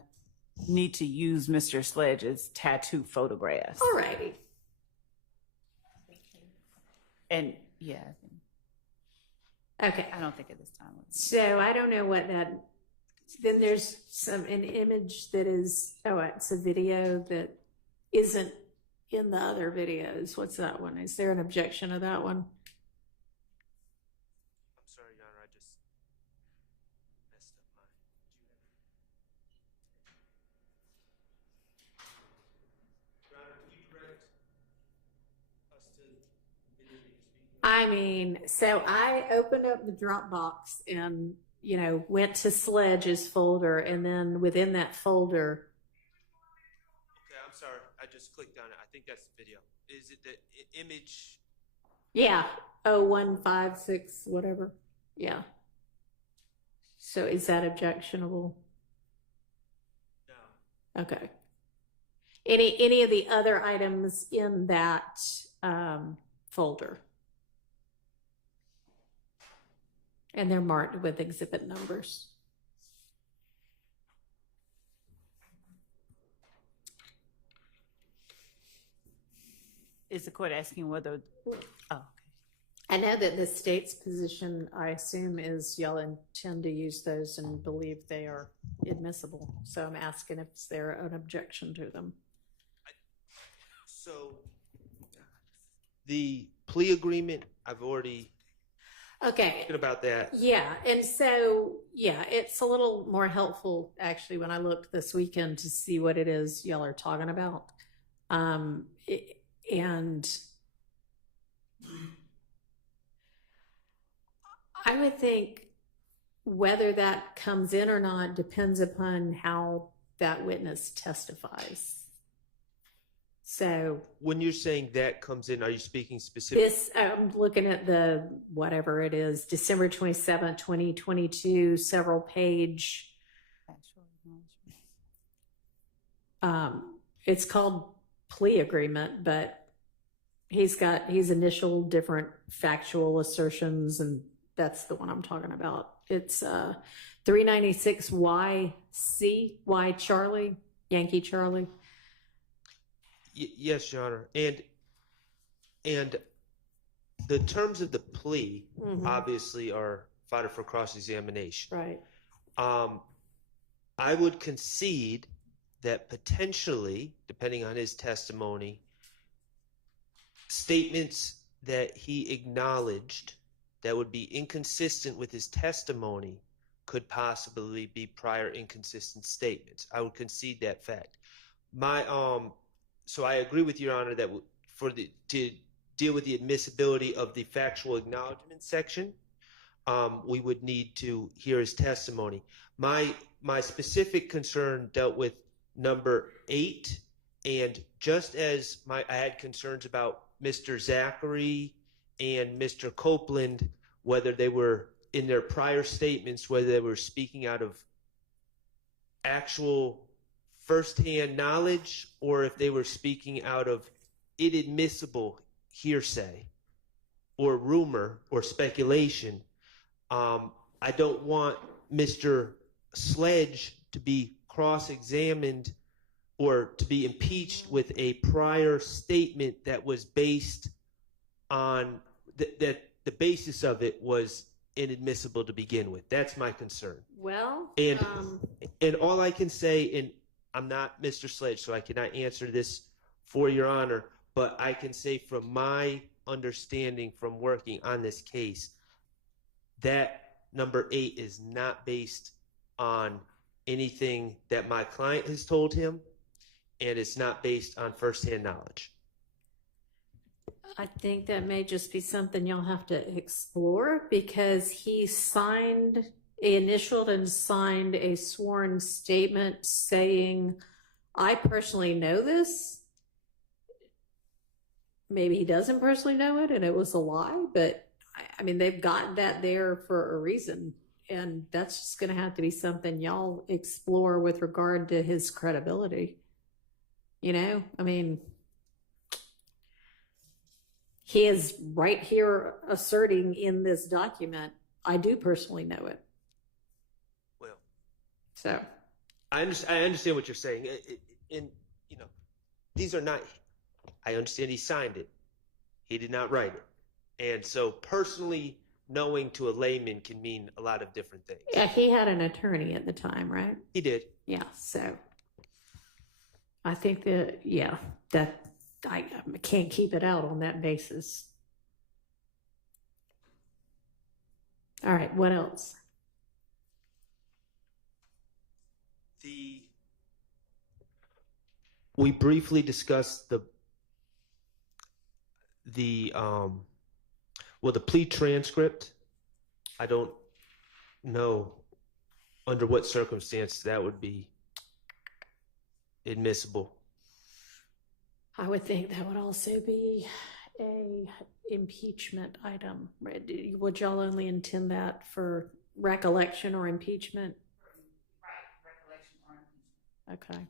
need to use Mr. Sledge's tattoo photographs. All righty. And yeah. Okay. I don't think at this time. So I don't know what that. Then there's an image that is. Oh, it's a video that isn't in the other videos. What's that one? Is there an objection to that one? I'm sorry, Your Honor, I just messed up mine. Your Honor, can you direct us to the video that you're speaking of? I mean, so I opened up the Dropbox and, went to Sledge's folder, and then within that folder. Okay, I'm sorry. I just clicked on it. I think that's the video. Is it the image? Yeah. 0156, whatever. Yeah. So is that objectionable? No. Okay. Any of the other items in that folder? And they're marked with exhibit numbers. Is the court asking whether? Oh, okay. I know that the state's position, I assume, is y'all intend to use those and believe they are admissible. So I'm asking if there an objection to them. So the plea agreement, I've already Okay. about that. Yeah, and so, it's a little more helpful, actually, when I looked this weekend to see what it is y'all are talking about. And I would think whether that comes in or not depends upon how that witness testifies. So when you're saying that comes in, are you speaking specifically? I'm looking at the, whatever it is, December 27th, 2022, several page. It's called plea agreement, but he's initial different factual assertions, and that's the one I'm talking about. It's 396YC, Y Charlie, Yankee Charlie. Yes, Your Honor. And the terms of the plea obviously are fodder for cross-examination. Right. I would concede that potentially, depending on his testimony, statements that he acknowledged that would be inconsistent with his testimony could possibly be prior inconsistent statements. I would concede that fact. So I agree with Your Honor that to deal with the admissibility of the factual acknowledgement section, we would need to hear his testimony. My specific concern dealt with number 8, and just as I had concerns about Mr. Zachary and Mr. Copeland, whether they were in their prior statements, whether they were speaking out of actual firsthand knowledge or if they were speaking out of inadmissible hearsay or rumor or speculation. I don't want Mr. Sledge to be cross-examined or to be impeached with a prior statement that was based on that the basis of it was inadmissible to begin with. That's my concern. Well, And all I can say, and I'm not Mr. Sledge, so I cannot answer this for Your Honor, but I can say from my understanding from working on this case, that number 8 is not based on anything that my client has told him, and it's not based on firsthand knowledge. I think that may just be something y'all have to explore, because he initialed and signed a sworn statement saying, I personally know this. Maybe he doesn't personally know it and it was a lie, but I mean, they've gotten that there for a reason. And that's just going to have to be something y'all explore with regard to his credibility. You know, I mean, he is right here asserting in this document, I do personally know it. Well, so I understand what you're saying. And, you know, these are not, I understand he signed it. He did not write it. And so personally knowing to a layman can mean a lot of different things. Yeah, he had an attorney at the time, right? He did. Yeah, so I think that, yeah, that I can't keep it out on that basis. All right, what else? We briefly discussed the plea transcript. I don't know under what circumstance that would be admissible. I would think that would also be a impeachment item. Would y'all only intend that for recollection or impeachment? Right, recollection or impeachment.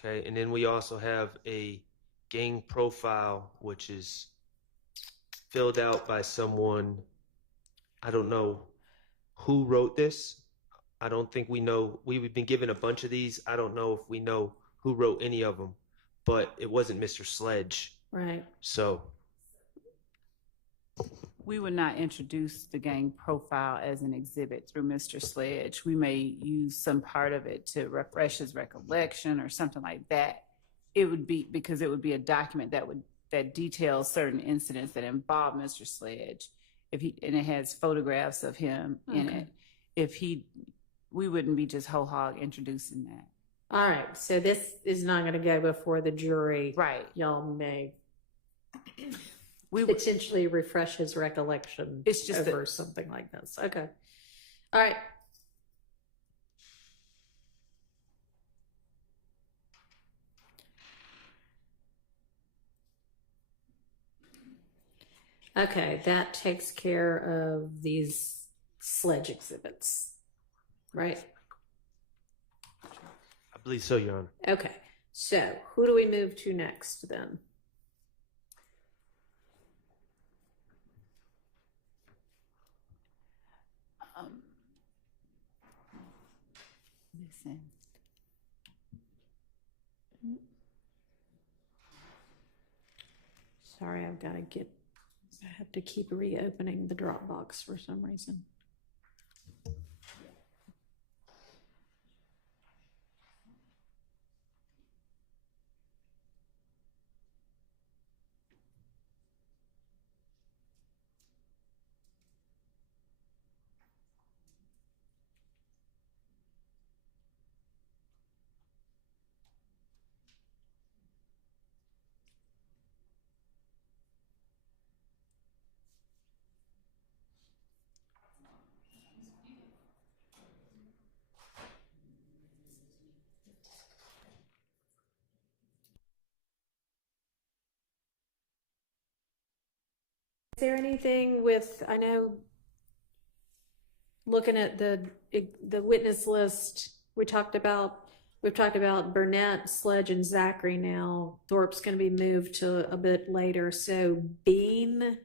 Okay. Okay, and then we also have a gang profile, which is filled out by someone. I don't know who wrote this. I don't think we know. We've been given a bunch of these. I don't know if we know who wrote any of them, but it wasn't Mr. Sledge. Right. So we would not introduce the gang profile as an exhibit through Mr. Sledge. We may use some part of it to refresh his recollection or something like that. It would be because it would be a document that details certain incidents that involve Mr. Sledge. And it has photographs of him in it. We wouldn't be just whole hog introducing that. All right, so this is not going to go before the jury. Right. Y'all may we potentially refresh his recollection. It's just over something like this. Okay. All right. Okay, that takes care of these Sledge exhibits, right? I believe so, Your Honor. Okay, so who do we move to next then? Listen. Sorry, I have to keep reopening the Dropbox for some reason. Is there anything with, I know, looking at the witness list, we've talked about Burnett, Sledge, and Zachary now. Thorpe's going to be moved to a bit later. So Bean?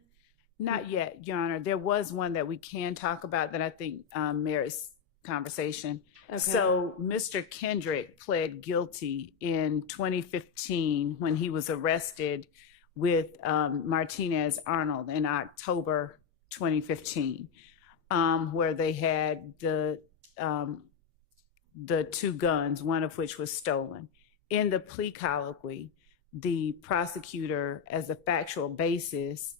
Not yet, Your Honor. There was one that we can talk about that I think merits conversation. Okay. So Mr. Kendrick pled guilty in 2015 when he was arrested with Martinez Arnold in October 2015, where they had the two guns, one of which was stolen. In the plea colloquy, the prosecutor, as a factual basis,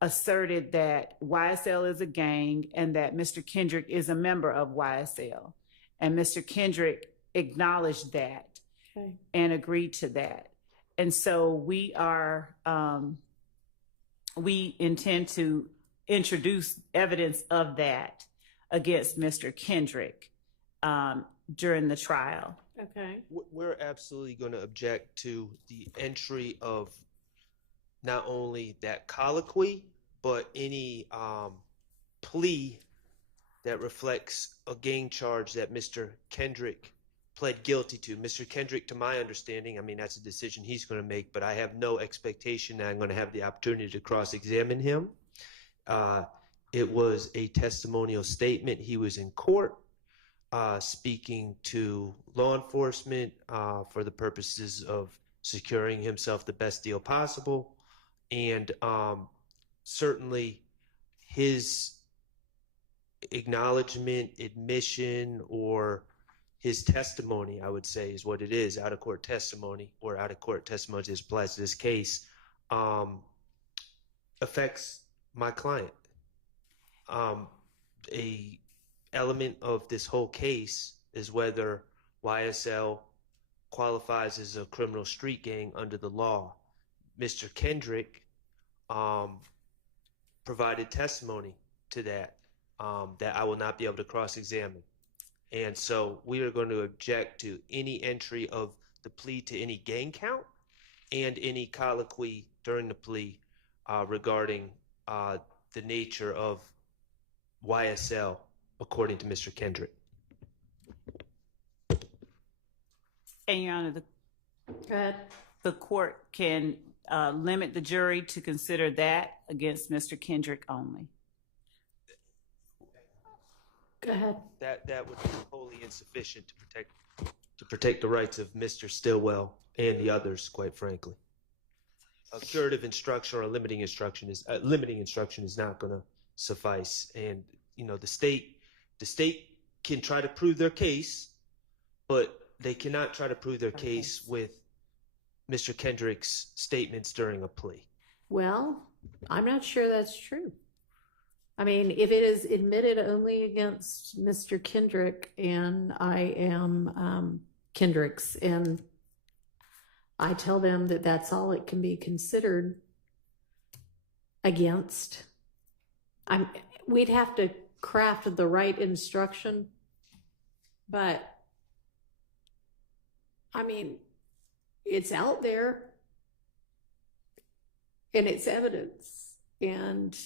asserted that YSL is a gang and that Mr. Kendrick is a member of YSL. And Mr. Kendrick acknowledged that and agreed to that. And so we intend to introduce evidence of that against Mr. Kendrick during the trial. Okay. We're absolutely going to object to the entry of not only that colloquy, but any plea that reflects a gang charge that Mr. Kendrick pled guilty to. Mr. Kendrick, to my understanding, I mean, that's a decision he's going to make, but I have no expectation that I'm going to have the opportunity to cross-examine him. It was a testimonial statement. He was in court speaking to law enforcement for the purposes of securing himself the best deal possible. And certainly his acknowledgement, admission, or his testimony, I would say, is what it is, out-of-court testimony, or out-of-court testimony as applies to this case, affects my client. A element of this whole case is whether YSL qualifies as a criminal street gang under the law. Mr. Kendrick provided testimony to that, that I will not be able to cross-examine. And so we are going to object to any entry of the plea to any gang count and any colloquy during the plea regarding the nature of YSL, according to Mr. Kendrick. And Your Honor, Go ahead. the court can limit the jury to consider that against Mr. Kendrick only. Go ahead. That would be wholly insufficient to protect the rights of Mr. Stillwell and the others, quite frankly. A curative instruction or a limiting instruction is not going to suffice. And you know, the state can try to prove their case, but they cannot try to prove their case with Mr. Kendrick's statements during a plea. Well, I'm not sure that's true. I mean, if it is admitted only against Mr. Kendrick and I am Kendrick's, and I tell them that that's all it can be considered against, we'd have to craft the right instruction, but I mean, it's out there and it's evidence, and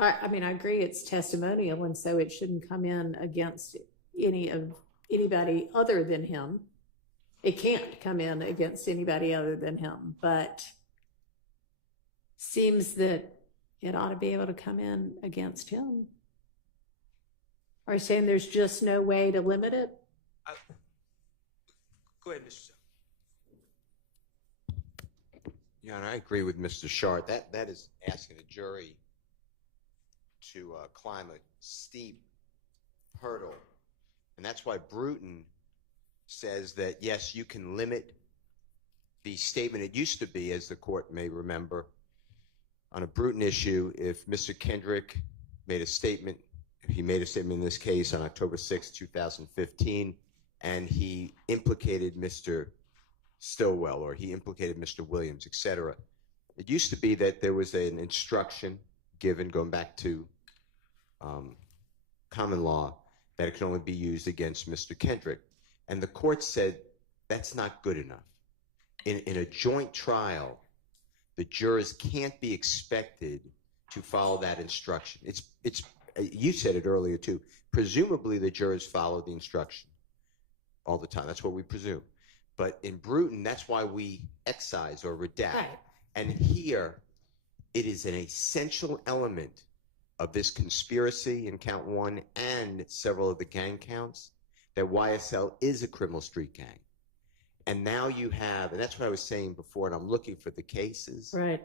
I mean, I agree it's testimonial, and so it shouldn't come in against anybody other than him. It can't come in against anybody other than him, but seems that it ought to be able to come in against him. Are you saying there's just no way to limit it? Go ahead, Mr. Yeah, and I agree with Mr. Shart. That is asking a jury to climb a steep hurdle. And that's why Bruton says that, yes, you can limit the statement. It used to be, as the court may remember, on a Bruton issue, if Mr. Kendrick made a statement, he made a statement in this case on October 6, 2015, and he implicated Mr. Stillwell, or he implicated Mr. Williams, etc. It used to be that there was an instruction given, going back to common law, that it can only be used against Mr. Kendrick. And the court said that's not good enough. In a joint trial, the jurors can't be expected to follow that instruction. It's you said it earlier too. Presumably the jurors follow the instruction all the time. That's what we presume. But in Bruton, that's why we excise or redact. Right. And here, it is an essential element of this conspiracy in count 1 and several of the gang counts that YSL is a criminal street gang. And now you have, and that's what I was saying before, and I'm looking for the cases. Right.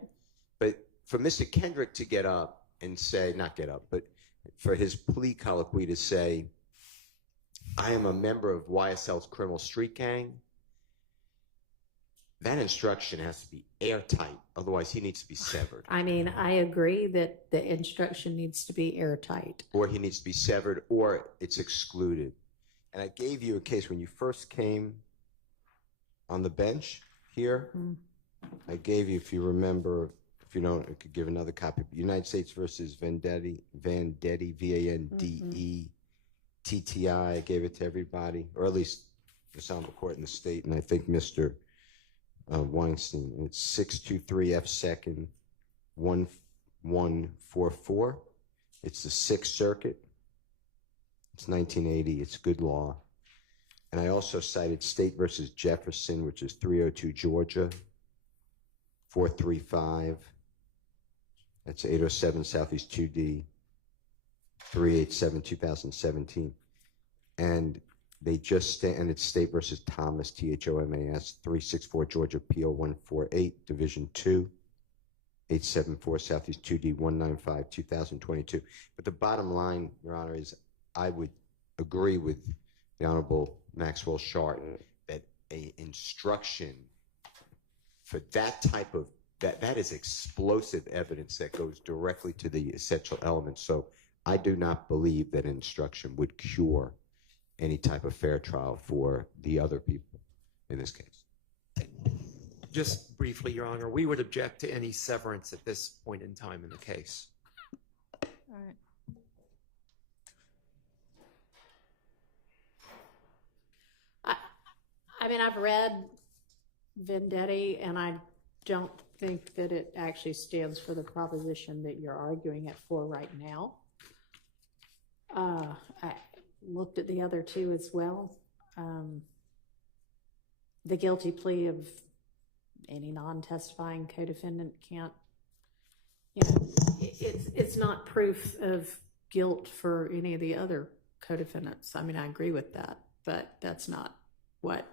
But for Mr. Kendrick to get up and say, not get up, but for his plea colloquy to say, I am a member of YSL's criminal street gang, that instruction has to be airtight. Otherwise, he needs to be severed. I mean, I agree that the instruction needs to be airtight. Or he needs to be severed, or it's excluded. And I gave you a case when you first came on the bench here. I gave you, if you remember, if you don't, I could give another copy. United States versus Vendetti, Vandetti, VANDETTI. I gave it to everybody, or at least the sound court in the state, and I think Mr. Weinstein. And it's 623 F second 1144. It's the Sixth Circuit. It's 1980. It's good law. And I also cited State versus Jefferson, which is 302 Georgia, 435. That's 807 Southeast 2D, 387 2017. And they just and it's State versus Thomas, THOMAS, 364 Georgia, PO 148, Division 2, 874 Southeast 2D, 195 2022. But the bottom line, Your Honor, is I would agree with the Honorable Maxwell Shart that a instruction for that type of that is explosive evidence that goes directly to the essential elements. So I do not believe that instruction would cure any type of fair trial for the other people in this case. Just briefly, Your Honor, we would object to any severance at this point in time in the case. All right. I mean, I've read Vendetti, and I don't think that it actually stands for the proposition that you're arguing it for right now. I looked at the other two as well. The guilty plea of any non-testifying co-defendant can't, it's not proof of guilt for any of the other co-defendants. I mean, I agree with that, but that's not what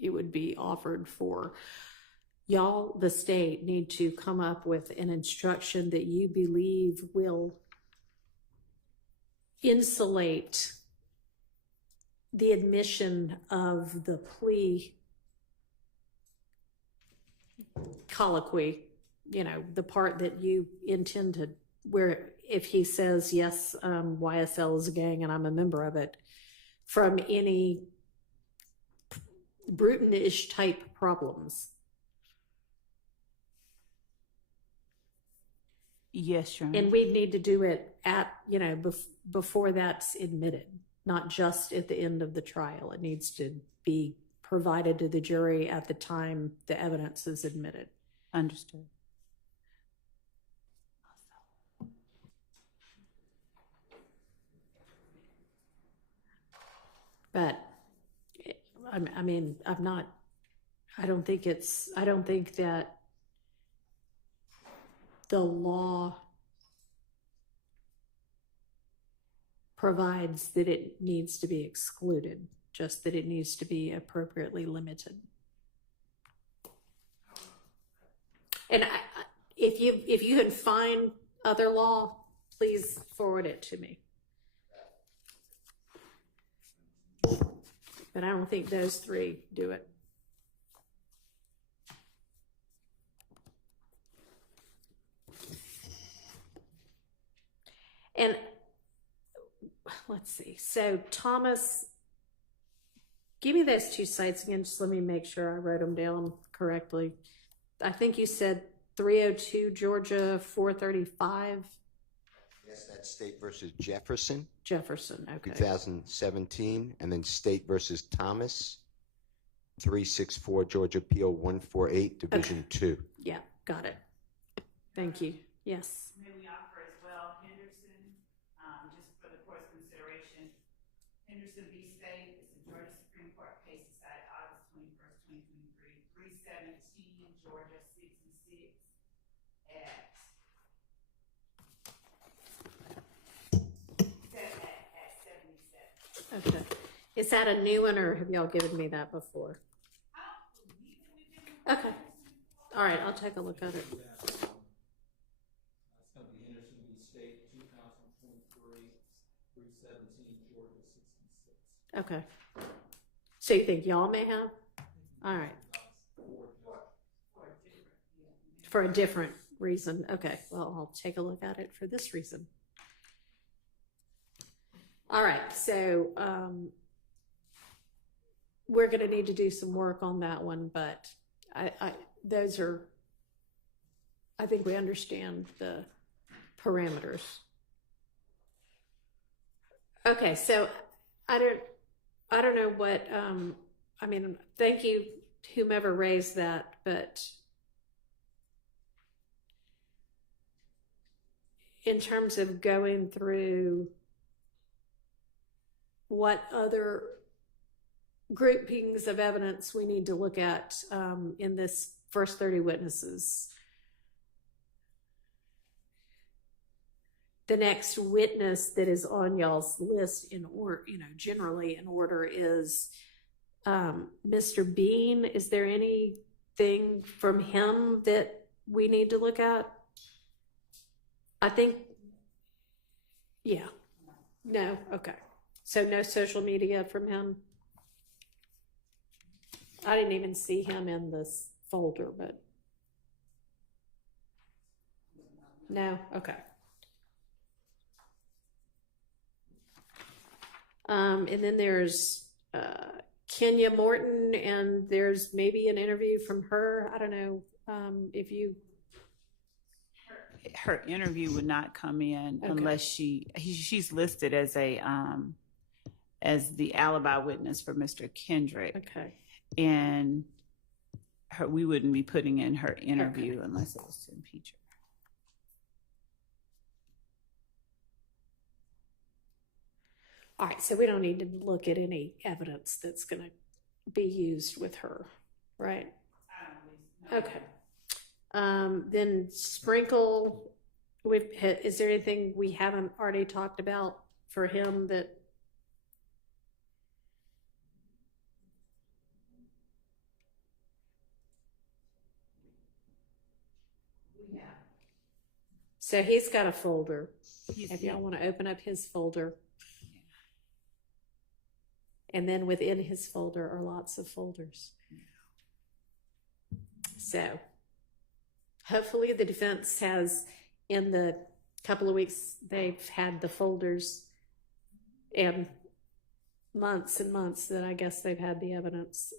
it would be offered for. Y'all, the state, need to come up with an instruction that you believe will insulate the admission of the plea colloquy, the part that you intend to, where if he says, yes, YSL is a gang and I'm a member of it, from any Bruton-ish type problems. Yes, Your Honor. And we need to do it at, before that's admitted, not just at the end of the trial. It needs to be provided to the jury at the time the evidence is admitted. Understood. But I don't think that the law provides that it needs to be excluded, just that it needs to be appropriately limited. And if you can find other law, please forward it to me. But I don't think those three do it. And let's see. So Thomas, give me those two sites again. Just let me make sure I wrote them down correctly. I think you said 302 Georgia 435. Yes, that's State versus Jefferson. Jefferson, okay. 2017, and then State versus Thomas, 364 Georgia PO 148, Division 2. Yeah, got it. Thank you. Yes. May we offer as well Henderson, just for the court's consideration. Henderson v. State is a Georgia Supreme Court case decided August 21st, 2023, 317 Georgia 66 at Is that a new one, or have y'all given me that before? Okay. All right, I'll take a look at it. That's going to be Henderson v. State, 2023, 317, Georgia, 66. Okay. So you think y'all may have? All right. For a different reason. Okay, well, I'll take a look at it for this reason. All right, so we're going to need to do some work on that one, but I think we understand the parameters. Okay, so I don't know what, I mean, thank you, whomever raised that, but in terms of going through what other groupings of evidence we need to look at in this first 30 witnesses. The next witness that is on y'all's list in order, generally in order, is Mr. Bean. Is there anything from him that we need to look at? I think, yeah. No? Okay. So no social media from him? I didn't even see him in this folder, but no? Okay. And then there's Kenya Morton, and there's maybe an interview from her. I don't know if you... Her interview would not come in unless she's listed as as the alibi witness for Mr. Kendrick. Okay. And we wouldn't be putting in her interview unless it was to impeach her. All right, so we don't need to look at any evidence that's going to be used with her, right? Okay. Then Sprinkle, is there anything we haven't already talked about for him that? Yeah. So he's got a folder. If y'all want to open up his folder. And then within his folder are lots of folders. So hopefully the defense has, in the couple of weeks they've had the folders, and months and months that I guess they've had the evidence,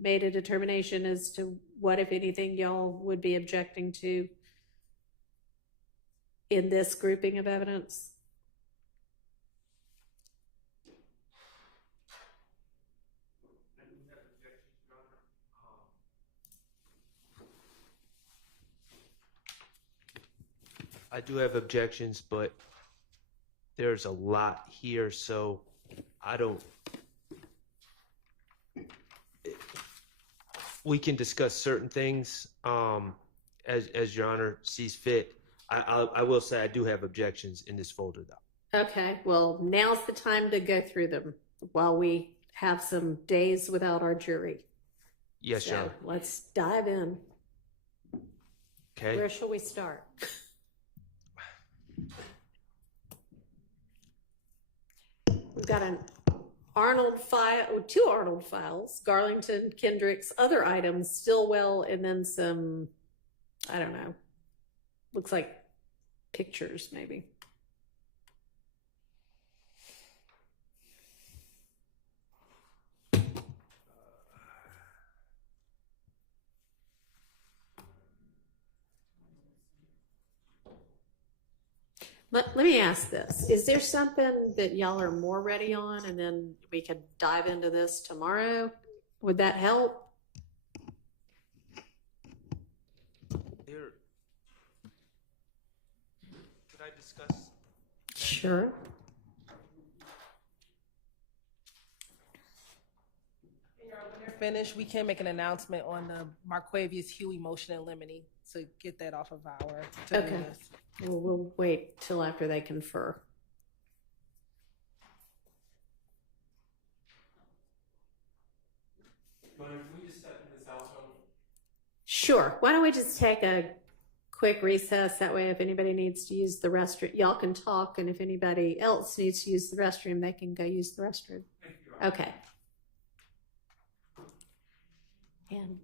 made a determination as to what, if anything, y'all would be objecting to in this grouping of evidence. I do have objections, but there's a lot here, so I don't. We can discuss certain things as Your Honor sees fit. I will say I do have objections in this folder, though. Okay, well, now's the time to go through them while we have some days without our jury. Yes, Your Honor. Let's dive in. Okay. Where shall we start? We've got an Arnold file, two Arnold files, Garlington, Kendrick's, other items, Stillwell, and then some, I don't know, looks like pictures maybe. Let me ask this. Is there something that y'all are more ready on, and then we could dive into this tomorrow? Would that help? Could I discuss? Sure. When they're finished, we can make an announcement on the Marquavius Huey motion in limine to get that off of our to-do list. Well, we'll wait till after they confer. Can we just step in this household? Sure. Why don't we just take a quick recess? That way, if anybody needs to use the restroom, y'all can talk, and if anybody else needs to use the restroom, they can go use the restroom. Thank you. Okay. And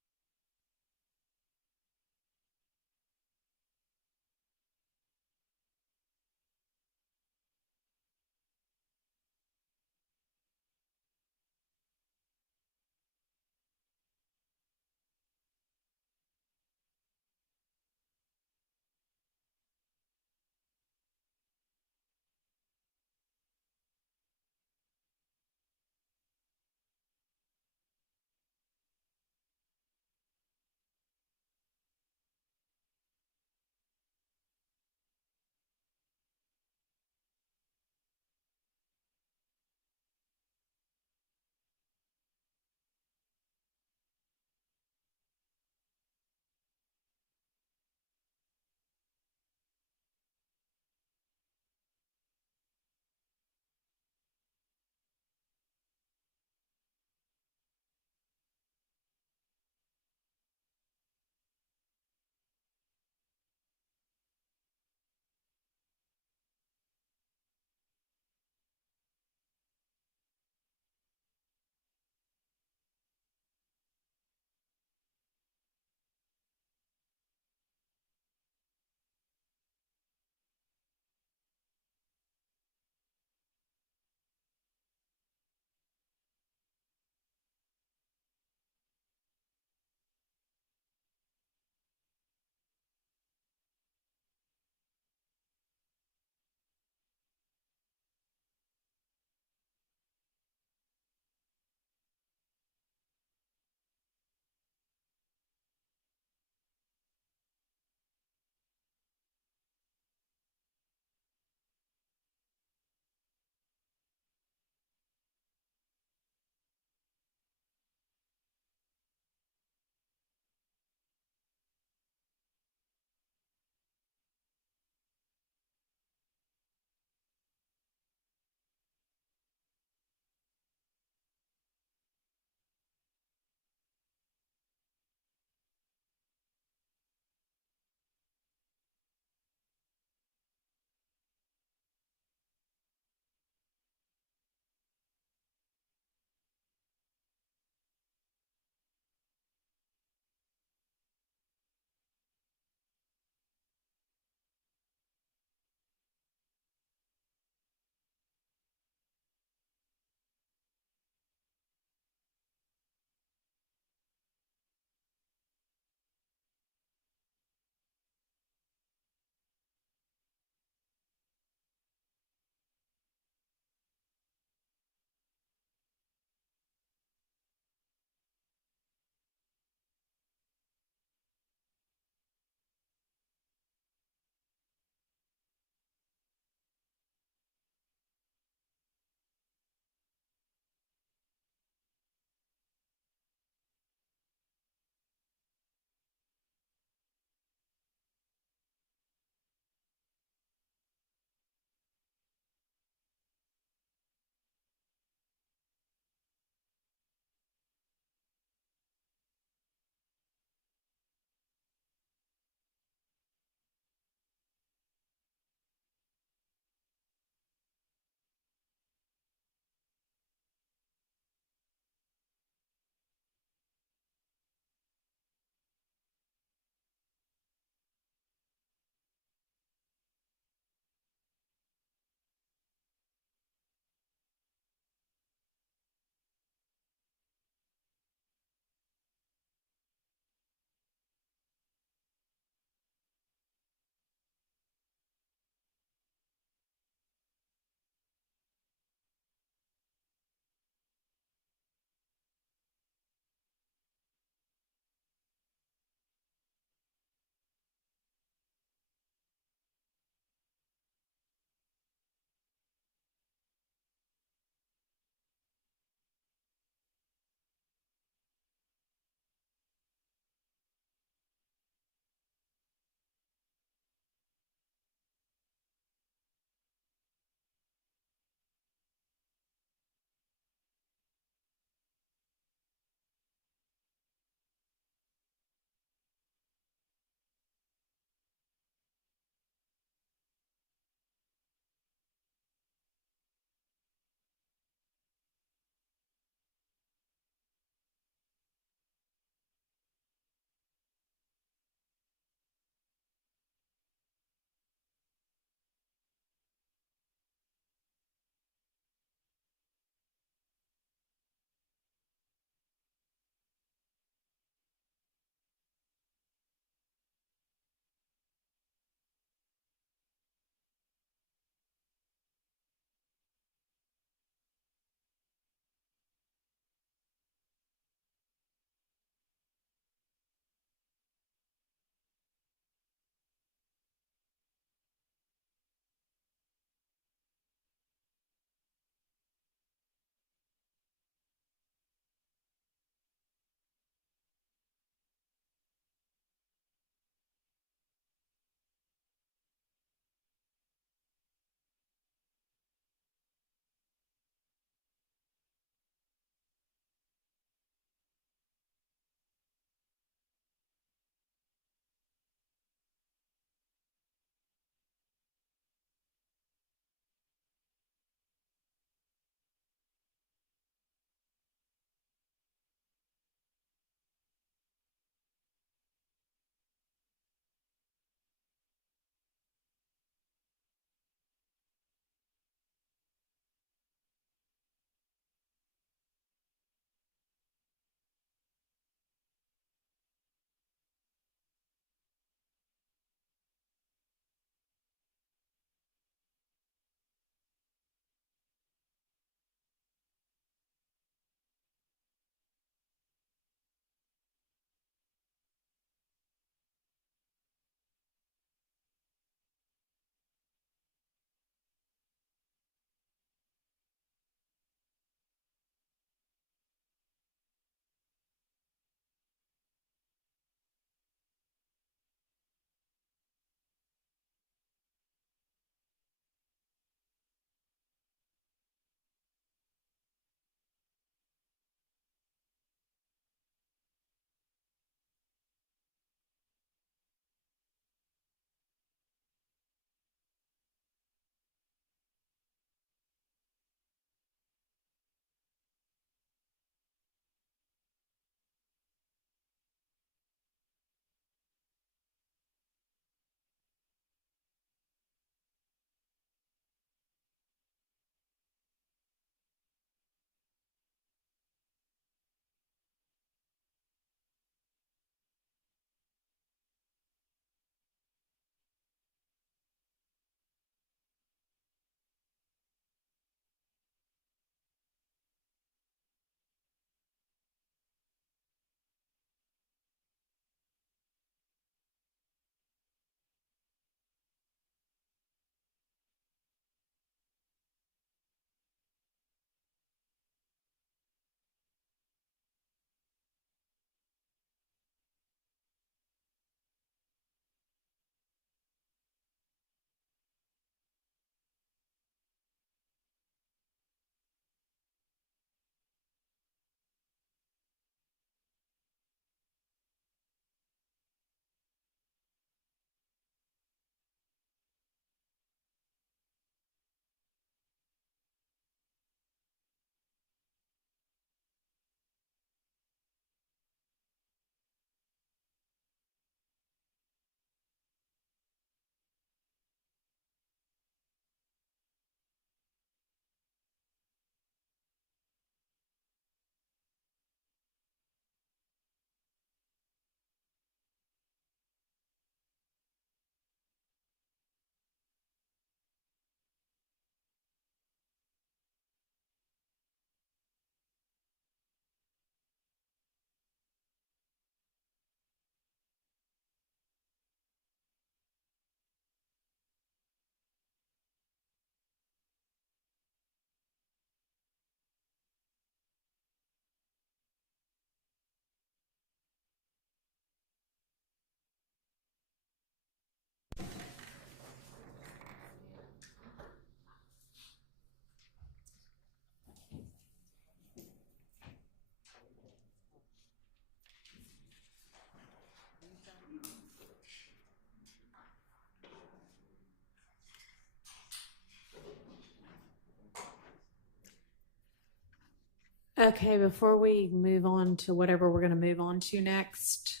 Okay, before we move on to whatever we're going to move on to next,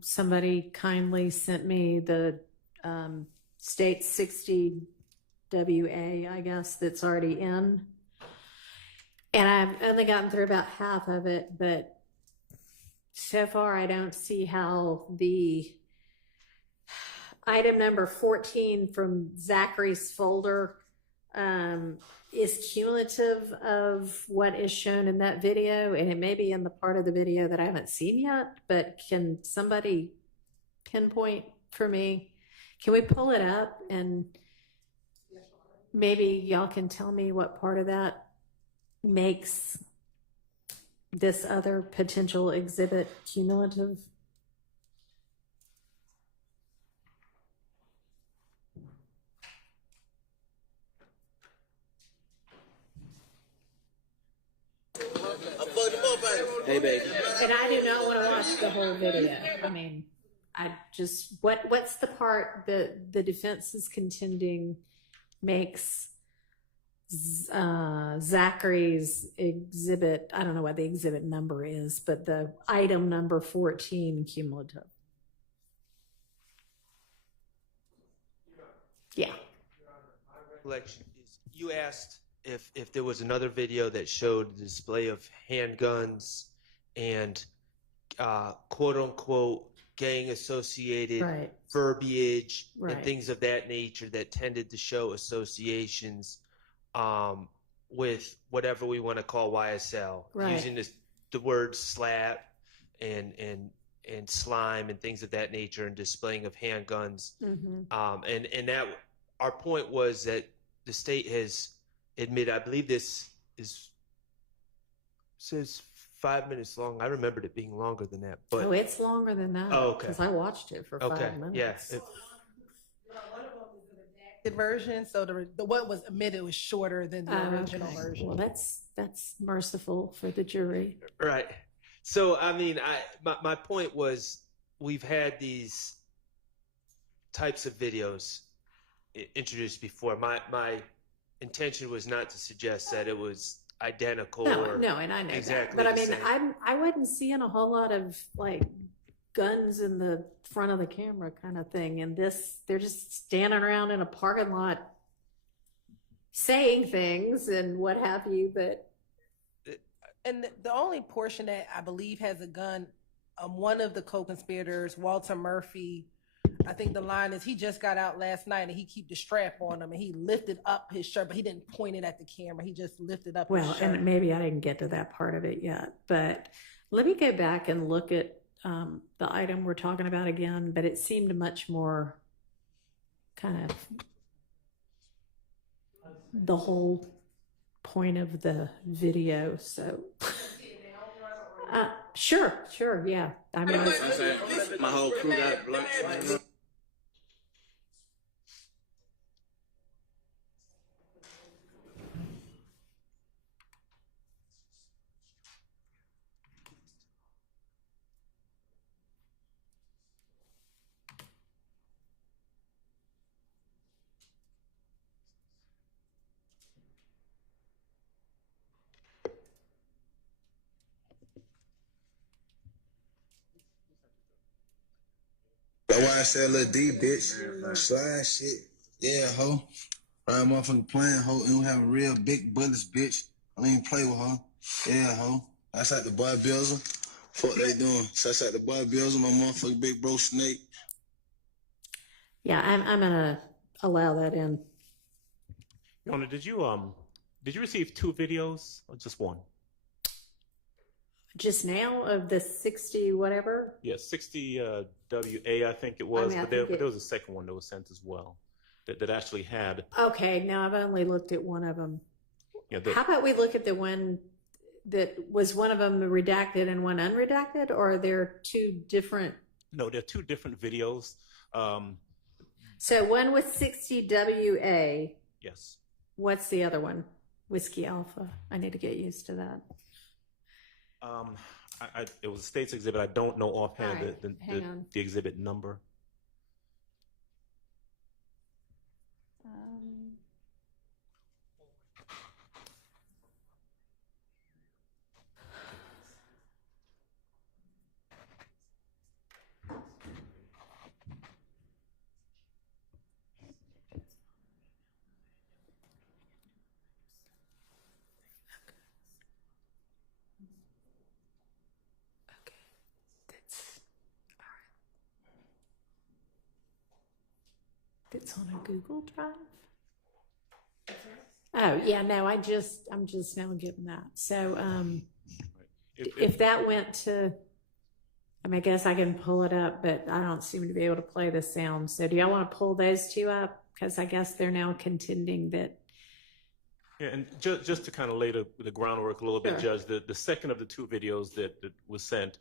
somebody kindly sent me the state 60 WA, I guess, that's already in. And I've only gotten through about half of it, but so far I don't see how the item number 14 from Zachary's folder is cumulative of what is shown in that video, and it may be in the part of the video that I haven't seen yet, but can somebody pinpoint for me? Can we pull it up and maybe y'all can tell me what part of that makes this other potential exhibit cumulative? Hey, baby. And I do not want to watch the whole video. I mean, I just, what's the part that the defense is contending makes Zachary's exhibit, I don't know what the exhibit number is, but the item number 14 cumulative? Yeah. Recollection is you asked if there was another video that showed the display of handguns and quote unquote gang associated Right. verbiage Right. and things of that nature that tended to show associations with whatever we want to call YSL, Right. using the word slap and slime and things of that nature, and displaying of handguns. And that our point was that the state has admitted, I believe this says 5 minutes long. I remembered it being longer than that, but Oh, it's longer than that. Oh, okay. Because I watched it for 5 minutes. Yeah. The version, so the what was omitted was shorter than the original Okay. version. Well, that's merciful for the jury. Right. So, I mean, my point was we've had these types of videos introduced before. My intention was not to suggest that it was identical No, or and I know exactly that. But I the mean, same. I wasn't seeing a whole lot of like guns in the front of the camera kind of thing. And they're just standing around in a parking lot saying things and what have you. But And the only portion that I believe has a gun, one of the co-conspirators, Walter Murphy, I think the line is, he just got out last night and he keep the strap on him and he lifted up his shirt, but he didn't point it at the camera. He just lifted up his shirt. and maybe I didn't get to that part of it yet. But let me go back and look at the item we're talking about again. But it seemed much more kind of the whole point of the video. So sure, yeah. I mean, My whole crew got blocked. That's why I said Lil D, bitch. Slide shit. Yeah, ho. Ride motherfucking plane, ho. And we have real big bullets, bitch. I don't even play with her. Yeah, ho. That's like the boy Bills. Fuck they doing. So that's like the boy Bills, my motherfucking big bro Snake. yeah, I'm gonna allow that in. Your Honor, did you receive 2 videos or just one? Just now of the 60 whatever. Yeah, 60 WA, I think it was, I but think there was a second one that was sent as well that actually had. Okay, now I've only looked at one of them. Yeah, How about we look at the one that was one of them redacted and one unredacted, or are there 2 different? No, there are 2 different videos. So one was 60 WA. Yes. What's the other one? Whiskey Alpha. I need to get used to that. It was a state's exhibit. I don't know offhand All right, hang on. the exhibit number. It's on a Google Drive. Oh yeah, no, I'm just now getting that. So if that went to, I mean, I guess I can pull it up, but I don't seem to be able to play the sound. So do y'all want to pull those two up? Because I guess they're now contending that. Yeah, and just to kind of lay the groundwork a little bit, Sure. Judge, the second of the two videos that was sent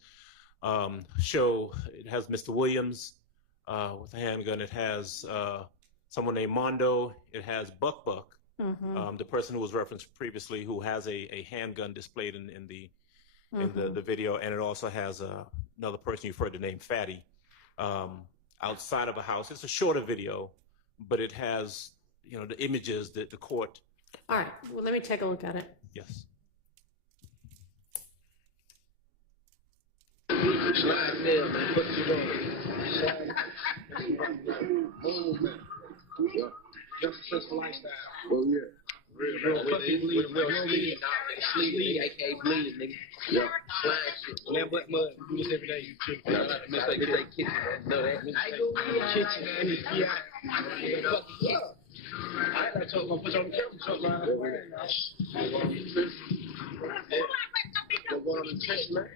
show it has Mr. Williams with a handgun. It has someone named Mondo. It has Buck, the person who was referenced previously, who has a handgun displayed in the video, and it also has another person you've heard the name Fatty outside of a house. It's a shorter video, but it has the images that the court. All right. Well, let me take a look at it. Yes. Slide there, man. Put it on. Move, man. Just a sense of lifestyle. Oh, yeah. Real fucking bleed. Real bleed. Sleep, aka bleed, nigga. Yeah. Slime shit. Lamb butt mud. We do this every day. I like to miss that kitchen, man. Know that. Kitchen, man. Yeah. Fuck yeah. I gotta talk, gonna put you on the camera, talk, man. Yeah. We're going on the trench, man.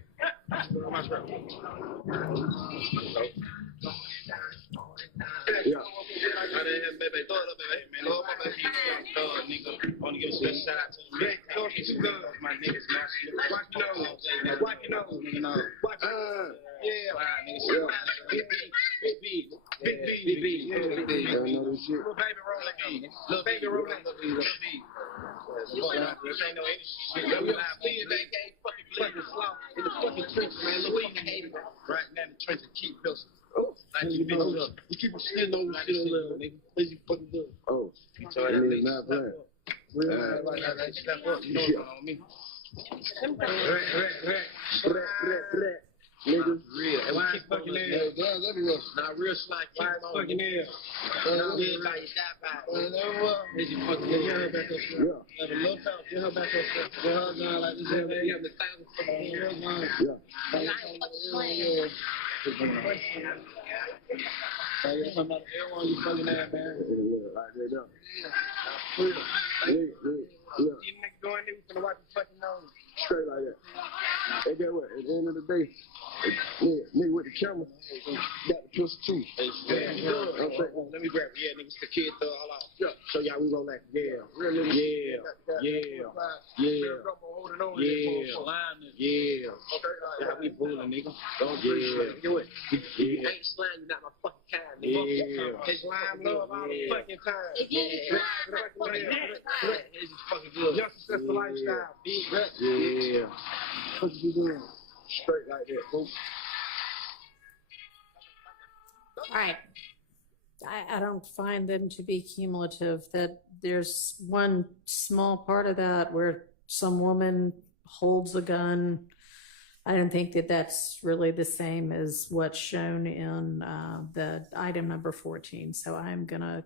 Yeah. I didn't baby. Throw it up, baby. Man, Lord, my baby. Nigga. Want to give a special shout out to the man. Throw it to guns. My niggas, man. Watch your nose. Watch your nose, nigga. Watch your nose. Yeah. Nigga. Big B. Yeah. Big B. Little baby rolling. Little baby rolling. Little B. This ain't no industry. We live in the fucking slump in the fucking trenches, man. Look fucking hating. Right now in the trenches, keep pills. Oh, like you bitches up. You keep sitting over shit on there, nigga. What you fucking do? Oh, so that nigga not playing. Like step up, you know what's going on with me. Nigga, real. And we keep fucking there. Not real slime. Keep fucking there. Not real like you die by. Is you fucking there? Get her back up. Yeah. The little top, get her back up. Get her down like this. You have the time for the gun. Yeah. You're talking about everyone you fucking ass, man. Like that, yeah. You niggas go in there, we finna wipe your fucking nose. Straight like that. And get what? At the end of the day, nigga with the camera got the pistol too. Let me grab it. Yeah, niggas, the kid thug. Hold on. Yeah. Show y'all we roll like yeah. Yeah. Yeah, we bullying, nigga. Don't do it. You ain't slime, you're not my fucking kind, nigga. It's slime love all the fucking time. It's just fucking good. Your successful lifestyle, big. Yeah. What you doing? Straight like that, folks. All right. I don't find them to be cumulative. That there's one small part of that where some woman holds a gun. I don't think that that's really the same as what's shown in the item number 14. So I'm gonna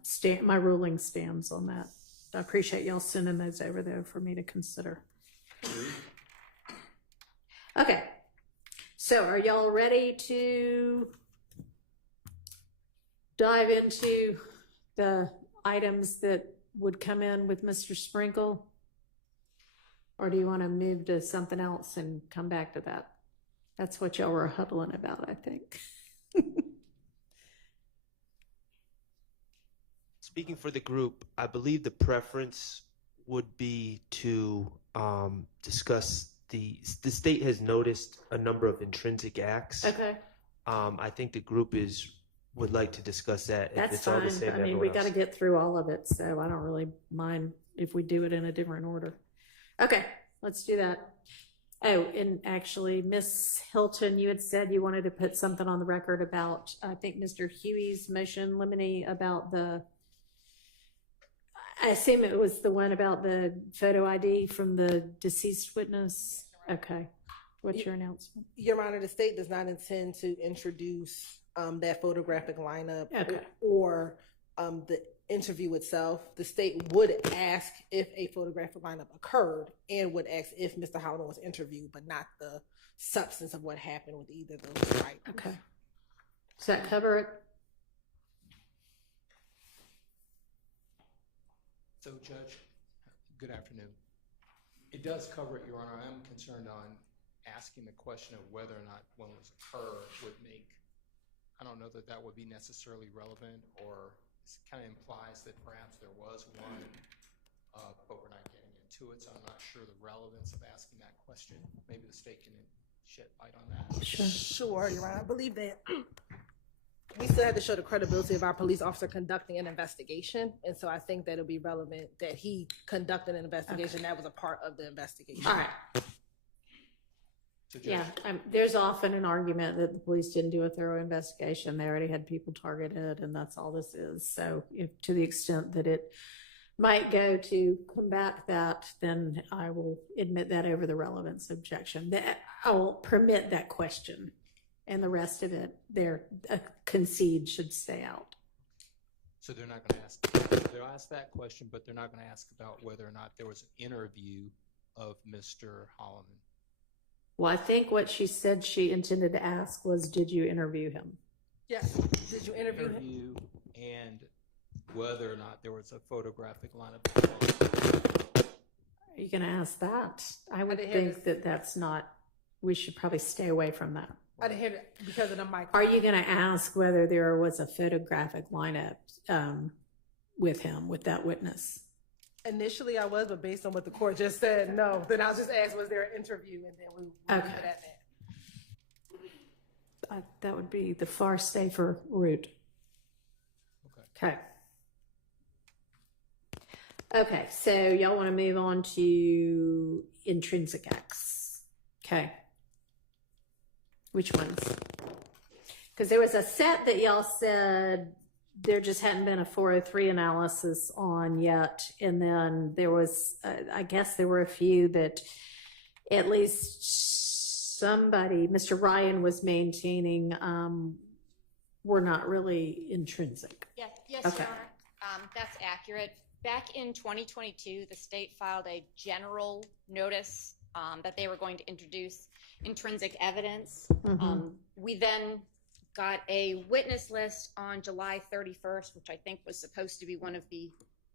stand. My ruling stands on that. I appreciate y'all sending those over there for me to consider. Okay. So are y'all ready to dive into the items that would come in with Mr. Sprinkle? Or do you want to move to something else and come back to that? That's what y'all were huddling about, I think. Speaking for the group, I believe the preference would be to discuss the state has noticed a number of intrinsic acts. Okay. I think the group would like to discuss that. That's if it's all fine. the same. I mean, we got to get through all of it, so I don't really mind if we do it in a different order. Okay, let's do that. Oh, and actually, Miss Hilton, you had said you wanted to put something on the record about, I think, Mr. Huey's motion limine about I assume it was the one about the photo ID from the deceased witness. Okay. What's your announcement? Your Honor, the state does not intend to introduce that photographic lineup Okay. or the interview itself. The state would ask if a photographic lineup occurred and would ask if Mr. Holloman was interviewed, but not the substance of what happened with either of those items. Okay. Does that cover it? So, Judge, good afternoon. It does cover it, Your Honor. I am concerned on asking the question of whether or not one was occurred would make, I don't know that that would be necessarily relevant, or it kind of implies that perhaps there was one, but we're not getting into it, so I'm not sure the relevance of asking that question. Maybe the state can shed light on that. Sure, Your Honor. I believe that we still have to show the credibility of our police officer conducting an investigation, and so I think that it'll be relevant that he conducted an investigation. That was a part of the investigation. All right. Yeah, there's often an argument that the police didn't do a thorough investigation. They already had people targeted, and that's all this is. So if to the extent that it might go to combat that, then I will admit that over the relevance objection. That I will permit that question, and the rest of it, concede should stay out. So they're not going to ask, they'll ask that question, but they're not going to ask about whether or not there was an interview of Mr. Holloman. Well, I think what she said she intended to ask was, did you interview him? Yes. Did you interview him? And whether or not there was a photographic lineup. Are you going to ask that? I would think that that's not, we should probably stay away from that. I didn't hear it because of the mic. Are you going to ask whether there was a photographic lineup with him, with that witness? Initially, I was, but based on what the court just said, no. Then I'll just ask, was there an interview? And then we leave it at that. That would be the far safer route. Okay. Okay, so y'all want to move on to intrinsic acts. Okay. Which ones? Because there was a set that y'all said there just hadn't been a 403 analysis on yet. And then there was, I guess there were a few that at least somebody, Mr. Ryan was maintaining, were not really intrinsic. Yes, Okay. Your Honor. That's accurate. Back in 2022, the state filed a general notice that they were going to introduce intrinsic evidence. We then got a witness list on July 31st, which I think was supposed to be one of the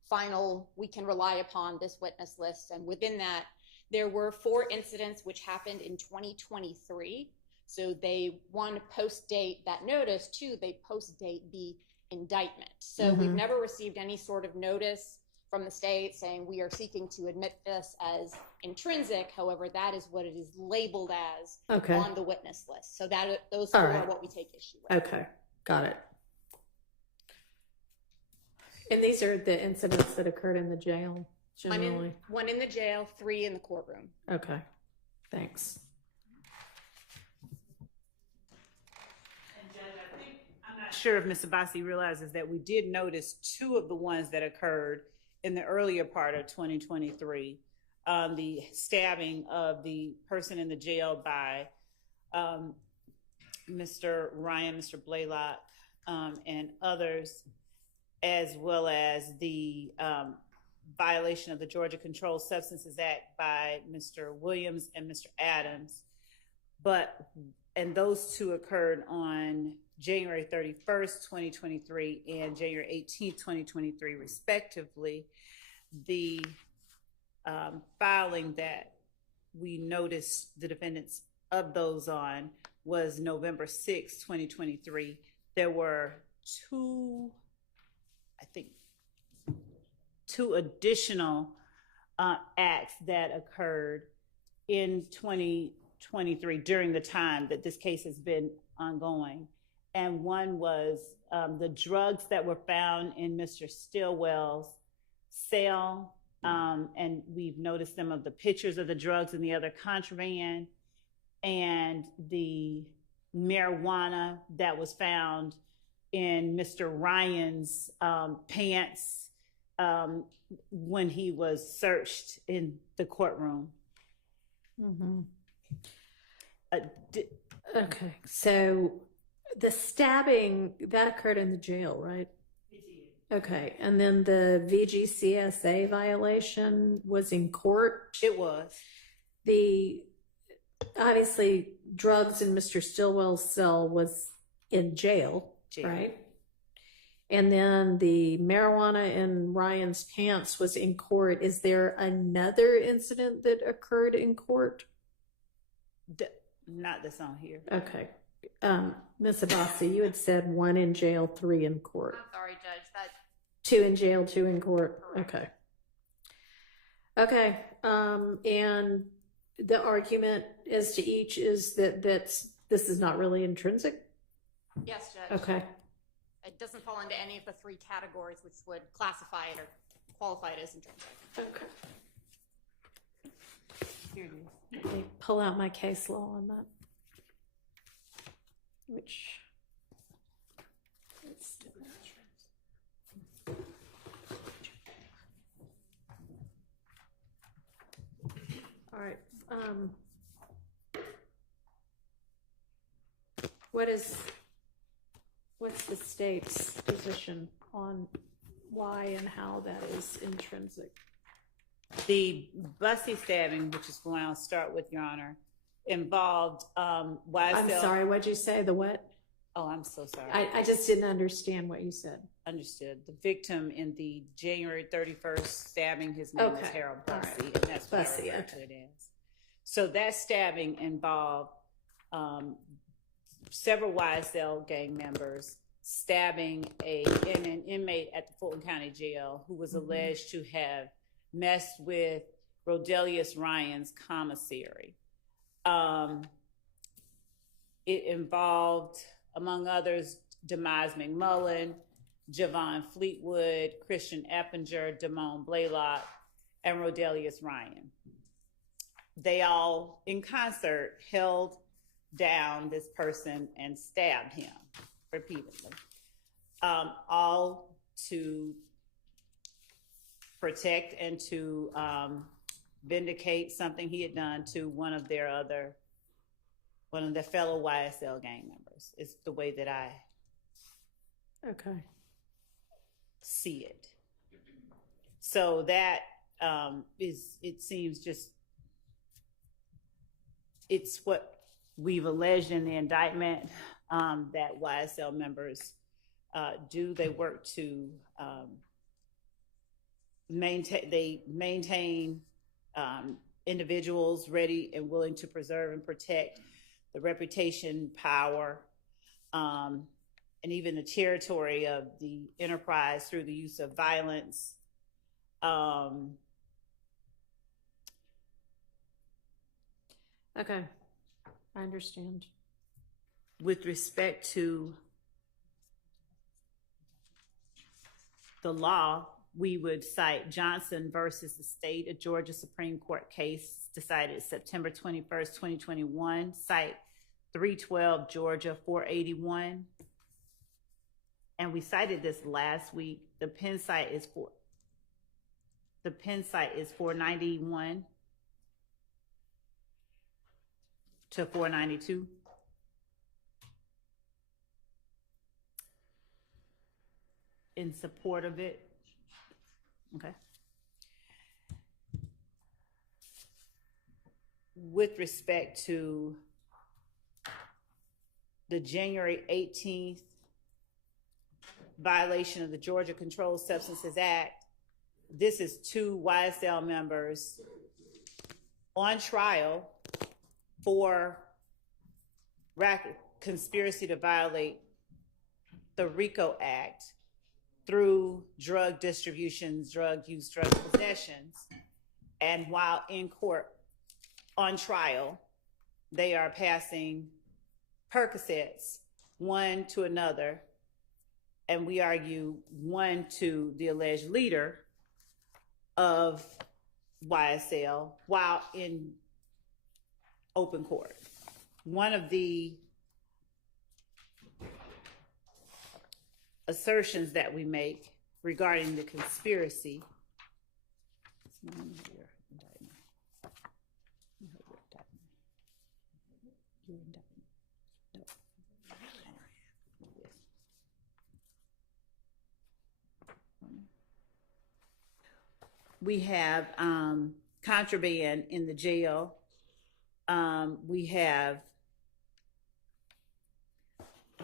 final, we can rely upon this witness list. And within that, there were 4 incidents which happened in 2023. So they, 1, post-date that notice, 2, they post-date the indictment. So we've never received any sort of notice from the state saying we are seeking to admit this as intrinsic. However, that is what it is labeled as on the witness list. So that those 4 are what we take issue with. Okay, got it. And these are the incidents that occurred in the jail, generally? One in the jail, 3 in the courtroom. Okay, thanks. I'm not sure if Mr. Bassi realizes that we did notice 2 of the ones that occurred in the earlier part of 2023. The stabbing of the person in the jail by Mr. Ryan, Mr. Blaylock, and others, as well as the violation of the Georgia Controlled Substances Act by Mr. Williams and Mr. Adams. And those 2 occurred on January 31st, 2023 and January 18th, 2023, respectively. The filing that we noticed the defendants of those on was November 6th, 2023. There were 2 additional acts that occurred in 2023 during the time that this case has been ongoing. And one was the drugs that were found in Mr. Stillwell's cell. And we've noticed some of the pictures of the drugs and the other contraband, and the marijuana that was found in Mr. Ryan's pants when he was searched in the courtroom. Okay, so the stabbing, that occurred in the jail, right? It did. Okay, and then the VGCSA violation was in court? It was. Obviously, drugs in Mr. Stillwell's cell was in jail, right? And then the marijuana in Ryan's pants was in court. Is there another incident that occurred in court? Not that's on here. Okay. Ms. Abbasi, you had said 1 in jail, 3 in court. I'm sorry, Judge, that 2 in jail, 2 in court. Okay. Okay. And the argument as to each is that this is not really intrinsic? yes, Judge. Okay. It doesn't fall into any of the 3 categories which would classify it or qualify it as intrinsic. Okay. Here it is. Let me pull out my case law on that. Which let's do that. All right. What's the state's position on why and how that is intrinsic? The Bussey stabbing, which is the one I'll start with, Your Honor, involved YSL. I'm sorry, what'd you say? The what? Oh, I'm so sorry. I just didn't understand what you said. Understood. The victim in the January 31st stabbing, his name is Harold Bussey, right. and that's what Bussey, I refer to it as. So that stabbing involved several YSL gang members stabbing an inmate at the Fulton County Jail who was alleged to have messed with Rodelius Ryan's commissary. It involved, among others, Demise McMullen, Javon Fleetwood, Christian Eppinger, Damone Blaylock, and Rodelius Ryan. They all, in concert, held down this person and stabbed him repeatedly, all to protect and to vindicate something he had done to one of their fellow YSL gang members. It's the way that I see it. So that it seems just, it's what we've alleged in the indictment that YSL members do. They work to maintain individuals ready and willing to preserve and protect the reputation, power, and even the territory of the enterprise through the use of violence. Okay, I understand. With respect to the law, we would cite Johnson versus the State, a Georgia Supreme Court case decided September 21st, 2021, cite 312 Georgia 481. And we cited this last week. The Penn site is 491 to 492. In support of it. Okay. With respect to the January 18th violation of the Georgia Controlled Substances Act, this is 2 YSL members on trial for conspiracy to violate the RICO Act through drug distributions, drug use, drug possessions. And while in court on trial, they are passing Percocets, one to another, and we argue one to the alleged leader of YSL while in open court. One of the assertions that we make regarding the conspiracy. We have contraband in the jail. We have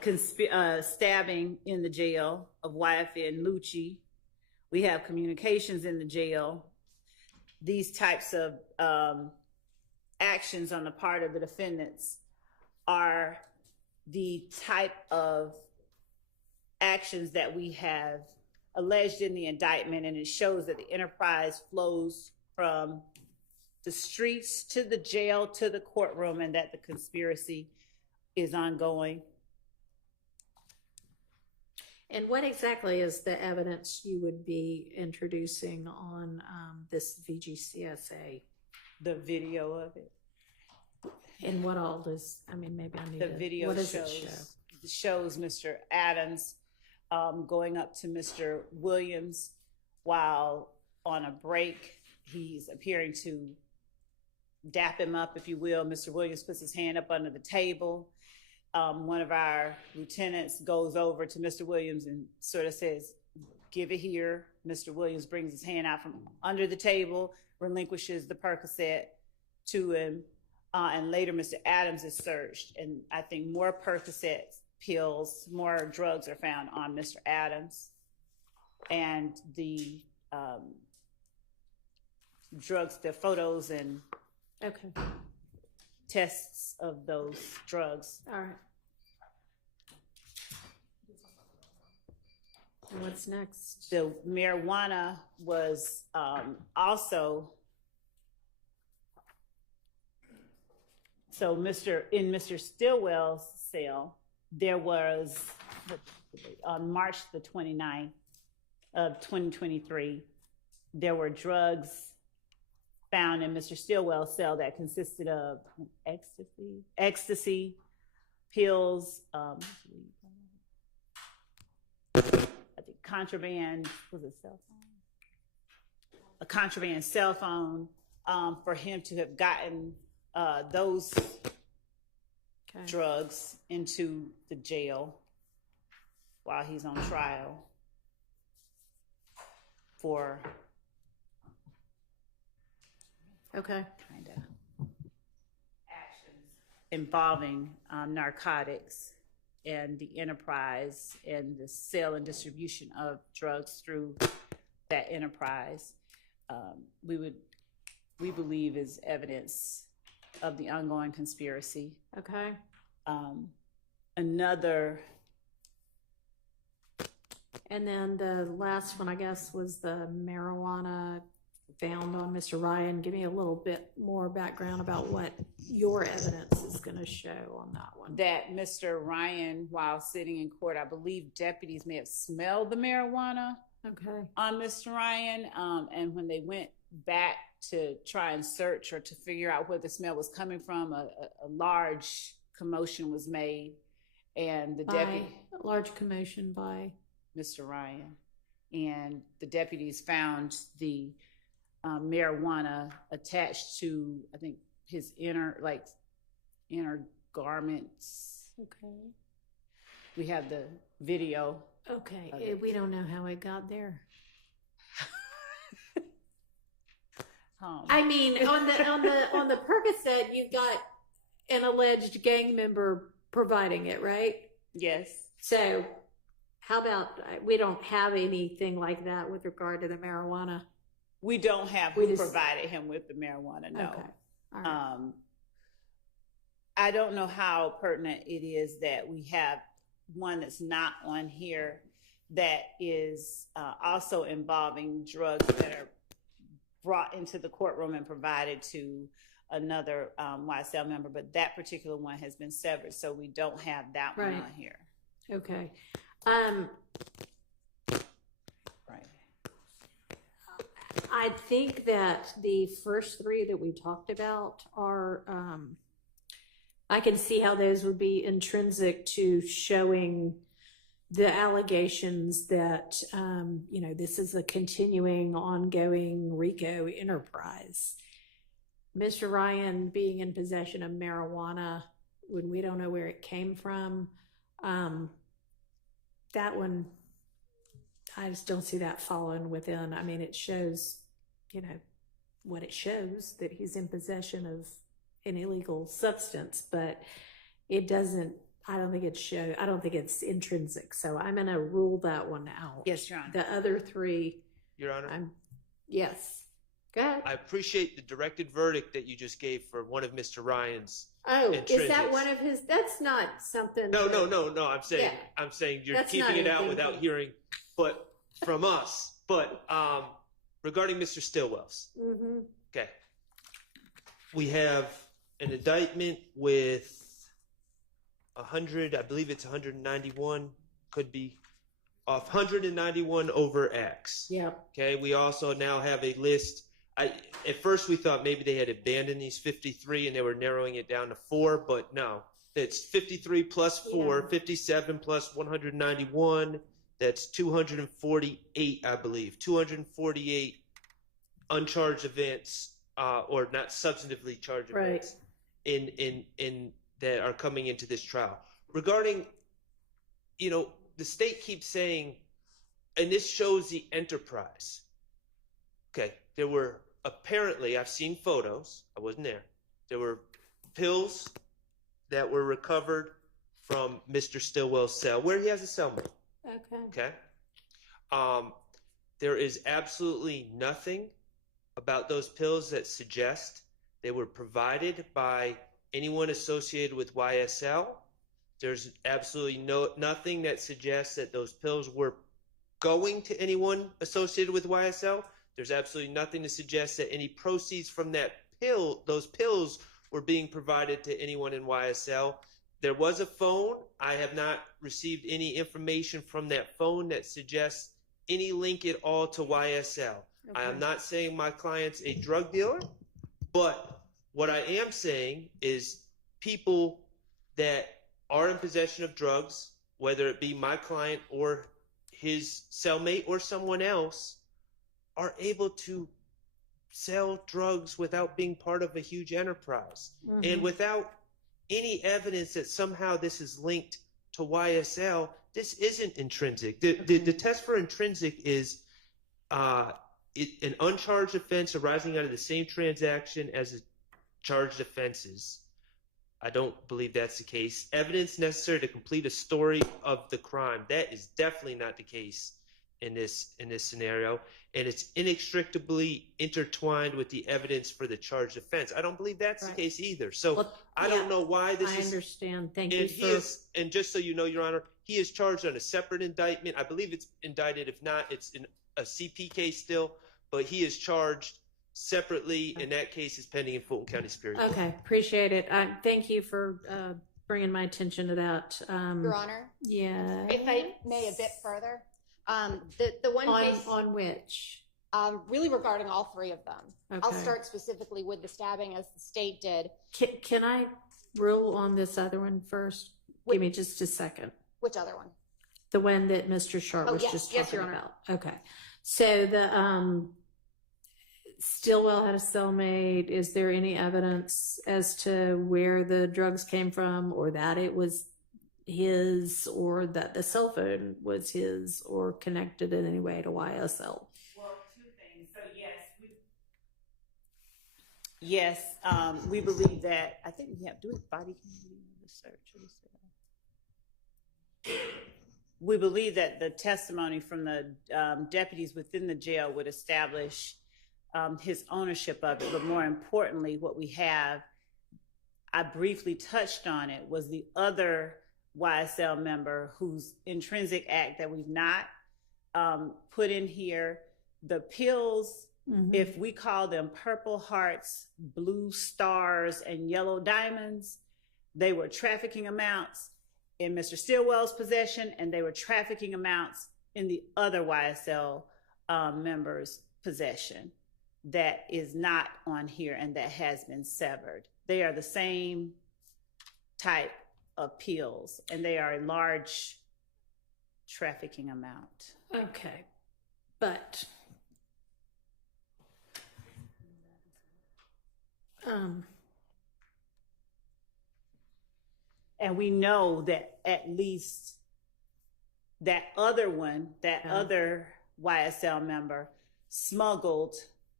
stabbing in the jail of YFN Lucci. We have communications in the jail. These types of actions on the part of the defendants are the type of actions that we have alleged in the indictment, and it shows that the enterprise flows from the streets to the jail to the courtroom, and that the conspiracy is ongoing. And what exactly is the evidence you would be introducing on this VGCSA? The video of it. And what all does, I mean, maybe I need The to, video what does shows Mr. Adams going up to Mr. Williams while on a break. He's appearing to dap him up, if you will. Mr. Williams puts his hand up under the table. One of our lieutenants goes over to Mr. Williams and sort of says, "Give it here." Mr. Williams brings his hand out from under the table, relinquishes the Percocet to him, and later Mr. Adams is searched. And I think more Percocet pills, more drugs are found on Mr. Adams. And the drugs, the photos and tests of those drugs. All right. And what's next? The marijuana was also, so in Mr. Stillwell's cell, there was, on March the 29th of 2023, there were drugs found in Mr. Stillwell's cell that consisted of ecstasy, pills, I think contraband, was it cell phone? A contraband cell phone, for him to have gotten those drugs into the jail while he's on trial for kind of actions involving narcotics and the enterprise and the sale and distribution of drugs through that enterprise. We believe is evidence of the ongoing conspiracy. Okay. Another. And then the last one, I guess, was the marijuana found on Mr. Ryan. Give me a little bit more background about what your evidence is going to show on that one. That Mr. Ryan, while sitting in court, I believe deputies may have smelled the marijuana on Mr. Ryan. And when they went back to try and search or to figure out where the smell was coming from, a large commotion was made. And the deputy. A large commotion by Mr. Ryan. And the deputies found the marijuana attached to, I think, his inner garments. Okay. We have the video. Okay. We don't know how it got there. I mean, on the Percocet, you've got an alleged gang member providing it, right? Yes. So how about, we don't have anything like that with regard to the marijuana? We don't have who provided him with the marijuana, no. Okay. All right. I don't know how pertinent it is that we have one that's not on here that is also involving drugs that are brought into the courtroom and provided to another YSL member, but that particular one has been severed, so we don't have that one on here. Okay. I think that the first three that we talked about are, I can see how those would be intrinsic to showing the allegations that, this is a continuing, ongoing RICO enterprise. Mr. Ryan being in possession of marijuana when we don't know where it came from, that one, I just don't see that falling within. I mean, it shows, what it shows, that he's in possession of an illegal substance, but it doesn't, I don't think it's intrinsic, so I'm gonna rule that one out. Yes, Your Honor. The other three, Your Honor, yes. Go ahead. I appreciate the directed verdict that you just gave for one of Mr. Ryan's. Oh, is that intrinsics. one of his? That's not something. No. that- I'm saying you're That's keeping not it out anything without that- hearing, but from us. But regarding Mr. Stillwell's, Mhm. okay, we have an indictment with 100. I believe it's 191. Could be off 191 over X. Yep. Okay. We also now have a list. At first we thought maybe they had abandoned these 53 and they were narrowing it down to 4, but no, it's 53 plus 4, 57 plus 191. That's 248, I believe. 248 uncharged events, or not substantively charged events, in that are coming into this trial. Regarding, the state keeps saying, and this shows the enterprise. Okay, there were apparently, I've seen photos, I wasn't there were pills that were recovered from Mr. Stillwell's cell, where he has a cellmate. Okay. There is absolutely nothing about those pills that suggest they were provided by anyone associated with YSL. There's absolutely nothing that suggests that those pills were going to anyone associated with YSL. There's absolutely nothing to suggest that any proceeds from those pills were being provided to anyone in YSL. There was a phone. I have not received any information from that phone that suggests any link at all to YSL. I am not saying my client's a drug dealer, but what I am saying is people that are in possession of drugs, whether it be my client or his cellmate or someone else, are able to sell drugs without being part of a huge enterprise and without any evidence that somehow this is linked to YSL. This isn't intrinsic. The test for intrinsic is an uncharged offense arising out of the same transaction as the charged offenses. I don't believe that's the case. Evidence necessary to complete a story of the crime. That is definitely not the case in this scenario, and it's inextricably intertwined with the evidence for the charged offense. I don't believe that's the case either. So I don't know why this is. I understand. Thank And you. and just so you know, Your Honor, he is charged on a separate indictment. I believe it's indicted. If not, it's in a CP case still, but he is charged separately, and that case is pending in Fulton County Superior Court. Okay, appreciate it. Thank you for bringing my attention to that. Your Honor? Yeah. If I may, a bit further. The one case on which? Really regarding all three of them. I'll Okay. start specifically with the stabbing as the state did. Can I rule on this other one first? Give me just a second. Which other one? The one that Mr. Sharp was yes, just yes, talking Your Honor. about. Okay. So the Stillwell had a cellmate. Is there any evidence as to where the drugs came from, or that it was his, or that the cell phone was his, or connected in any way to YSL? Well, two things. So yes, we believe that. I think we have body cam research. We believe that the testimony from the deputies within the jail would establish his ownership of it. But more importantly, what we have, I briefly touched on it, was the other YSL member whose intrinsic act that we've not put in here. The pills, if we call them purple hearts, blue stars, and yellow diamonds, they were trafficking amounts in Mr. Stillwell's possession, and they were trafficking amounts in the other YSL members' possession. That is not on here and that has been severed. They are the same type of pills, and they are a large trafficking amount. Okay. But and we know that at least that other one, that other YSL member, smuggled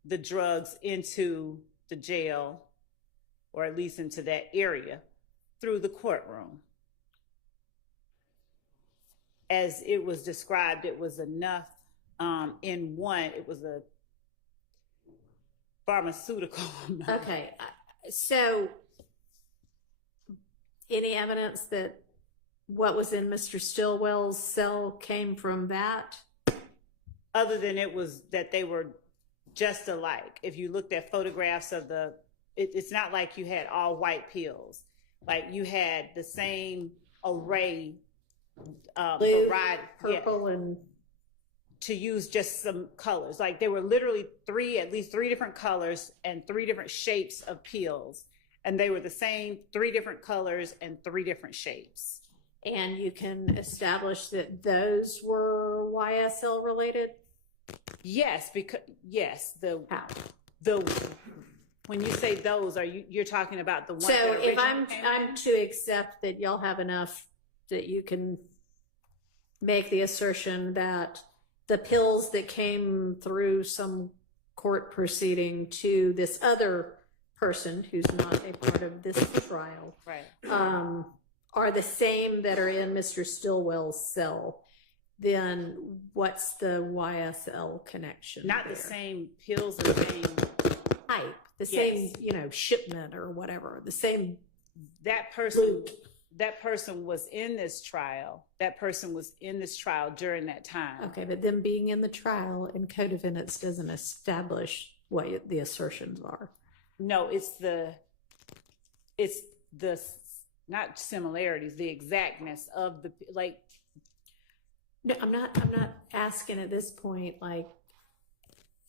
the drugs into the jail, or at least into that area, through the courtroom. as it was described, it was enough in one, it was a pharmaceutical. Okay, so any evidence that what was in Mr. Stillwell's cell came from that? Other than it was that they were just alike. If you looked at photographs of it's not like you had all white pills. Like you had the same array, Blue, variety, purple, and to use just some colors. Like there were literally at least three different colors and three different shapes of pills. And they were the same, three different colors and three different shapes. And you can establish that those were YSL related? Yes, because How? When you say those, you're talking about the one? So that if originally came in? I'm to accept that y'all have enough that you can make the assertion that the pills that came through some court proceeding to this other person who's not a part of this trial, right, are the same that are in Mr. Stillwell's cell, then what's the YSL connection? Not there? the same pills, the same type, the Yes. same, shipment or whatever, the same. that person was in this trial. That person was in this trial during that time. Okay, but them being in the trial and co-defendants doesn't establish what the assertions are. No, it's the not similarities, the exactness of the like. No, I'm not asking at this point, like,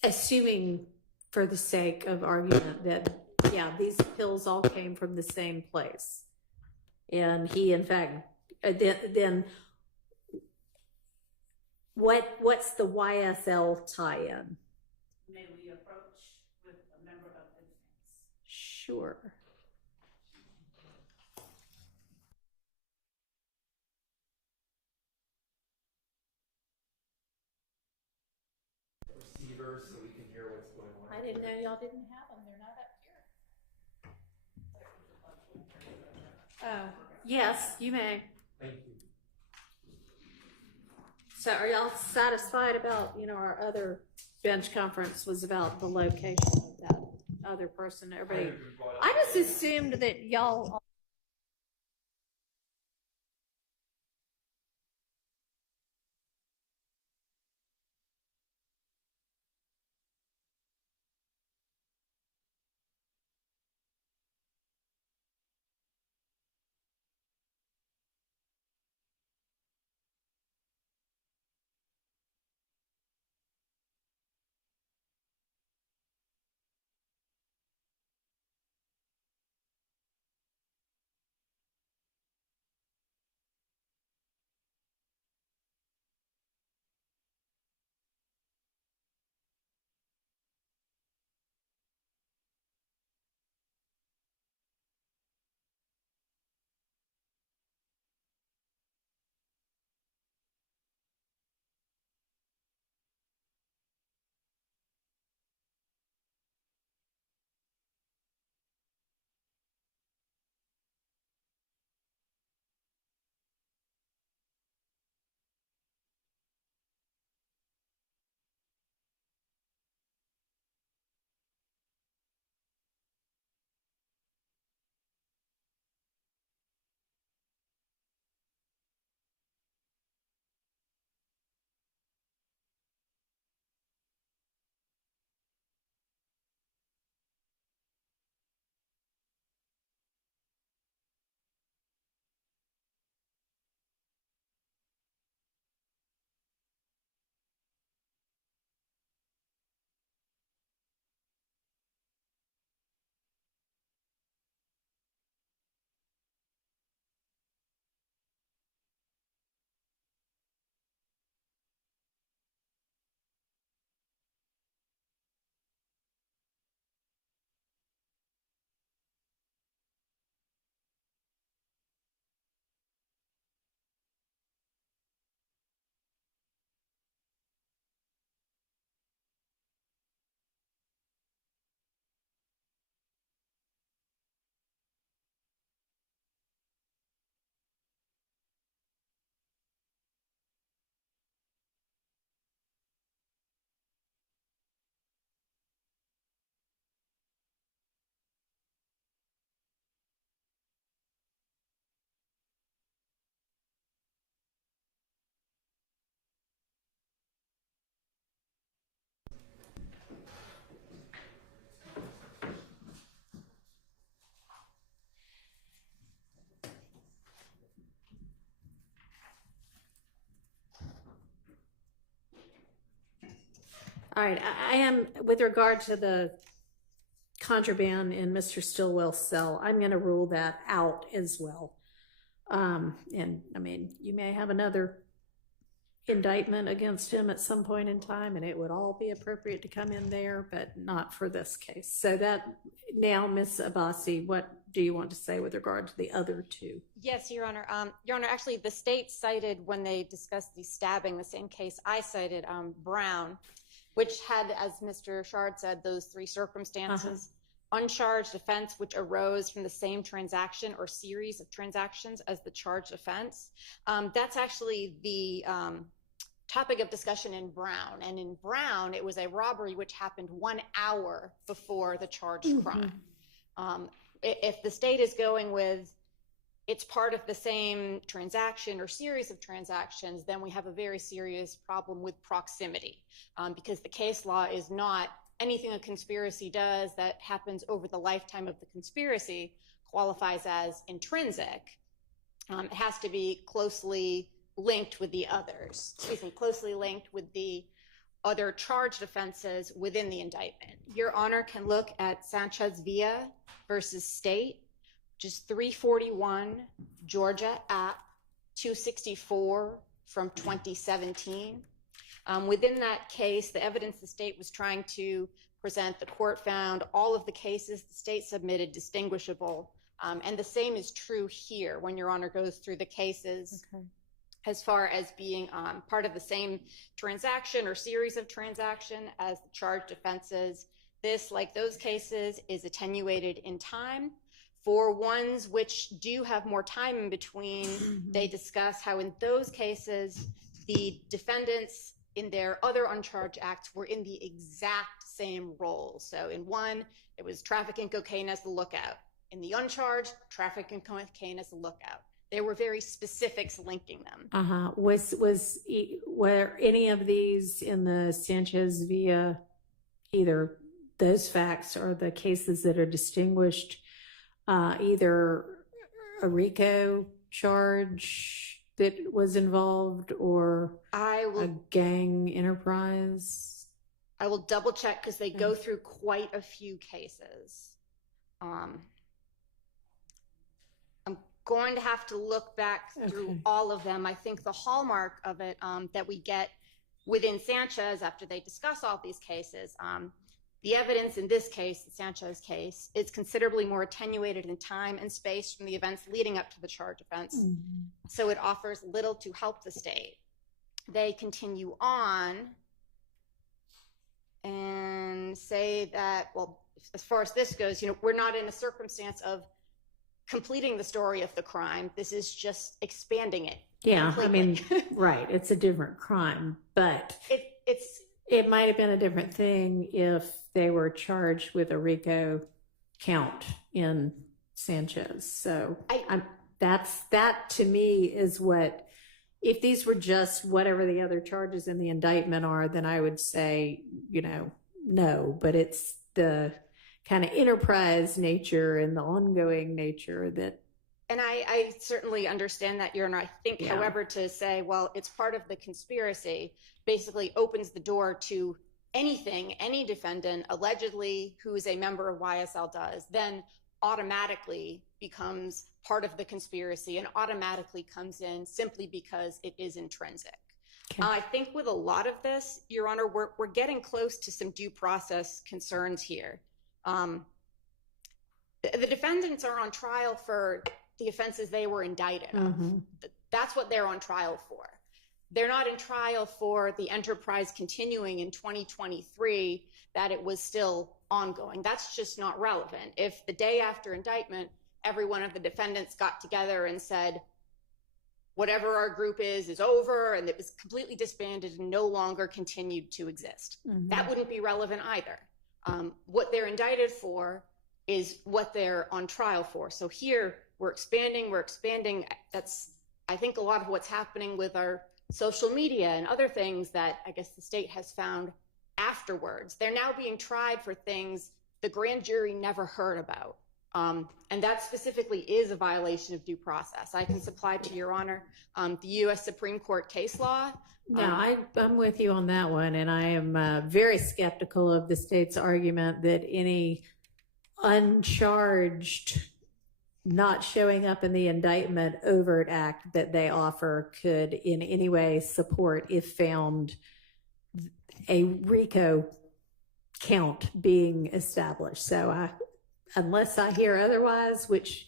assuming for the sake of argument that, yeah, these pills all came from the same place. And he, in fact, then what's the YSL tie-in? May we approach with a member of the defense? Sure. Receivers so we can hear what's going on. I didn't know y'all didn't have them. They're not up here. Oh, yes, you may. Thank you. So are y'all satisfied about, our other bench conference was about the location of that other person? Everybody, I just assumed that y'all All right, I am, with regard to the contraband in Mr. Stillwell's cell, I'm going to rule that out as well. And I mean, you may have another indictment against him at some point in time, and it would all be appropriate to come in there, but not for this case. So that, now, Ms. Abbasi, what do you want to say with regard to the other two? Yes, Your Honor. Your Honor, actually, the state cited, when they discussed the stabbing, the same case I cited, Brown, which had, as Mr. Shard said, those three circumstances. Uncharged offense which arose from the same transaction or series of transactions as the charged offense. That's actually the topic of discussion in Brown. And in Brown, it was a robbery which happened 1 hour before the charged crime. If the state is going with it's part of the same transaction or series of transactions, then we have a very serious problem with proximity, because the case law is not anything a conspiracy does that happens over the lifetime of the conspiracy qualifies as intrinsic. It has to be closely linked with the others, closely linked with the other charged offenses within the indictment. Your Honor can look at Sanchez Villa versus State, which is 341 Georgia App 264 from 2017. Within that case, the evidence the state was trying to present, the court found all of the cases the state submitted distinguishable. And the same is true here when Your Honor goes through the cases as far as being part of the same transaction or series of transaction as the charged offenses. This, like those cases, is attenuated in time. For ones which do have more time in between, they discuss how in those cases, the defendants in their other uncharged acts were in the exact same role. So in one, it was trafficking cocaine as the lookout. In the uncharged, trafficking cocaine as the lookout. There were very specifics linking them. Were any of these in the Sanchez Villa, either those facts or the cases that are distinguished, either a RICO charge that was involved or a gang enterprise? I will double check because they go through quite a few cases. I'm going to have to look back through all of them. I think the hallmark of it that we get within Sanchez after they discuss all these cases, the evidence in this case, the Sanchez case, is considerably more attenuated in time and space from the events leading up to the charge offense. So it offers little to help the state. They continue on and say that, well, as far as this goes, we're not in a circumstance of completing the story of the crime. This is just expanding it. Yeah, completely. I mean, right. It's a different crime, but it might have been a different thing if they were charged with a RICO count in Sanchez. So that to me is what, if these were just whatever the other charges in the indictment are, then I would say, no, but it's the kind of enterprise nature and the ongoing nature that. And I certainly understand that, Your Honor. I think, however, to say, well, it's part of the conspiracy basically opens the door to anything any defendant allegedly who is a member of YSL does, then automatically becomes part of the conspiracy and automatically comes in simply because it is intrinsic. I think with a lot of this, Your Honor, we're getting close to some due process concerns here. The defendants are on trial for the offenses they were indicted of. That's what they're on trial for. They're not in trial for the enterprise continuing in 2023, that it was still ongoing. That's just not relevant. If the day after indictment, every one of the defendants got together and said, whatever our group is over, and it was completely disbanded and no longer continued to exist. That wouldn't be relevant either. What they're indicted for is what they're on trial for. So here, we're expanding. That's, I think, a lot of what's happening with our social media and other things that I guess the state has found afterwards. They're now being tried for things the grand jury never heard about. And that specifically is a violation of due process. I can supply to Your Honor the U.S. Supreme Court case law. No, I'm with you on that one, and I am very skeptical of the state's argument that any uncharged, not showing up in the indictment overt act that they offer could in any way support, if found, a RICO count being established. So unless I hear otherwise, which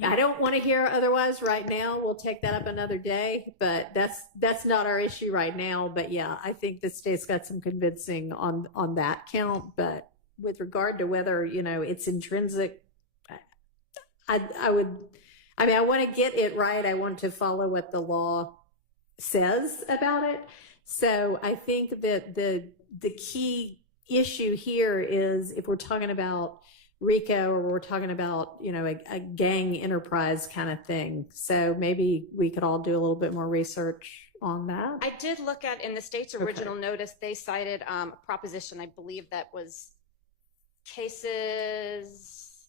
I don't want to hear otherwise right now, we'll take that up another day, but that's not our issue right now. But yeah, I think the state's got some convincing on that count. But with regard to whether, it's intrinsic, I want to get it right. I want to follow what the law says about it. So I think that the key issue here is, if we're talking about RICO or we're talking about, a gang enterprise kind of thing. So maybe we could all do a little bit more research on that. I did look at, in the state's original notice, they cited a proposition, I believe that was cases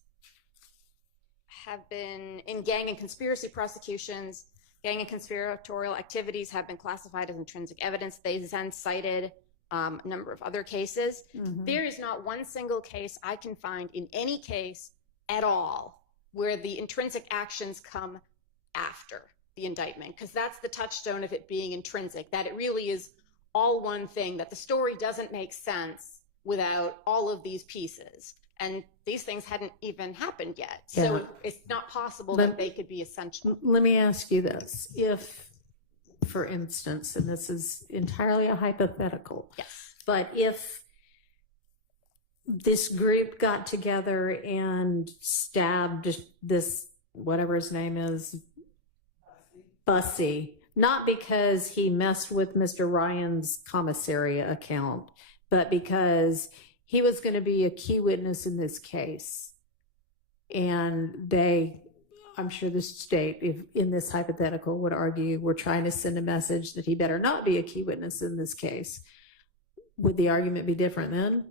have been in gang and conspiracy prosecutions, gang and conspiratorial activities have been classified as intrinsic evidence. They then cited a number of other cases. There is not one single case I can find in any case at all where the intrinsic actions come after the indictment, because that's the touchstone of it being intrinsic, that it really is all one thing, that the story doesn't make sense without all of these pieces. And these things hadn't even happened yet. So it's not possible that they could be essential. Let me ask you this. If, for instance, and this is entirely a hypothetical, but if this group got together and stabbed this, whatever his name is, Bussy, not because he messed with Mr. Ryan's commissary account, but because he was going to be a key witness in this case. And I'm sure the state, if in this hypothetical, would argue we're trying to send a message that he better not be a key witness in this case. Would the argument be different then?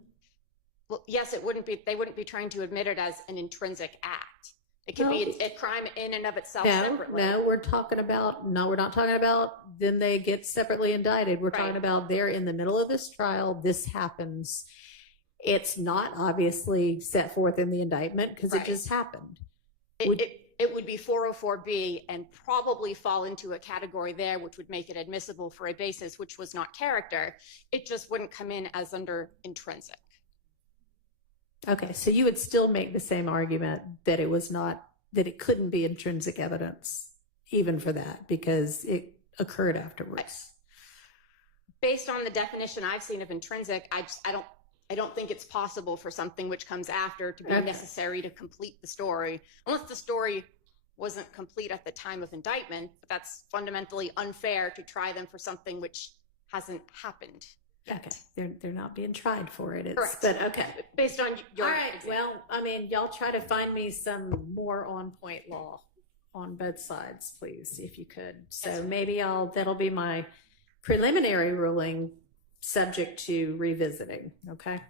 Well, yes, it wouldn't be. They wouldn't be trying to admit it as an intrinsic act. It could be a crime in and of itself separately. No, we're not talking about then they get separately indicted. We're talking about they're in the middle of this trial. This happens. It's not obviously set forth in the indictment because it just happened. It would be 404B and probably fall into a category there, which would make it admissible for a basis which was not character. It just wouldn't come in as under intrinsic. Okay, so you would still make the same argument that it couldn't be intrinsic evidence, even for that, because it occurred afterwards. Based on the definition I've seen of intrinsic, I don't think it's possible for something which comes after to be necessary to complete the story, unless the story wasn't complete at the time of indictment. But that's fundamentally unfair to try them for something which hasn't happened yet. Okay, they're not being tried for it. Correct. But okay. Based on your All right, well, y'all try to find me some more on-point law on both sides, please, if you could. So maybe that'll be my preliminary ruling, subject to revisiting, okay?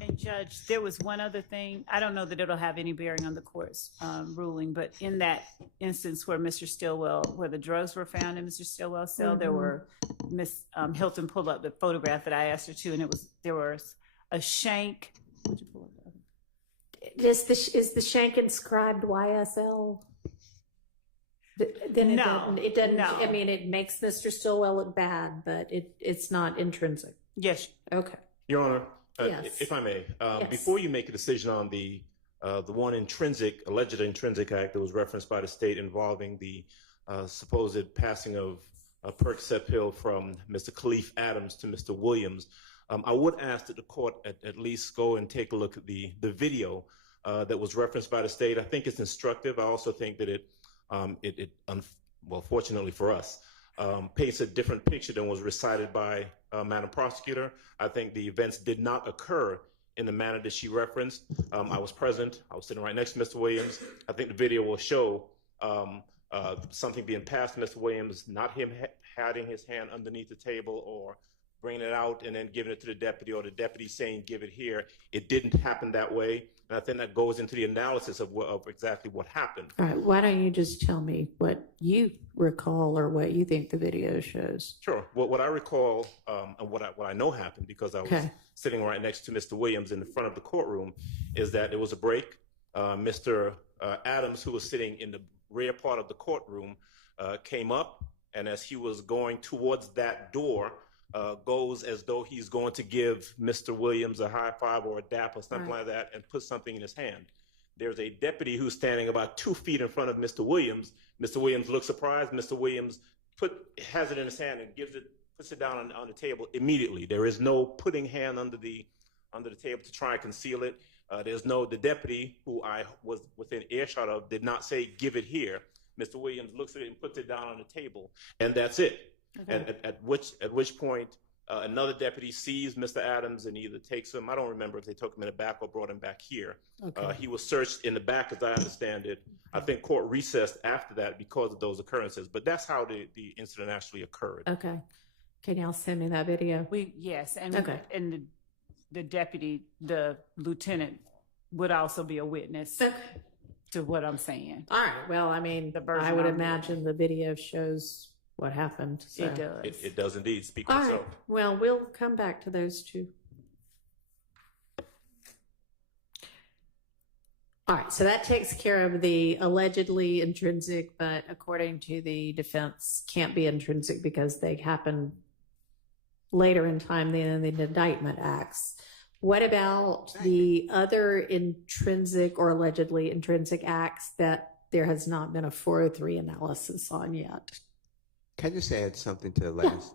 And Judge, there was one other thing. I don't know that it'll have any bearing on the court's ruling, but in that instance where where the drugs were found in Mr. Stillwell's cell, there were, Miss Hilton pulled up the photograph that I asked her to, and there was a shank. Would you pull it up? Is the shank inscribed YSL? Then it doesn't. No. I mean, it makes Mr. Stillwell look bad, but it's not intrinsic. Yes. Okay. Your Honor, Yes. if I may, Yes. before you make a decision on the one alleged intrinsic act that was referenced by the state involving the supposed passing of a Percocet pill from Mr. Khalif Adams to Mr. Williams, I would ask that the court at least go and take a look at the video that was referenced by the state. I think it's instructive. I also think that fortunately for us, paints a different picture than was recited by Madam Prosecutor. I think the events did not occur in the manner that she referenced. I was present. I was sitting right next to Mr. Williams. I think the video will show something being passed to Mr. Williams, not him hiding his hand underneath the table or bringing it out and then giving it to the deputy, or the deputy saying, give it here. It didn't happen that way. And I think that goes into the analysis of exactly what happened. All right, why don't you just tell me what you recall or what you think the video shows? Sure. What I recall and what I know happened, because I was sitting right next to Mr. Williams in the front of the courtroom, is that there was a break. Mr. Adams, who was sitting in the rear part of the courtroom, came up, and as he was going towards that door, goes as though he's going to give Mr. Williams a high five or a dap or something like that, and put something in his hand. There's a deputy who's standing about 2 feet in front of Mr. Williams. Mr. Williams looks surprised. Mr. Williams has it in his hand and puts it down on the table immediately. There is no putting hand under the table to try and conceal it. The deputy, who I was within earshot of, did not say, give it here. Mr. Williams looks at it and puts it down on the table, and that's it. Okay. And at which point another deputy sees Mr. Adams and either takes him, I don't remember if they took him in the back or brought him back here. Okay. He was searched in the back, as I understand it. I think court recessed after that because of those occurrences, but that's how the incident actually occurred. Okay. Can y'all send me that video? Yes, and the deputy, the lieutenant, would also be a witness to what I'm saying. All right. Well, I mean, I would imagine the video shows what happened. So. It does. It does indeed speak for All itself. right. Well, we'll come back to those two. All right. So that takes care of the allegedly intrinsic, but according to the defense, can't be intrinsic because they happen later in time than the indictment acts. What about the other intrinsic or allegedly intrinsic acts that there has not been a 403 analysis on yet? Can I just add something to the last?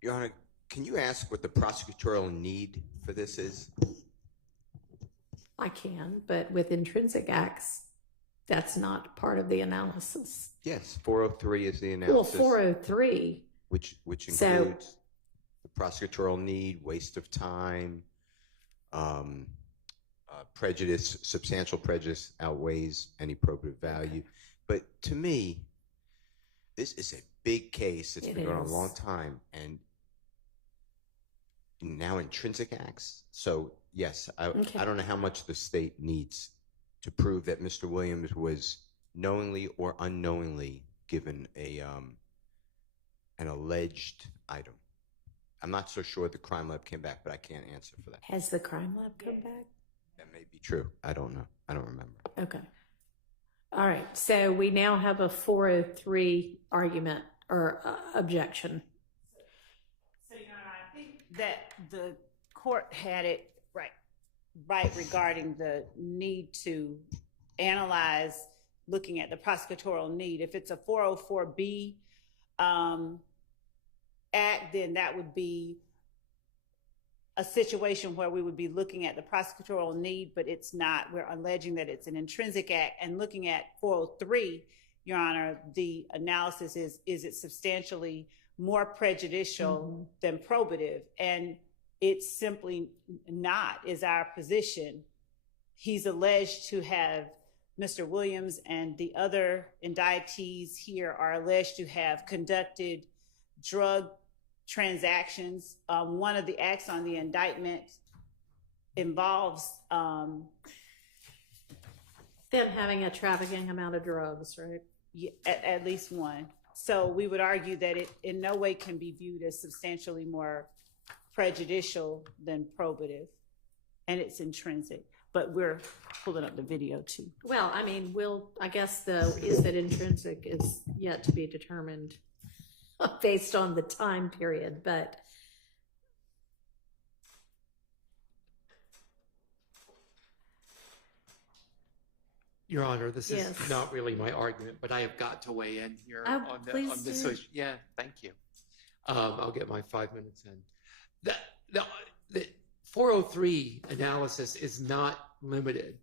Your Honor, can you ask what the prosecutorial need for this is? I can, but with intrinsic acts, that's not part of the analysis. Yes, 403 is the analysis. Well, 403. Which includes the prosecutorial need, waste of time, prejudice, substantial prejudice outweighs any probative value. But to me, this is a big case. It's been going on a long time, and now intrinsic acts. So yes, I don't know how much the state needs to prove that Mr. Williams was knowingly or unknowingly given an alleged item. I'm not so sure the crime lab came back, but I can't answer for that. Has the crime lab come back? That may be true. I don't know. I don't remember. Okay. All right. So we now have a 403 argument or objection. So, Your Honor, I think that the court had it right regarding the need to analyze, looking at the prosecutorial need. If it's a 404B act, then that would be a situation where we would be looking at the prosecutorial need, but it's not. We're alleging that it's an intrinsic act. And looking at 403, Your Honor, the analysis is it substantially more prejudicial than probative? And it's simply not, is our position. He's alleged to have, Mr. Williams and the other indictees here are alleged to have conducted drug transactions. One of the acts on the indictment involves them having a trafficking amount of drugs, right? Yeah, at least one. So we would argue that it in no way can be viewed as substantially more prejudicial than probative, and it's intrinsic. But we're pulling up the video too. Well, I mean, I guess is that intrinsic is yet to be determined based on the time period, but Your Honor, this is not really my argument, but I have got to weigh in here on this issue. Yeah, thank you. I'll get my 5 minutes in. The 403 analysis is not limited,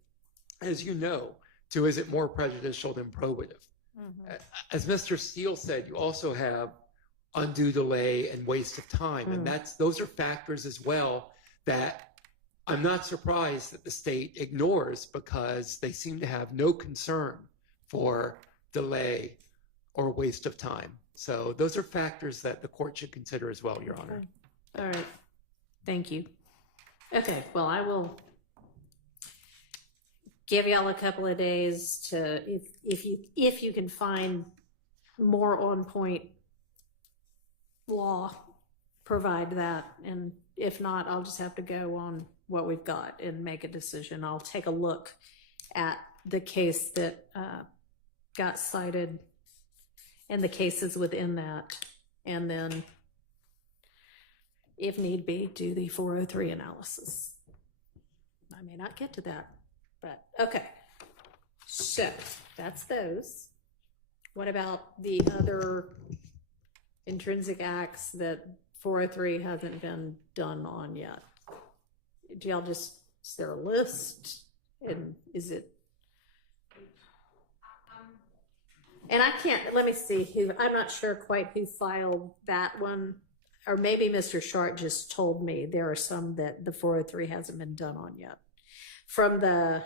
as you know, to is it more prejudicial than probative. As Mr. Steele said, you also have undue delay and waste of time, and those are factors as well that I'm not surprised that the state ignores, because they seem to have no concern for delay or waste of time. So those are factors that the court should consider as well, Your Honor. All right. Thank you. Okay, well, I will give y'all a couple of days to, if you can find more on point law, provide that. And if not, I'll just have to go on what we've got and make a decision. I'll take a look at the case that got cited and the cases within that, and then if need be, do the 403 analysis. I may not get to that, but okay. So that's those. What about the other intrinsic acts that 403 hasn't been done on yet? Do y'all just, is there a list? And is it? And I can't, let me see who, I'm not sure quite who filed that one. Or maybe Mr. Shart just told me there are some that the 403 hasn't been done on yet. From the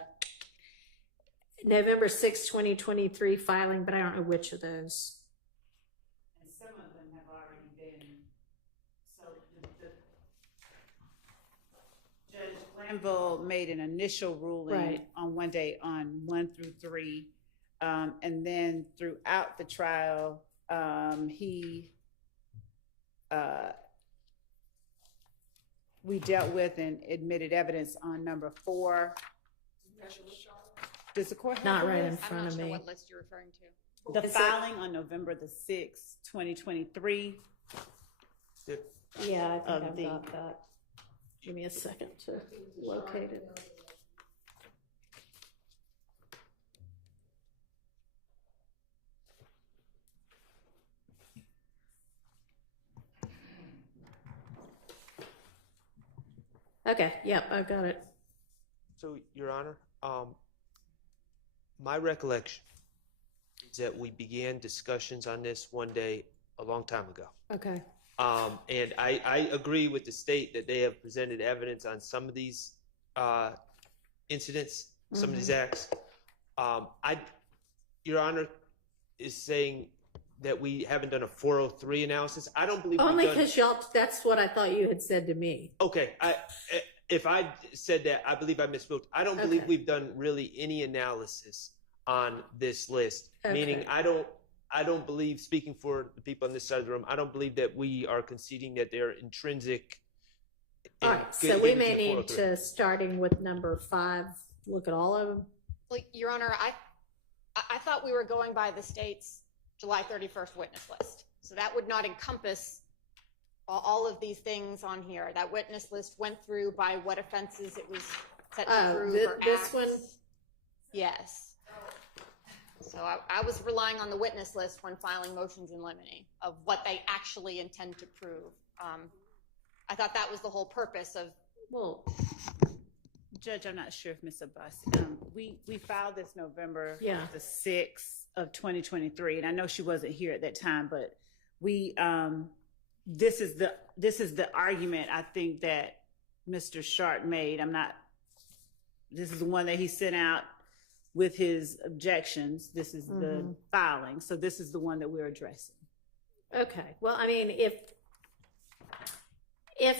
November 6, 2023 filing, but I don't know which of those. And some of them have already been, so Judge Glanville made an initial ruling on one day on 1 through 3. And then throughout the trial, we dealt with and admitted evidence on number 4. Does the court have not the right list? in front I'm not of sure me? what list you're referring to. The filing on November the 6th, 2023. Yeah, I think Of I've the- got that. Give me a second to locate it. Okay, yep, I've got it. So, Your Honor, my recollection is that we began discussions on this one day a long time ago. Okay. And I agree with the state that they have presented evidence on some of these incidents, some of these acts. Your Honor is saying that we haven't done a 403 analysis. I don't believe Only we've done. because y'all, that's what I thought you had said to me. Okay, if I said that, I believe I misspoke. I don't believe we've done really any analysis on this list. Okay. Meaning, I don't believe, speaking for the people on this side of the room, I don't believe that we are conceding that they're intrinsic. All right, so we may need to, starting with number 5, look at all of them. Well, Your Honor, I thought we were going by the state's July 31st witness list. So that would not encompass all of these things on here. That witness list went through by what offenses it was set to prove or this acts. one? Yes. So I was relying on the witness list when filing motions in limine of what they actually intend to prove. I thought that was the whole purpose of. Well, Judge, I'm not sure if Ms. Abbas, we filed this November the 6th of 2023, and I know she wasn't here at that time, but we this is the argument I think that Mr. Shart made. This is the one that he sent out with his objections. This is the filing, so this is the one that we're addressing. Okay. Well, I mean, if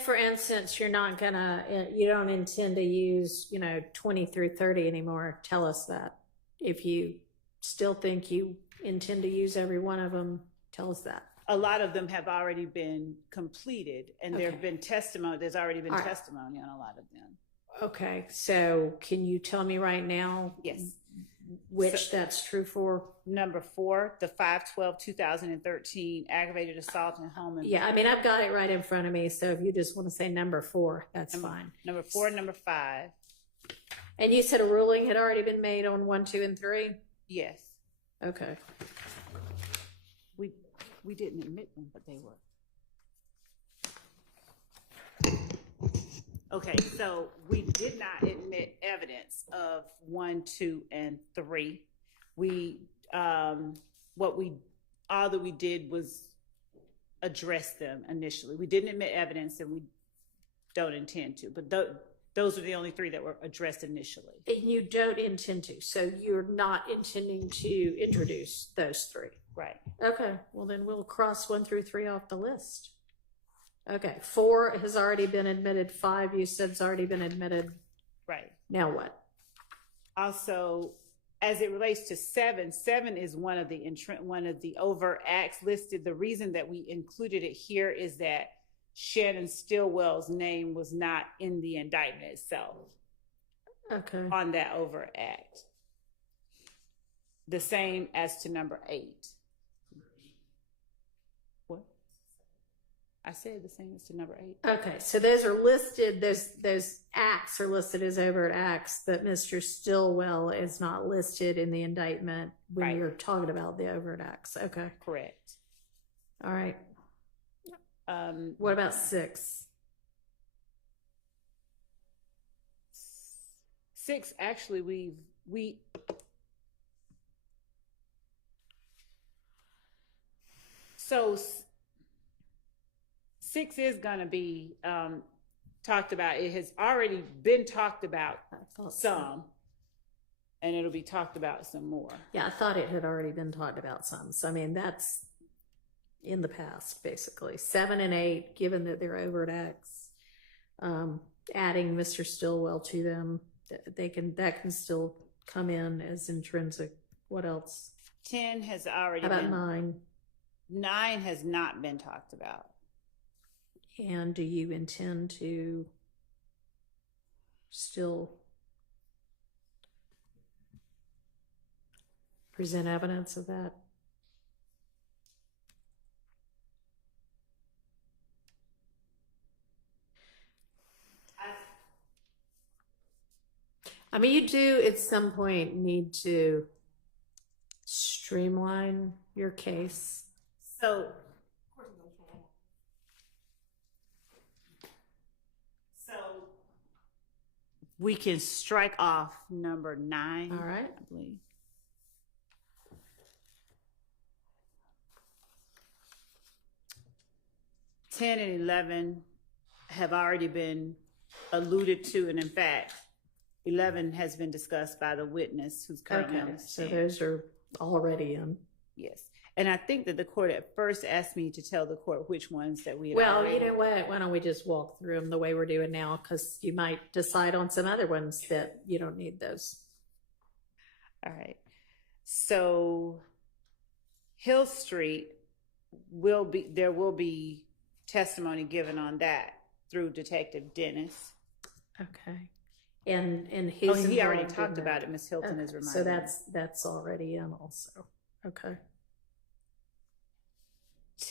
for instance, you don't intend to use, 20 through 30 anymore, tell us that. If you still think you intend to use every one of them, tell us that. A lot of them have already been completed, and there have been testimony. There's already been testimony on a lot of them. Okay. So can you tell me right now? Yes. Which that's true for? Number 4, the 5/12/2013 aggravated assault and home invasion. Yeah, I mean, I've got it right in front of me. So if you just want to say number 4, that's fine. Number 4, number 5. And you said a ruling had already been made on 1, 2, and 3? Yes. Okay. We didn't admit them, but they were. Okay, so we did not admit evidence of 1, 2, and 3. All that we did was address them initially. We didn't admit evidence, and we don't intend to. But those are the only 3 that were addressed initially. And you don't intend to, so you're not intending to introduce those 3. Right. Okay. Well, then we'll cross 1 through 3 off the list. Okay, 4 has already been admitted, 5 you said has already been admitted. Right. Now what? Also, as it relates to 7 is one of the overt acts listed. The reason that we included it here is that Shannon Stillwell's name was not in the indictment itself. Okay. On that overt act. The same as to number 8. What? I said the same as to number 8. Okay, so those are listed, those acts are listed as overt acts, but Mr. Stillwell is not listed in the indictment when you're talking about the overt acts. Okay. Correct. All right. What about 6? 6, actually, so 6 is going to be talked about. It has already been talked about some, and it'll be talked about some more. Yeah, I thought it had already been talked about some. So, I mean, that's in the past, basically. 7 and 8, given that they're overt acts, adding Mr. Stillwell to them, that can still come in as intrinsic. What else? 10 has already How about been. 9? 9 has not been talked about. And do you intend to still present evidence of that? I mean, you do at some point need to streamline your case. So we can strike off number 9. All right. I believe. Ten and 11 have already been alluded to, and in fact, 11 has been discussed by the witness who's currently on the stand. So those are already in. Yes. And I think that the court at first asked me to tell the court which ones that we had Well, already. you know what? Why don't we just walk through them the way we're doing now? Because you might decide on some other ones that you don't need those. All right. So Hill Street there will be testimony given on that through Detective Dennis. Okay. And his he already involved in talked that. about it. Ms. Hilton Okay. has reminded So me. that's already in also. Okay.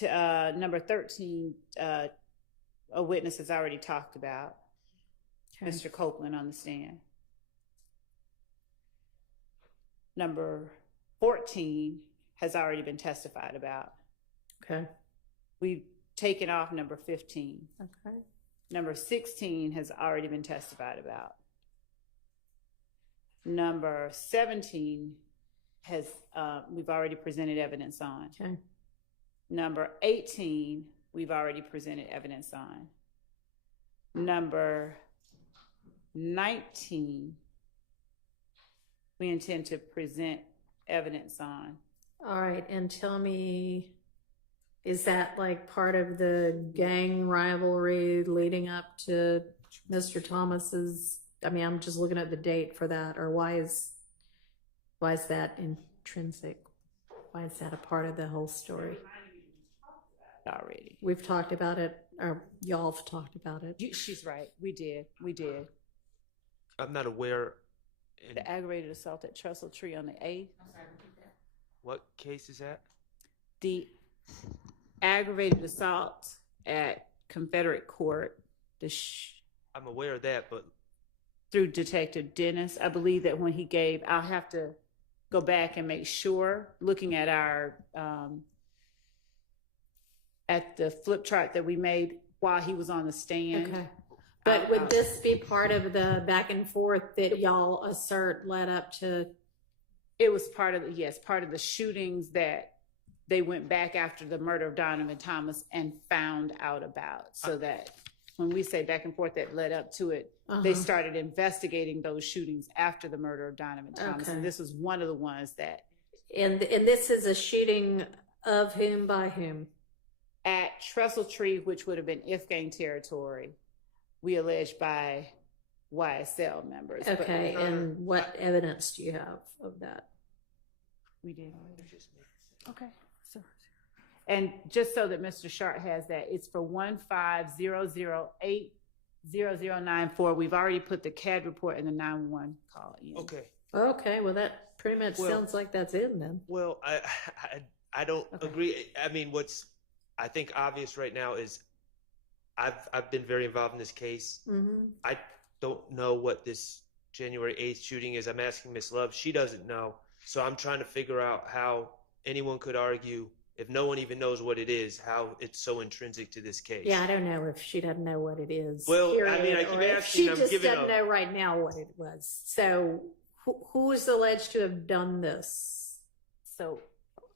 Number 13, a witness has already talked about. Okay. Mr. Copeland on the stand. Number 14 has already been testified about. Okay. We've taken off number 15. Okay. Number 16 has already been testified about. Number 17 has we've already presented evidence on. Okay. Number 18, we've already presented evidence on. Number 19, we intend to present evidence on. All right. And tell me, is that like part of the gang rivalry leading up to Mr. Thomas's? I mean, I'm just looking at the date for that. Or why is that intrinsic? Why is that a part of the whole story? Already. We've talked about it, or y'all have talked about it. She's right. We did. I'm not aware. The aggravated assault at Trestle Tree on the 8th. What case is that? The aggravated assault at Confederate Court. I'm aware of that, but through Detective Dennis, I believe that when he gave, I'll have to go back and make sure, looking at our at the flip chart that we made while he was on the stand. Okay. But would this be part of the back and forth that y'all assert led up to? It was part of the shootings that they went back after the murder of Donovan Thomas and found out about. So that when we say back and forth that led up to it, they started investigating those shootings after the murder of Donovan Thomas. Okay. And this was one of the ones that. And this is a shooting of whom by whom? at Trestle Tree, which would have been Ifgang territory, we allege by YSL members. Okay, and what evidence do you have of that? We did. Okay. So, and just so that Mr. Sharp has that, it's for 150080094. We've already put the CAD report and the 911 call in. Okay. Okay, well, that pretty much sounds like that's in then. Well, I don't agree. I mean, what's I think obvious right now is I've been very involved in this case. I don't know what this January 8th shooting is. I'm asking Miss Love. She doesn't know. So I'm trying to figure out how anyone could argue, if no one even knows what it is, how it's so intrinsic to this case. Yeah, I don't know if she doesn't know what it is. Well, period, I mean, I keep asking. she just doesn't know right now what it was. So who is alleged to have done this? So,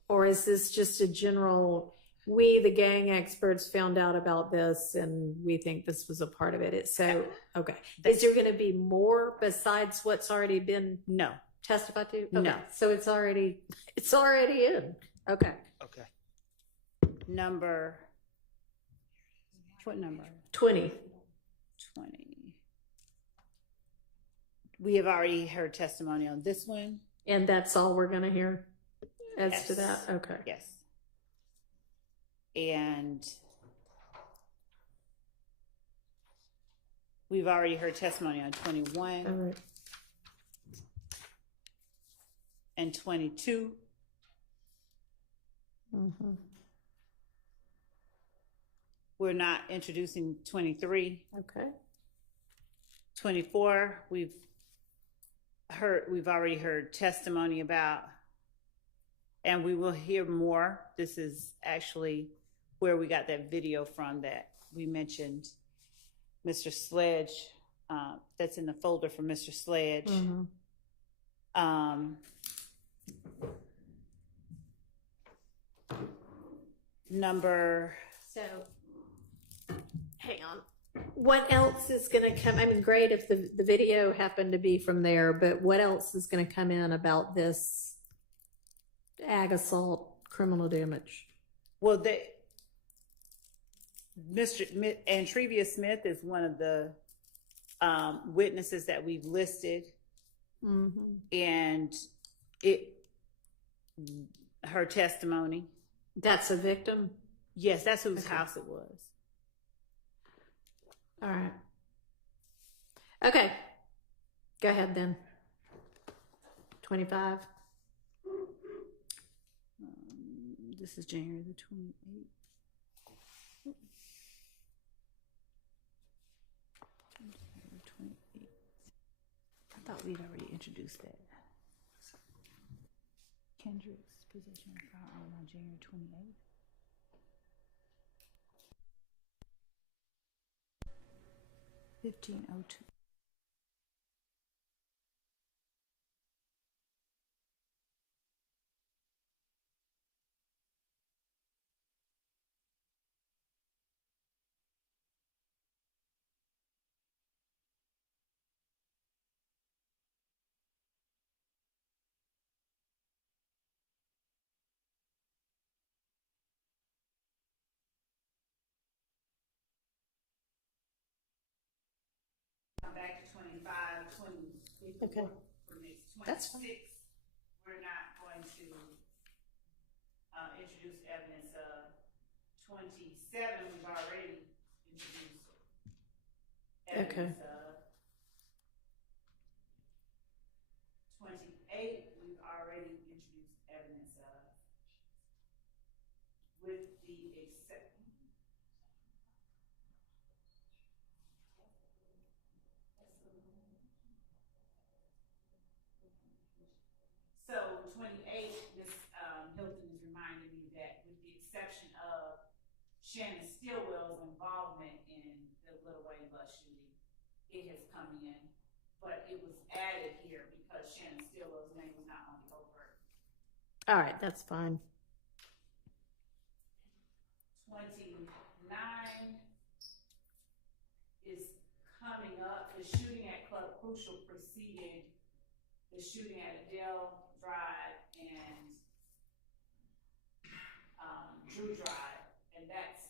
or is this just a general, we, the gang experts, found out about this and we think this was a part of it? It's so, okay. Is there going to be more besides what's already been testified to? Okay. No. So it's already in. Okay. Okay. Number, what number? 20. We have already heard testimony on this one. And that's all we're going to hear as to that? Okay. Yes. And we've already heard testimony on 21. All right. And 22. We're not introducing 23. Okay. 24, we've already heard testimony about, and we will hear more. This is actually where we got that video from that we mentioned. Mr. Sledge, that's in the folder for Mr. Sledge. So, hang on. What else is going to come? I mean, great if the video happened to be from there, but what else is going to come in about this ag assault criminal damage? Well, Mr. Antrevia Smith is one of the witnesses that we've listed, and her testimony. That's a victim? Yes, that's whose house it was. All right. Okay. Go ahead then. 25. This is January the 28th. I thought we'd already introduced that. Kendrick's possession of firearm on January 28th. 1502. Back to 25, 24. Okay. That's fine. 26, we're not going to introduce evidence of. 27, we've already introduced evidence of. 28, we've already introduced evidence of. With the exception. So 28, Ms. Hilton is reminding me that with the exception of Shannon Stillwell's involvement in the Little Wayne bus shooting, it has come in, but it was added here because Shannon Stillwell's name was not on the overt. All right, that's fine. 29 is coming up. The shooting at Club Crucial preceded the shooting at Adele Drive and Drew Drive, and that's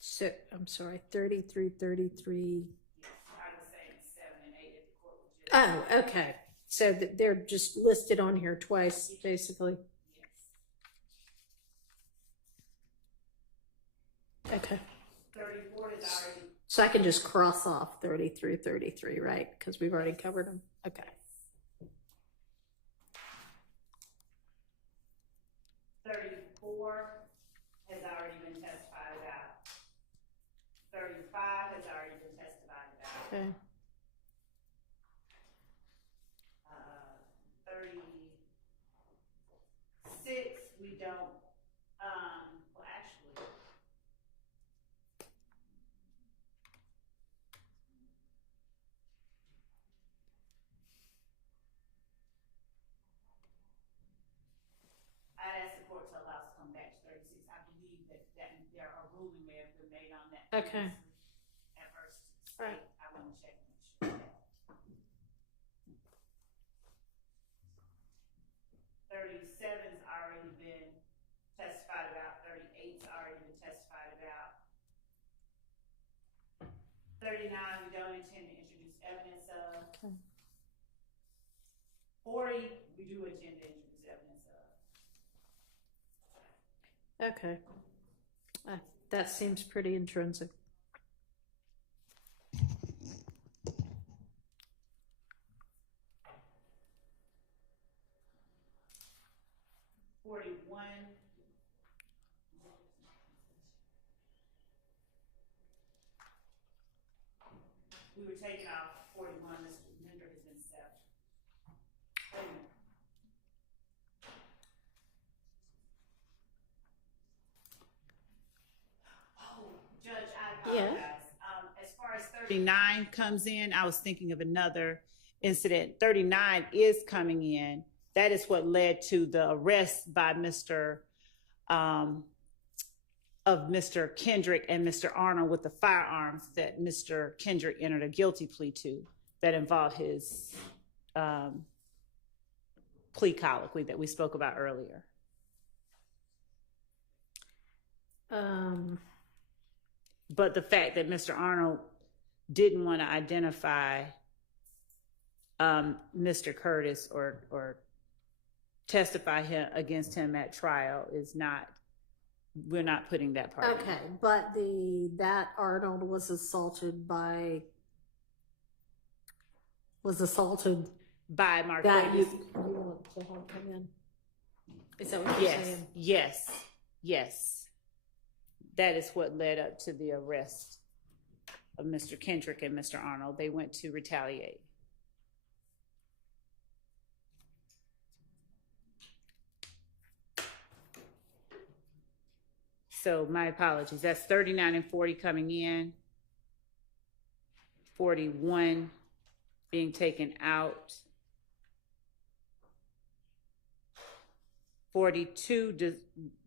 So, I'm sorry, 30 through 33. I was saying 7 and 8 if the court would just. Oh, okay. So they're just listed on here twice, basically. Okay. 34 is already. So I can just cross off 30 through 33, right? Because we've already covered them. Okay. 34 has already been testified about. 35 has already been testified about. Okay. 36, we don't, well, actually, I'd ask the court to allow us to come back to 36. I believe that there are ruling may have been made on that. Okay. At first state, Right. I want to check and make sure that. 37's already been testified about. 38's already been testified about. 39, we don't intend to introduce evidence of. Okay. 40, we do intend to introduce evidence of. Okay. That seems pretty intrinsic. We were taking off 41. This member has been set. Wait a minute. Oh, Judge, I apologize. Yeah. As far as 39 comes in, I was thinking of another incident. 39 is coming in. That is what led to the arrest by of Mr. Kendrick and Mr. Arnold with the firearms that Mr. Kendrick entered a guilty plea to that involved his plea colloquy that we spoke about earlier. But the fact that Mr. Arnold didn't want to identify Mr. Curtis or testify against him at trial is not, we're not putting that part in. Okay, but that Arnold was assaulted by Mark that Davis. you want to have come in. Is that what you're saying? Yes. That is what led up to the arrest of Mr. Kendrick and Mr. Arnold. They went to retaliate. So my apologies. That's 39 and 40 coming in. 41 being taken out. 42,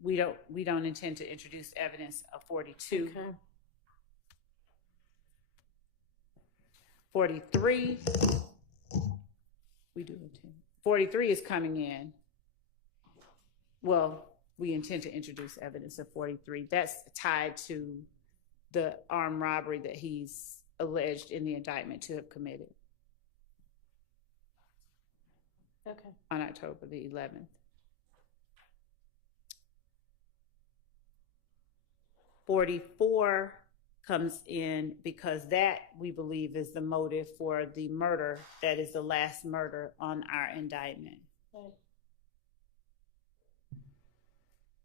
we don't intend to introduce evidence of 42. Okay. 43, we do intend. 43 is coming in. Well, we intend to introduce evidence of 43. That's tied to the armed robbery that he's alleged in the indictment to have committed. Okay. On October the 11th. 44 comes in because that, we believe, is the motive for the murder. That is the last murder on our indictment. Okay.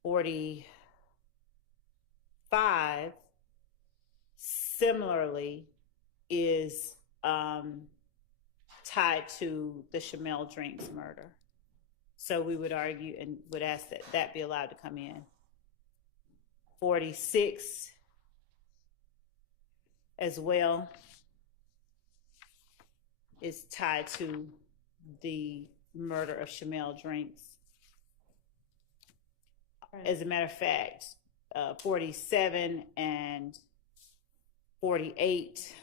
45, similarly, is tied to the Shamel Drinks murder. So we would argue and would ask that that be allowed to come in. 46 as well is tied to the murder of Shamel Drinks. As a matter of fact, 47 and 48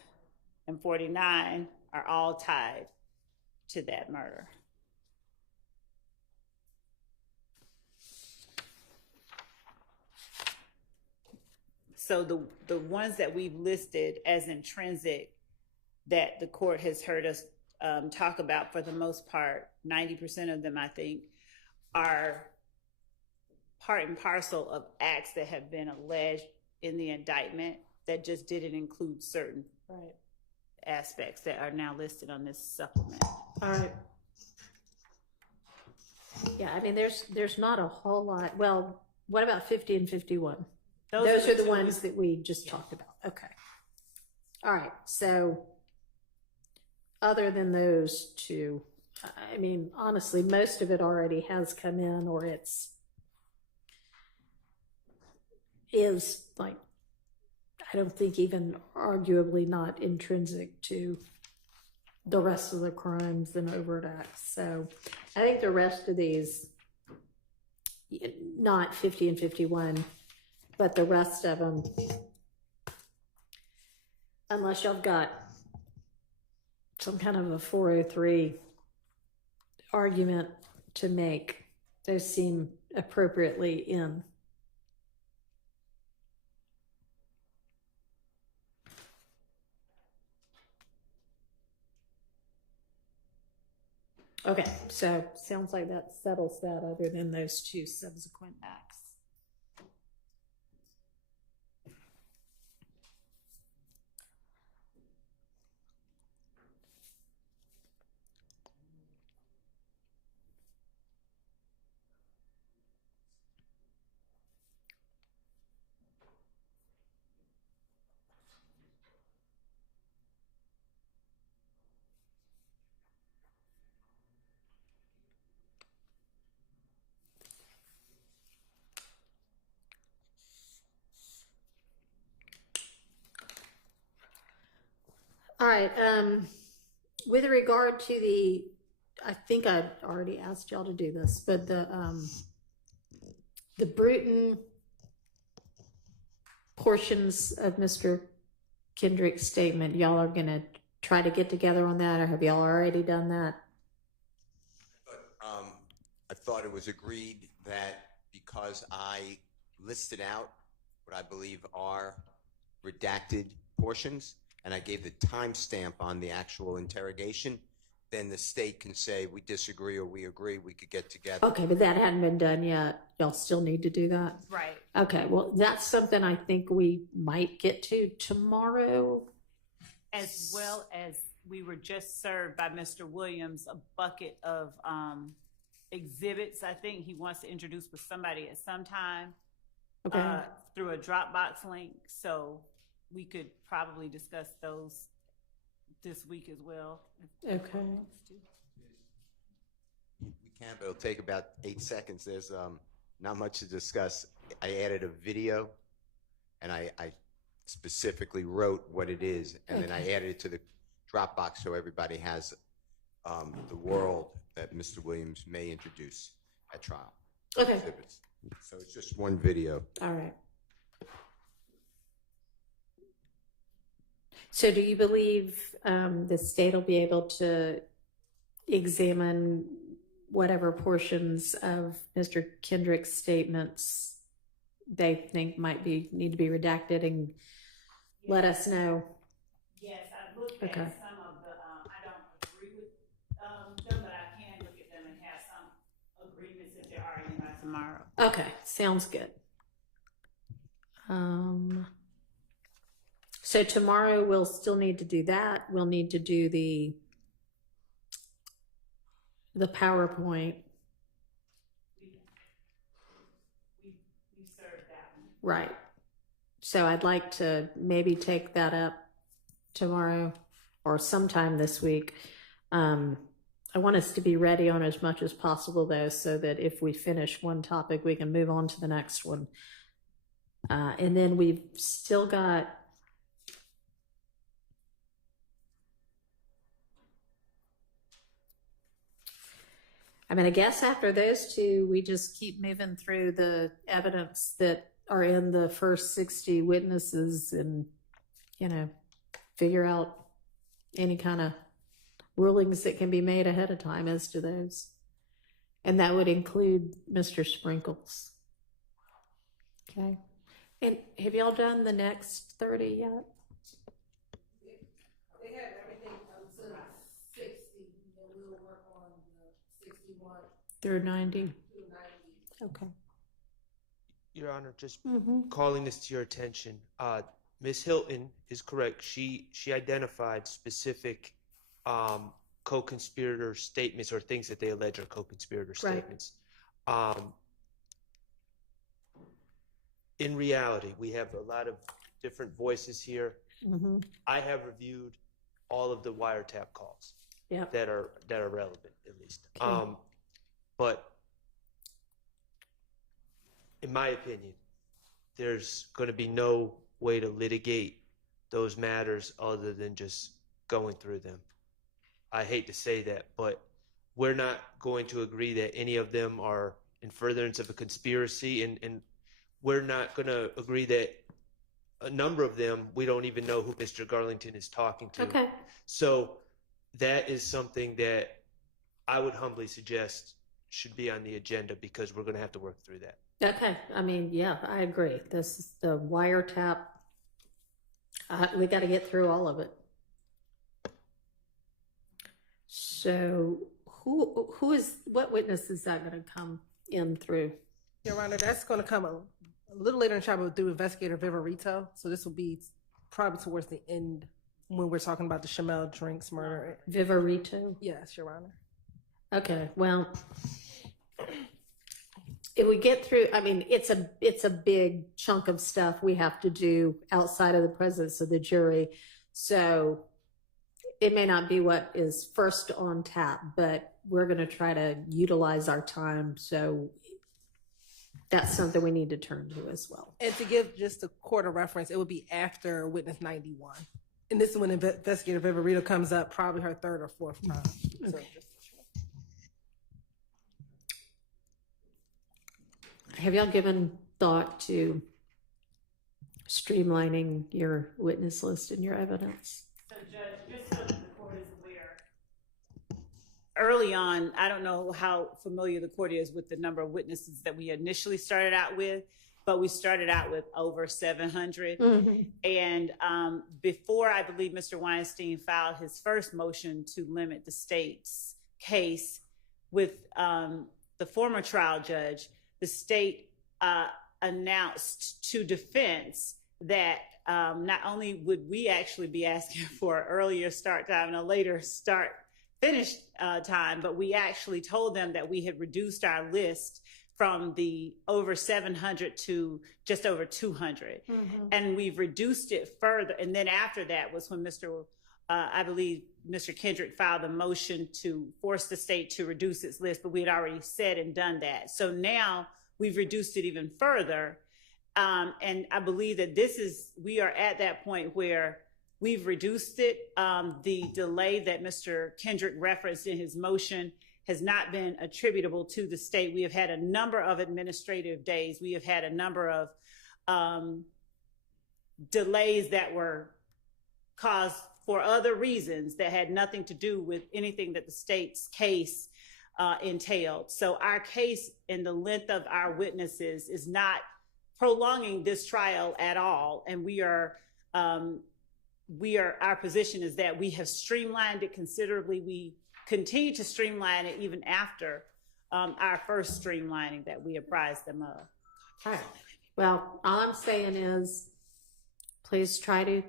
and 49 are all tied to that murder. So the ones that we've listed as intrinsic that the court has heard us talk about, for the most part, 90% of them, I think, are part and parcel of acts that have been alleged in the indictment that just didn't include certain aspects that are now listed on this supplement. All right. Yeah, I mean, there's not a whole lot. Well, what about 50 and 51? Those are the ones that we just talked about. Okay. All right. So other than those two, I mean, honestly, most of it already has come in, or is like, I don't think even arguably not intrinsic to the rest of the crimes and overt acts. So I think the rest of these, not 50 and 51, but the rest of them, unless y'all got some kind of a 403 argument to make, those seem appropriately in. Okay, so sounds like that settles that, other than those two subsequent acts. All right, with regard to the, I think I already asked y'all to do this, but the Bruton portions of Mr. Kendrick's statement, y'all are gonna try to get together on that, or have y'all already done that? I thought it was agreed that because I listed out what I believe are redacted portions, and I gave the timestamp on the actual interrogation, then the state can say we disagree or we agree, we could get together. Okay, but that hadn't been done yet. Y'all still need to do that? Right. Okay, well, that's something I think we might get to tomorrow. As well as we were just served by Mr. Williams a bucket of exhibits. I think he wants to introduce with somebody at some time through a Dropbox link. So we could probably discuss those this week as well. Okay. We can, but it'll take about 8 seconds. There's not much to discuss. I added a video, and I specifically wrote what it is, and then I added it to the Dropbox so everybody has the world that Mr. Williams may introduce at trial. Okay. Exhibits. So it's just one video. All right. So do you believe the state will be able to examine whatever portions of Mr. Kendrick's statements they think might need to be redacted and let us know? Yes, I looked at some of the, I don't agree with them, but I can look at them and have some agreements if they're already by tomorrow. Okay, sounds good. So tomorrow we'll still need to do that. We'll need to do the PowerPoint. We served that one. Right. So I'd like to maybe take that up tomorrow or sometime this week. I want us to be ready on as much as possible, though, so that if we finish one topic, we can move on to the next one. And then we've still got I guess after those two, we just keep moving through the evidence that are in the first 60 witnesses and, figure out any kind of rulings that can be made ahead of time as to those. And that would include Mr. Sprinkles. Okay. And have y'all done the next 30 yet? They have everything until 60, and we'll work on the 61 through 90? through 90. Okay. Your Honor, just Mhm. calling this to your attention. Ms. Hilton is correct. She identified specific co-conspirator statements or things that they allege are co-conspirator Right. statements. In reality, we have a lot of different voices here. Mhm. I have reviewed all of the wiretap calls Yep. that are relevant, at least. Okay. But in my opinion, there's going to be no way to litigate those matters other than just going through them. I hate to say that, but we're not going to agree that any of them are in furtherance of a conspiracy, and we're not going to agree that a number of them, we don't even know who Mr. Garlington is talking to. Okay. So that is something that I would humbly suggest should be on the agenda, because we're going to have to work through that. Okay. I mean, yeah, I agree. This is the wiretap. We got to get through all of it. So what witness is that going to come in through? Your Honor, that's going to come a little later in the trial. We'll do Investigator Viverito. So this will be probably towards the end when we're talking about the Shamel Drinks murder. Viverito? Yes, Your Honor. Okay. Well, if we get through, I mean, it's a big chunk of stuff we have to do outside of the presence of the jury. So it may not be what is first on tap, but we're going to try to utilize our time. So that's something we need to turn to as well. And to give just a quarter reference, it would be after witness 91. And this is when Investigator Viverito comes up, probably her third or fourth time. So Okay. Have y'all given thought to streamlining your witness list and your evidence? So, Judge, just so that the court is aware, early on, I don't know how familiar the court is with the number of witnesses that we initially started out with, but we started out with over 700. Mhm. And before, I believe, Mr. Weinstein filed his first motion to limit the state's case with the former trial judge, the state announced to defense that not only would we actually be asking for an earlier start time and a later finish time, but we actually told them that we had reduced our list from the over 700 to just over 200. Mhm. And we've reduced it further. And then after that was when I believe Mr. Kendrick filed a motion to force the state to reduce its list, but we had already said and done that. So now we've reduced it even further. And I believe that we are at that point where we've reduced it. The delay that Mr. Kendrick referenced in his motion has not been attributable to the state. We have had a number of administrative days. We have had a number of delays that were caused for other reasons that had nothing to do with anything that the state's case entailed. So our case and the length of our witnesses is not prolonging this trial at all. And our position is that we have streamlined it considerably. We continue to streamline it even after our first streamlining that we apprised them of. All right. Well, all I'm saying is please try to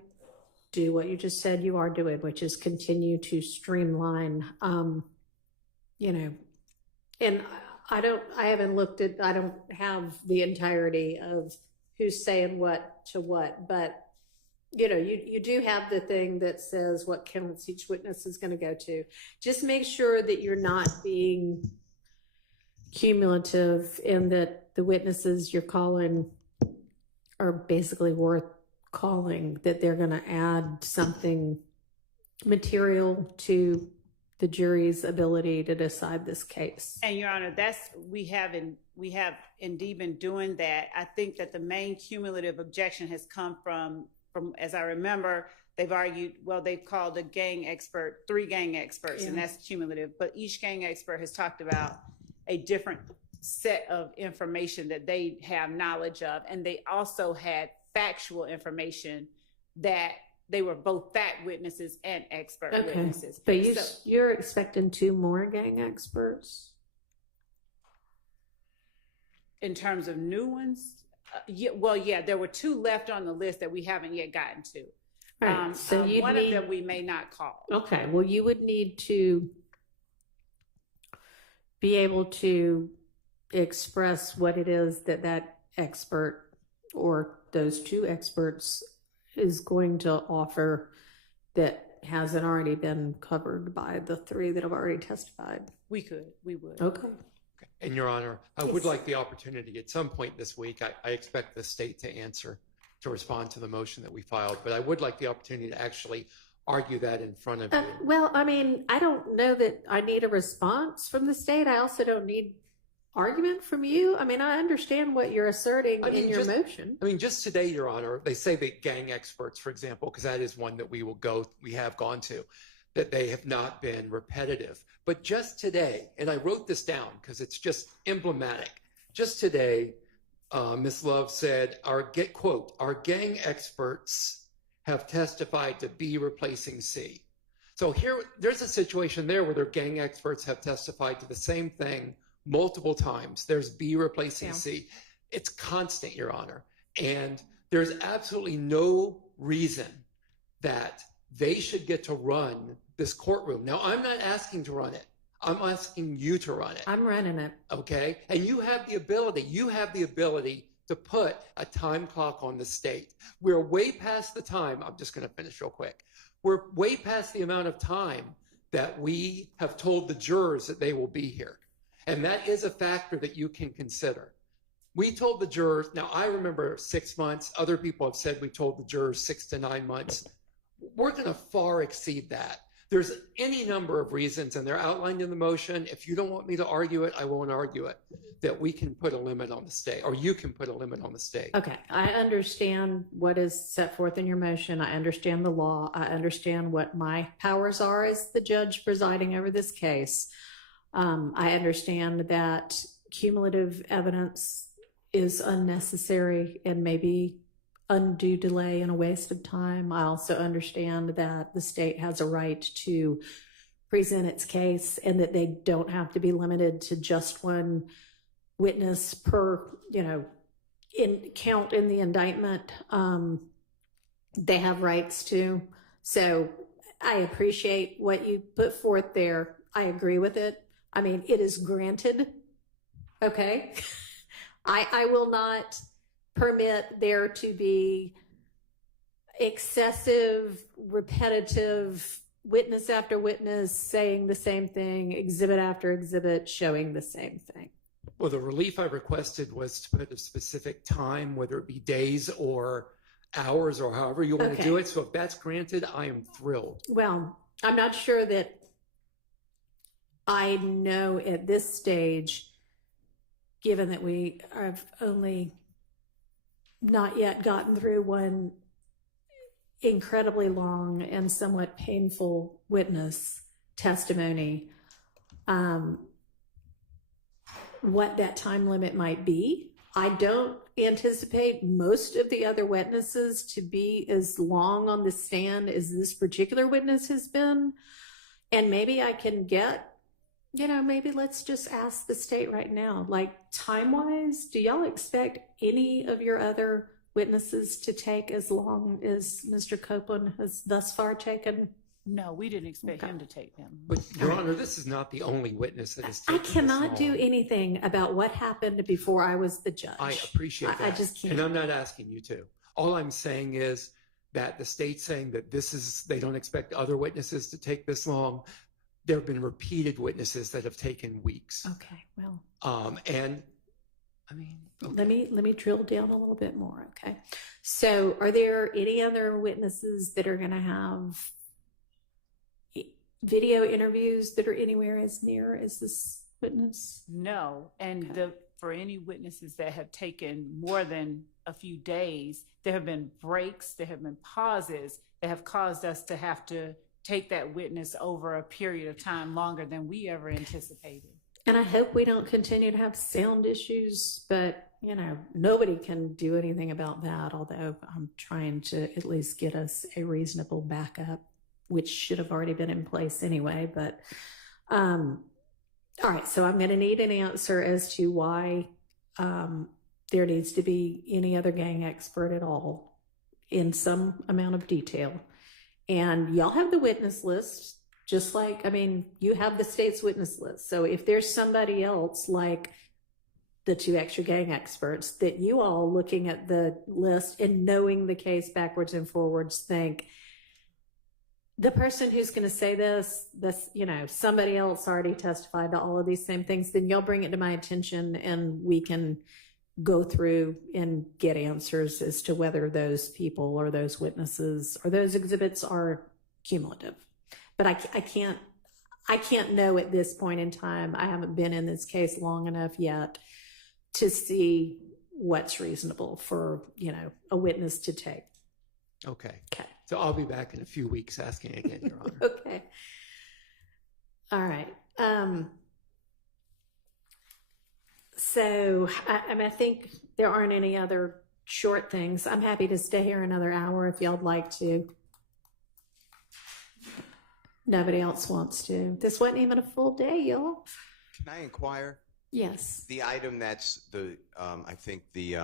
do what you just said you are doing, which is continue to streamline, and I don't have the entirety of who's saying what to what, but you do have the thing that says what counts each witness is going to go to. Just make sure that you're not being cumulative and that the witnesses you're calling are basically worth calling, that they're going to add something material to the jury's ability to decide this case. And Your Honor, we have indeed been doing that. I think that the main cumulative objection has come from as I remember, they've argued, well, they've called a gang expert, 3 gang experts, and that's cumulative. But each gang expert has talked about a different set of information that they have knowledge of, and they also had factual information that they were both fact witnesses and expert witnesses. But you're expecting 2 more gang experts? In terms of new ones? There were 2 left on the list that we haven't yet gotten to. Right. So one of them we may not call. Okay. Well, you would need to be able to express what it is that expert or those 2 experts is going to offer that hasn't already been covered by the 3 that have already testified. We would. Okay. And Your Honor, I would like the opportunity at some point this week, I expect the state to respond to the motion that we filed, but I would like the opportunity to actually argue that in front of you. Well, I mean, I don't know that I need a response from the state. I also don't need argument from you. I mean, I understand what you're asserting in your motion. I mean, just today, Your Honor, they say that gang experts, for example, because that is one that we have gone to, that they have not been repetitive. But just today, and I wrote this down because it's just emblematic. Just today, Ms. Love said, quote, our gang experts have testified to B replacing C. So here, there's a situation there where their gang experts have testified to the same thing multiple times. There's B replacing C. It's constant, Your Honor. And there's absolutely no reason that they should get to run this courtroom. Now, I'm not asking to run it. I'm asking you to run it. I'm running it. Okay? And you have the ability to put a time clock on the state. We're way past the time. I'm just going to finish real quick. We're way past the amount of time that we have told the jurors that they will be here. And that is a factor that you can consider. We told the jurors, now I remember 6 months. Other people have said we told the jurors 6 to 9 months. We're going to far exceed that. There's any number of reasons, and they're outlined in the motion. If you don't want me to argue it, I won't argue it, that we can put a limit on the state, or you can put a limit on the state. Okay. I understand what is set forth in your motion. I understand the law. I understand what my powers are as the judge presiding over this case. I understand that cumulative evidence is unnecessary and maybe undue delay and a waste of time. I also understand that the state has a right to present its case and that they don't have to be limited to just one witness per, count in the indictment. They have rights to. So I appreciate what you put forth there. I agree with it. I mean, it is granted. Okay. I will not permit there to be excessive, repetitive witness after witness saying the same thing, exhibit after exhibit showing the same thing. Well, the relief I requested was to put a specific time, whether it be days or hours or however you want to do it. So if that's granted, I am thrilled. Well, I'm not sure that I know at this stage, given that we have only not yet gotten through one incredibly long and somewhat painful witness testimony, what that time limit might be. I don't anticipate most of the other witnesses to be as long on the stand as this particular witness has been. And maybe I can get, maybe let's just ask the state right now, like time-wise, do y'all expect any of your other witnesses to take as long as Mr. Copeland has thus far taken? No, we didn't expect him to take them. But Your Honor, this is not the only witness that has I taken cannot do anything about what happened before I was the judge. I appreciate that. I just can't. And I'm not asking you to. All I'm saying is that the state's saying that they don't expect other witnesses to take this long. There have been repeated witnesses that have taken weeks. Okay, well. And I mean, let me drill down a little bit more. Okay. So are there any other witnesses that are going to have video interviews that are anywhere as near as this witness? No. And for any witnesses that have taken more than a few days, there have been breaks, there have been pauses that have caused us to have to take that witness over a period of time longer than we ever anticipated. And I hope we don't continue to have sound issues, but nobody can do anything about that, although I'm trying to at least get us a reasonable backup, which should have already been in place anyway. But all right, so I'm going to need an answer as to why there needs to be any other gang expert at all in some amount of detail. And y'all have the witness list, just like, you have the state's witness list. So if there's somebody else like the two extra gang experts that you all looking at the list and knowing the case backwards and forwards think, the person who's going to say this, somebody else already testified to all of these same things, then you'll bring it to my attention and we can go through and get answers as to whether those people or those witnesses or those exhibits are cumulative. But I can't know at this point in time. I haven't been in this case long enough yet to see what's reasonable for, a witness to take. Okay. So I'll be back in a few weeks asking again, Your Honor. Okay. All right. So I think there aren't any other short things. I'm happy to stay here another hour if y'all would like to. Nobody else wants to. This wasn't even a full day, y'all. Can I inquire? Yes. The item that's I think the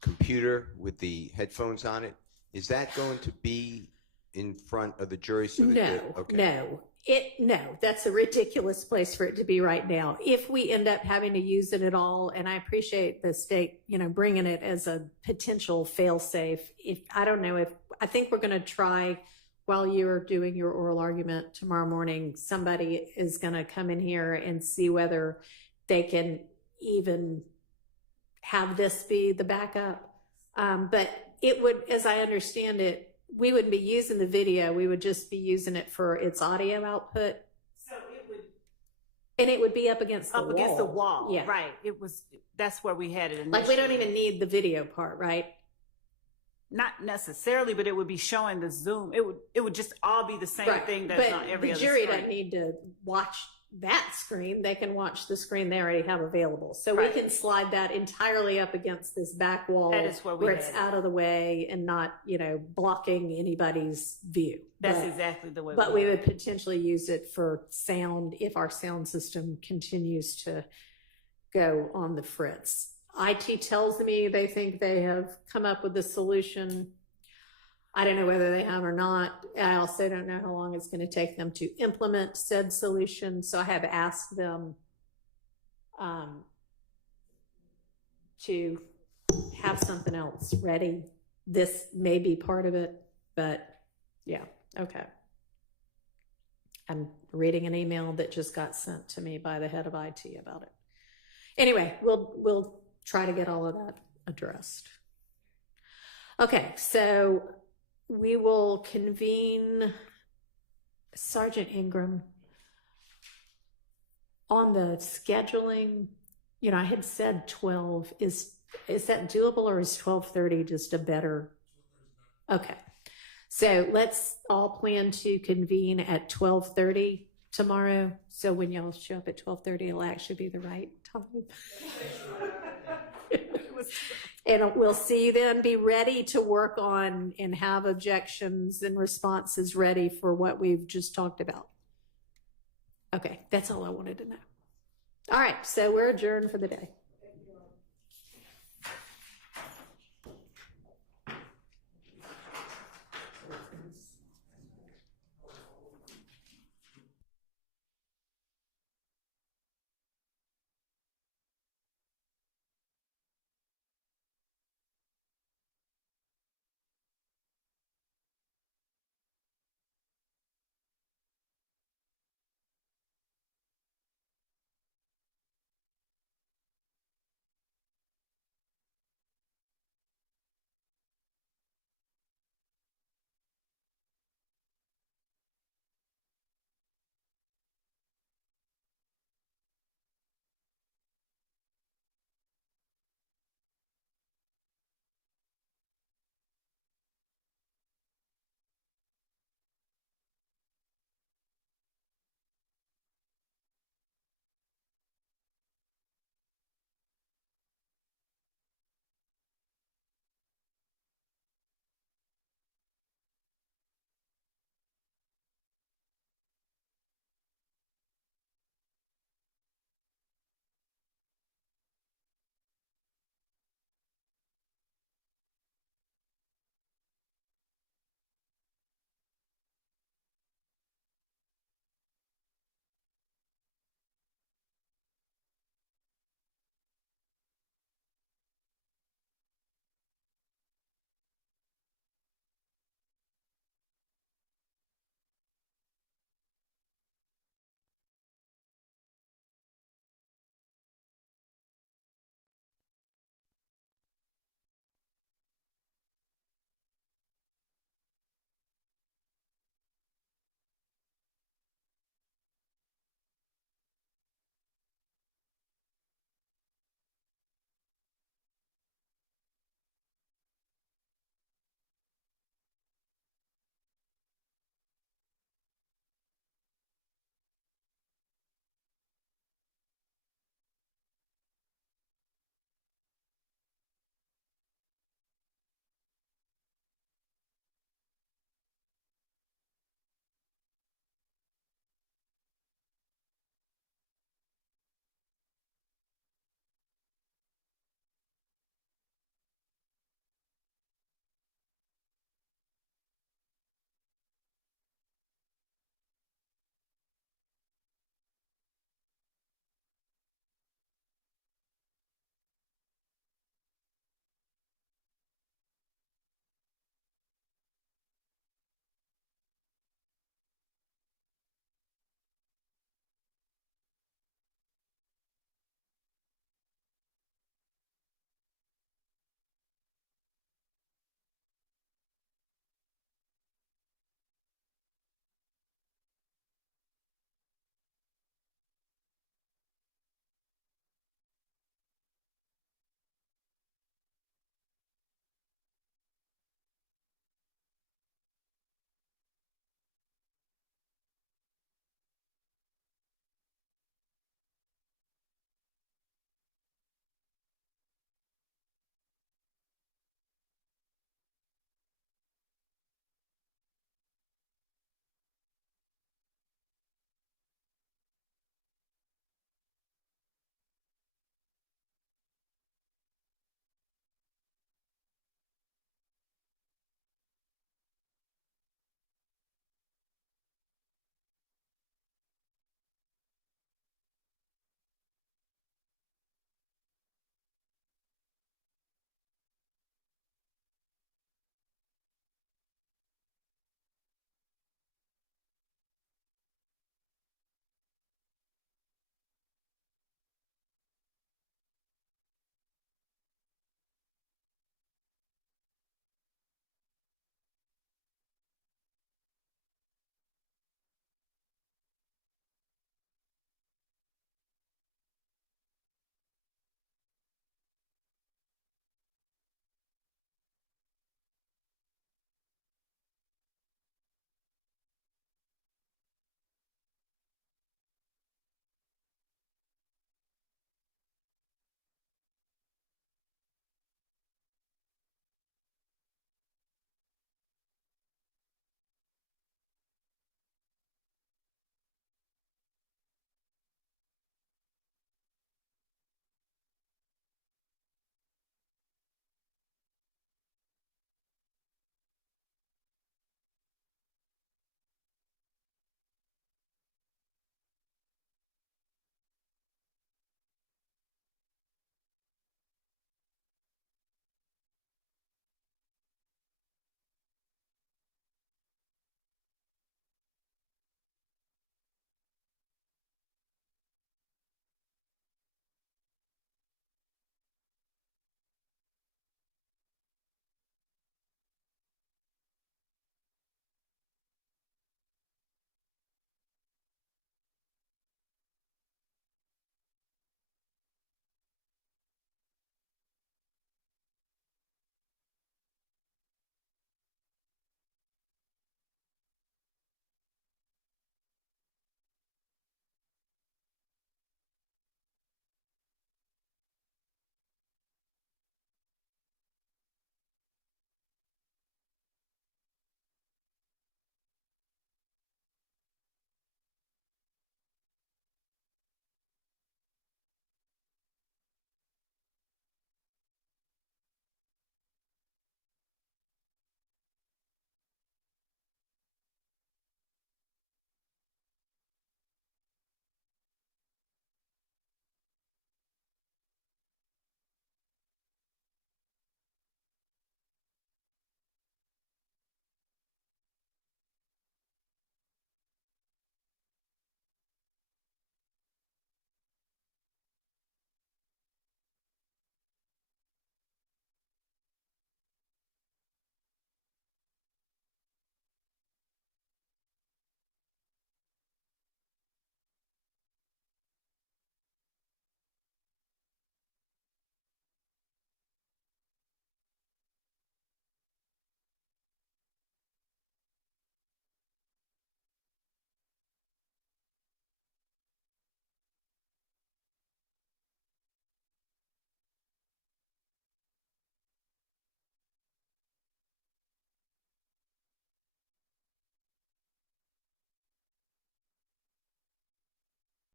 computer with the headphones on it, is that going to be in front of the jury? So No, that's a ridiculous place for it to be right now. If we end up having to use it at all, and I appreciate the state, bringing it as a potential fail-safe. I think we're going to try, while you're doing your oral argument tomorrow morning, somebody is going to come in here and see whether they can even have this be the backup. But it would, as I understand it, we wouldn't be using the video. We would just be using it for its audio output. So it would, and it would be up against the wall. Against the wall, yeah. Right. That's where we had it initially. Like we don't even need the video part, right? Not necessarily, but it would be showing the zoom. It would just all be the same thing that's on every other screen. The jury doesn't need to watch that screen. They can watch the screen they already have available. So we can slide that entirely up against this back wall that is where it's out of the way and not, blocking anybody's view. That's exactly the way. But we would potentially use it for sound if our sound system continues to go on the fritz. IT tells me they think they have come up with a solution. I don't know whether they have or not. I also don't know how long it's going to take them to implement said solution. So I have asked them to have something else ready. This may be part of it, but yeah, okay. I'm reading an email that just got sent to me by the head of IT about it. Anyway, we'll try to get all of that addressed. Okay, so we will convene Sergeant Ingram on the scheduling. I had said 12. Is that doable, or is 12:30 just a better? Okay, so let's all plan to convene at 12:30 tomorrow. So when y'all show up at 12:30, it'll actually be the right time. And we'll see you then. Be ready to work on and have objections and responses ready for what we've just talked about. Okay, that's all I wanted to know. All right, so we're adjourned for the day.